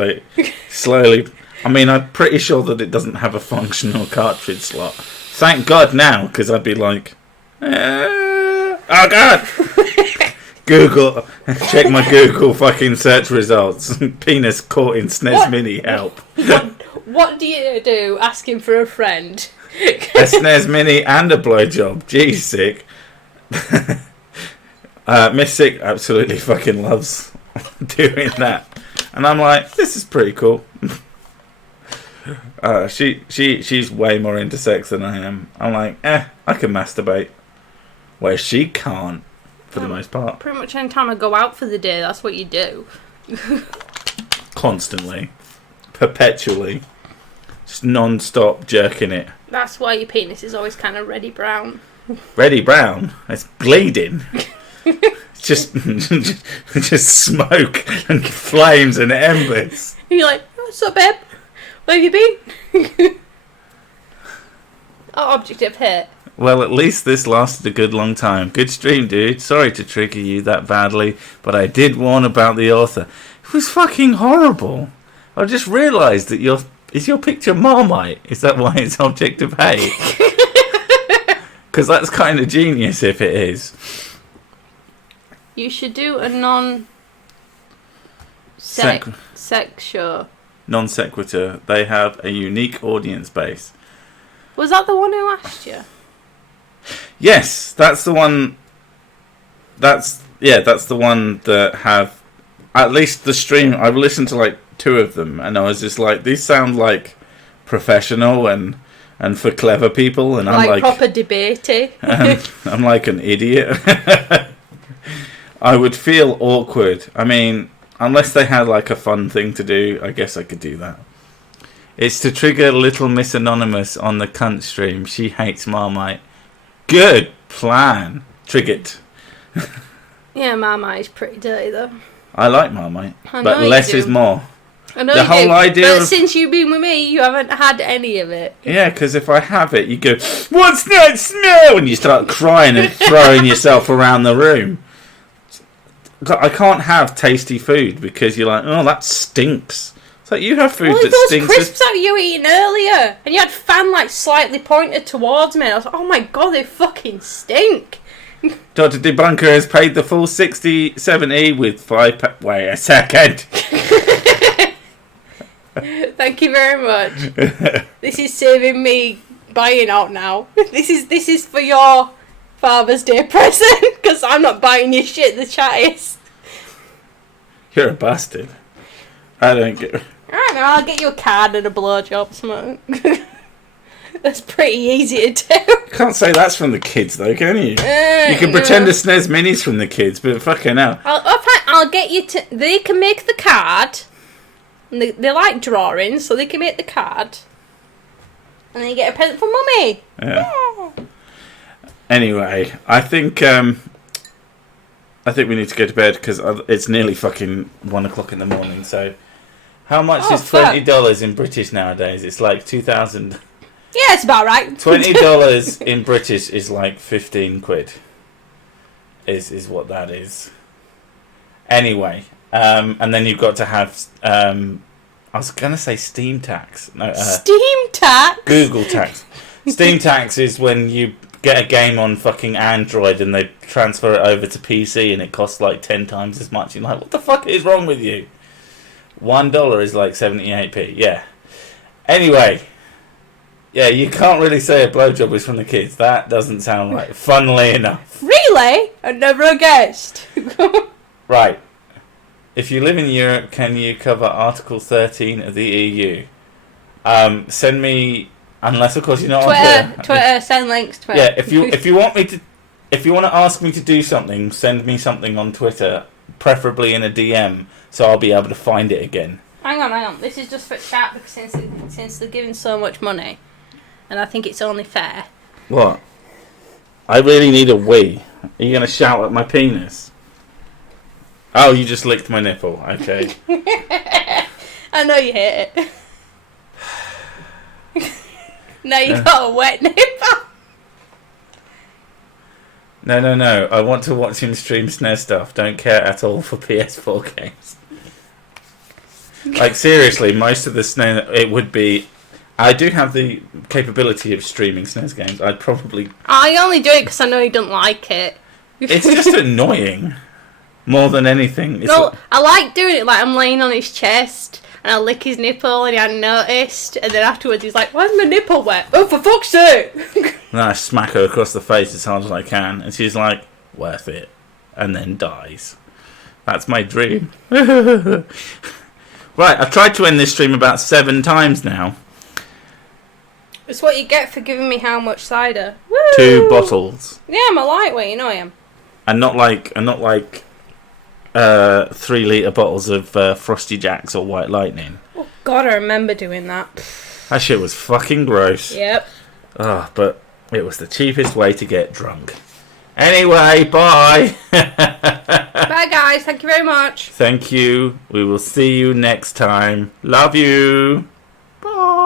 slowly. I mean, I'm pretty sure that it doesn't have a functional cartridge slot. Thank God now, because I'd be like, oh God. Google, check my Google fucking search results. Penis caught in SNES mini, help. What do you do asking for a friend? A SNES mini and a blowjob. Jeez, sick. Miss Sick absolutely fucking loves doing that. And I'm like, this is pretty cool. She's way more into sex than I am. I'm like, I can masturbate. Where she can't. For the most part. Pretty much any time I go out for the day, that's what you do. Constantly. Perpetually. Just non-stop jerking it. That's why your penis is always kind of reddy brown. Reddy brown? It's bleeding. It's just smoke and flames and embers. And you're like, what's up, babe? Where have you been? Object of hate. Well, at least this lasted a good long time. Good stream, dude. Sorry to trigger you that badly, but I did warn about the author. It was fucking horrible. I just realised that is your picture Marmite? Is that why it's object of hate? Because that's kind of genius if it is. You should do a sex show. Non sequitur. They have a unique audience base. Was that the one who asked you? Yes, that's the one. That's the one that have at least the stream. I've listened to 2 of them, and I was just like, these sound like professional and for clever people, and I'm like proper debatey. I'm like an idiot. I would feel awkward. I mean, unless they had a fun thing to do, I guess I could do that. It's to trigger Little Miss Anonymous on the cunt stream. She hates Marmite. Good plan. Triggered. Yeah, Marmite is pretty dirty though. I like Marmite, I know but you less do. is more. I know the you whole do, idea but since you've been with me, you haven't had any of it. Yeah, because if I have it, you go, what's that smell? And you start crying and throwing yourself around the room. I can't have tasty food because you're like, oh, that stinks. It's like, you have food that those stinks. Crisps that you were eating earlier, and you had fan slightly pointed towards me, and I was like, oh my God, they fucking stink. Dr. Debunker has paid the full 60-70 with 5 Wait a second. Thank you very much. This is saving me buying out now. This is for your Father's Day present, because I'm not buying you shit, the chat is. You're a bastard. I don't get... I don't know, I'll get you a card and a blowjob, something. That's pretty easy to do. Can't say that's from the kids, though, can you? You can pretend a SNES Mini's from the kids, but fucking hell. I'll get you to... They can make the card. And they like drawings, so they can make the card. And then you get a present from Mummy. Yeah. Anyway, I think we need to go to bed because it's nearly fucking 1 o'clock in the morning. So, how much is $20 in British nowadays? It's like 2,000. Yeah, it's about right. $20 in British is like 15 quid. Is what that is. Anyway, and then you've got to have I was gonna say Steam tax. No, Steam tax. Google tax. Steam tax is when you get a game on fucking Android and they transfer it over to PC and it costs like 10 times as much. You're like, what the fuck is wrong with you? $1 is like 78p. Yeah. Anyway. Yeah, you can't really say a blowjob is from the kids. That doesn't sound right. Funnily enough. Really? I never guessed. Right. if you live in Europe, can you cover Article 13 of the EU? Send me, unless of course you're not on Twitter, send links. Twitter. Yeah, if you want to ask me to do something, send me something on Twitter, preferably in a DM, so I'll be able to find it again. Hang on. This is just for chat because since they're giving so much money, and I think it's only fair. What? I really need a wee. Are you gonna shout at my penis? Oh, you just licked my nipple. Okay. I know you hate it. Now you got a wet nipple. No. I want to watch him stream SNES stuff. Don't care at all for PS4 games. Like, seriously, most of the SNES, it would be... I do have the capability of streaming SNES games. I'd probably... I only do it because I know you don't like it. It's just annoying. More than anything. It's No, I like doing it. Like, I'm laying on his chest, and I lick his nipple, and he hadn't noticed. And then afterwards, he's like, "Why's my nipple wet?" Oh, for fuck's sake! And I smack her across the face as hard as I can, and she's like, "Worth it," and then dies. That's my dream. Right, I've tried to end this stream about 7 times now. It's what you get for giving me how much cider? Woo! 2 bottles, Yeah, I'm a lightweight. You know I am. and not like 3-litre bottles of Frosty Jacks or White Lightning. Oh God, I remember doing that. That shit was fucking gross. Yep. Oh, but it was the cheapest way to get drunk. Anyway, bye. Bye, guys. Thank you very much. Thank you. We will see you next time. Love you. Bye.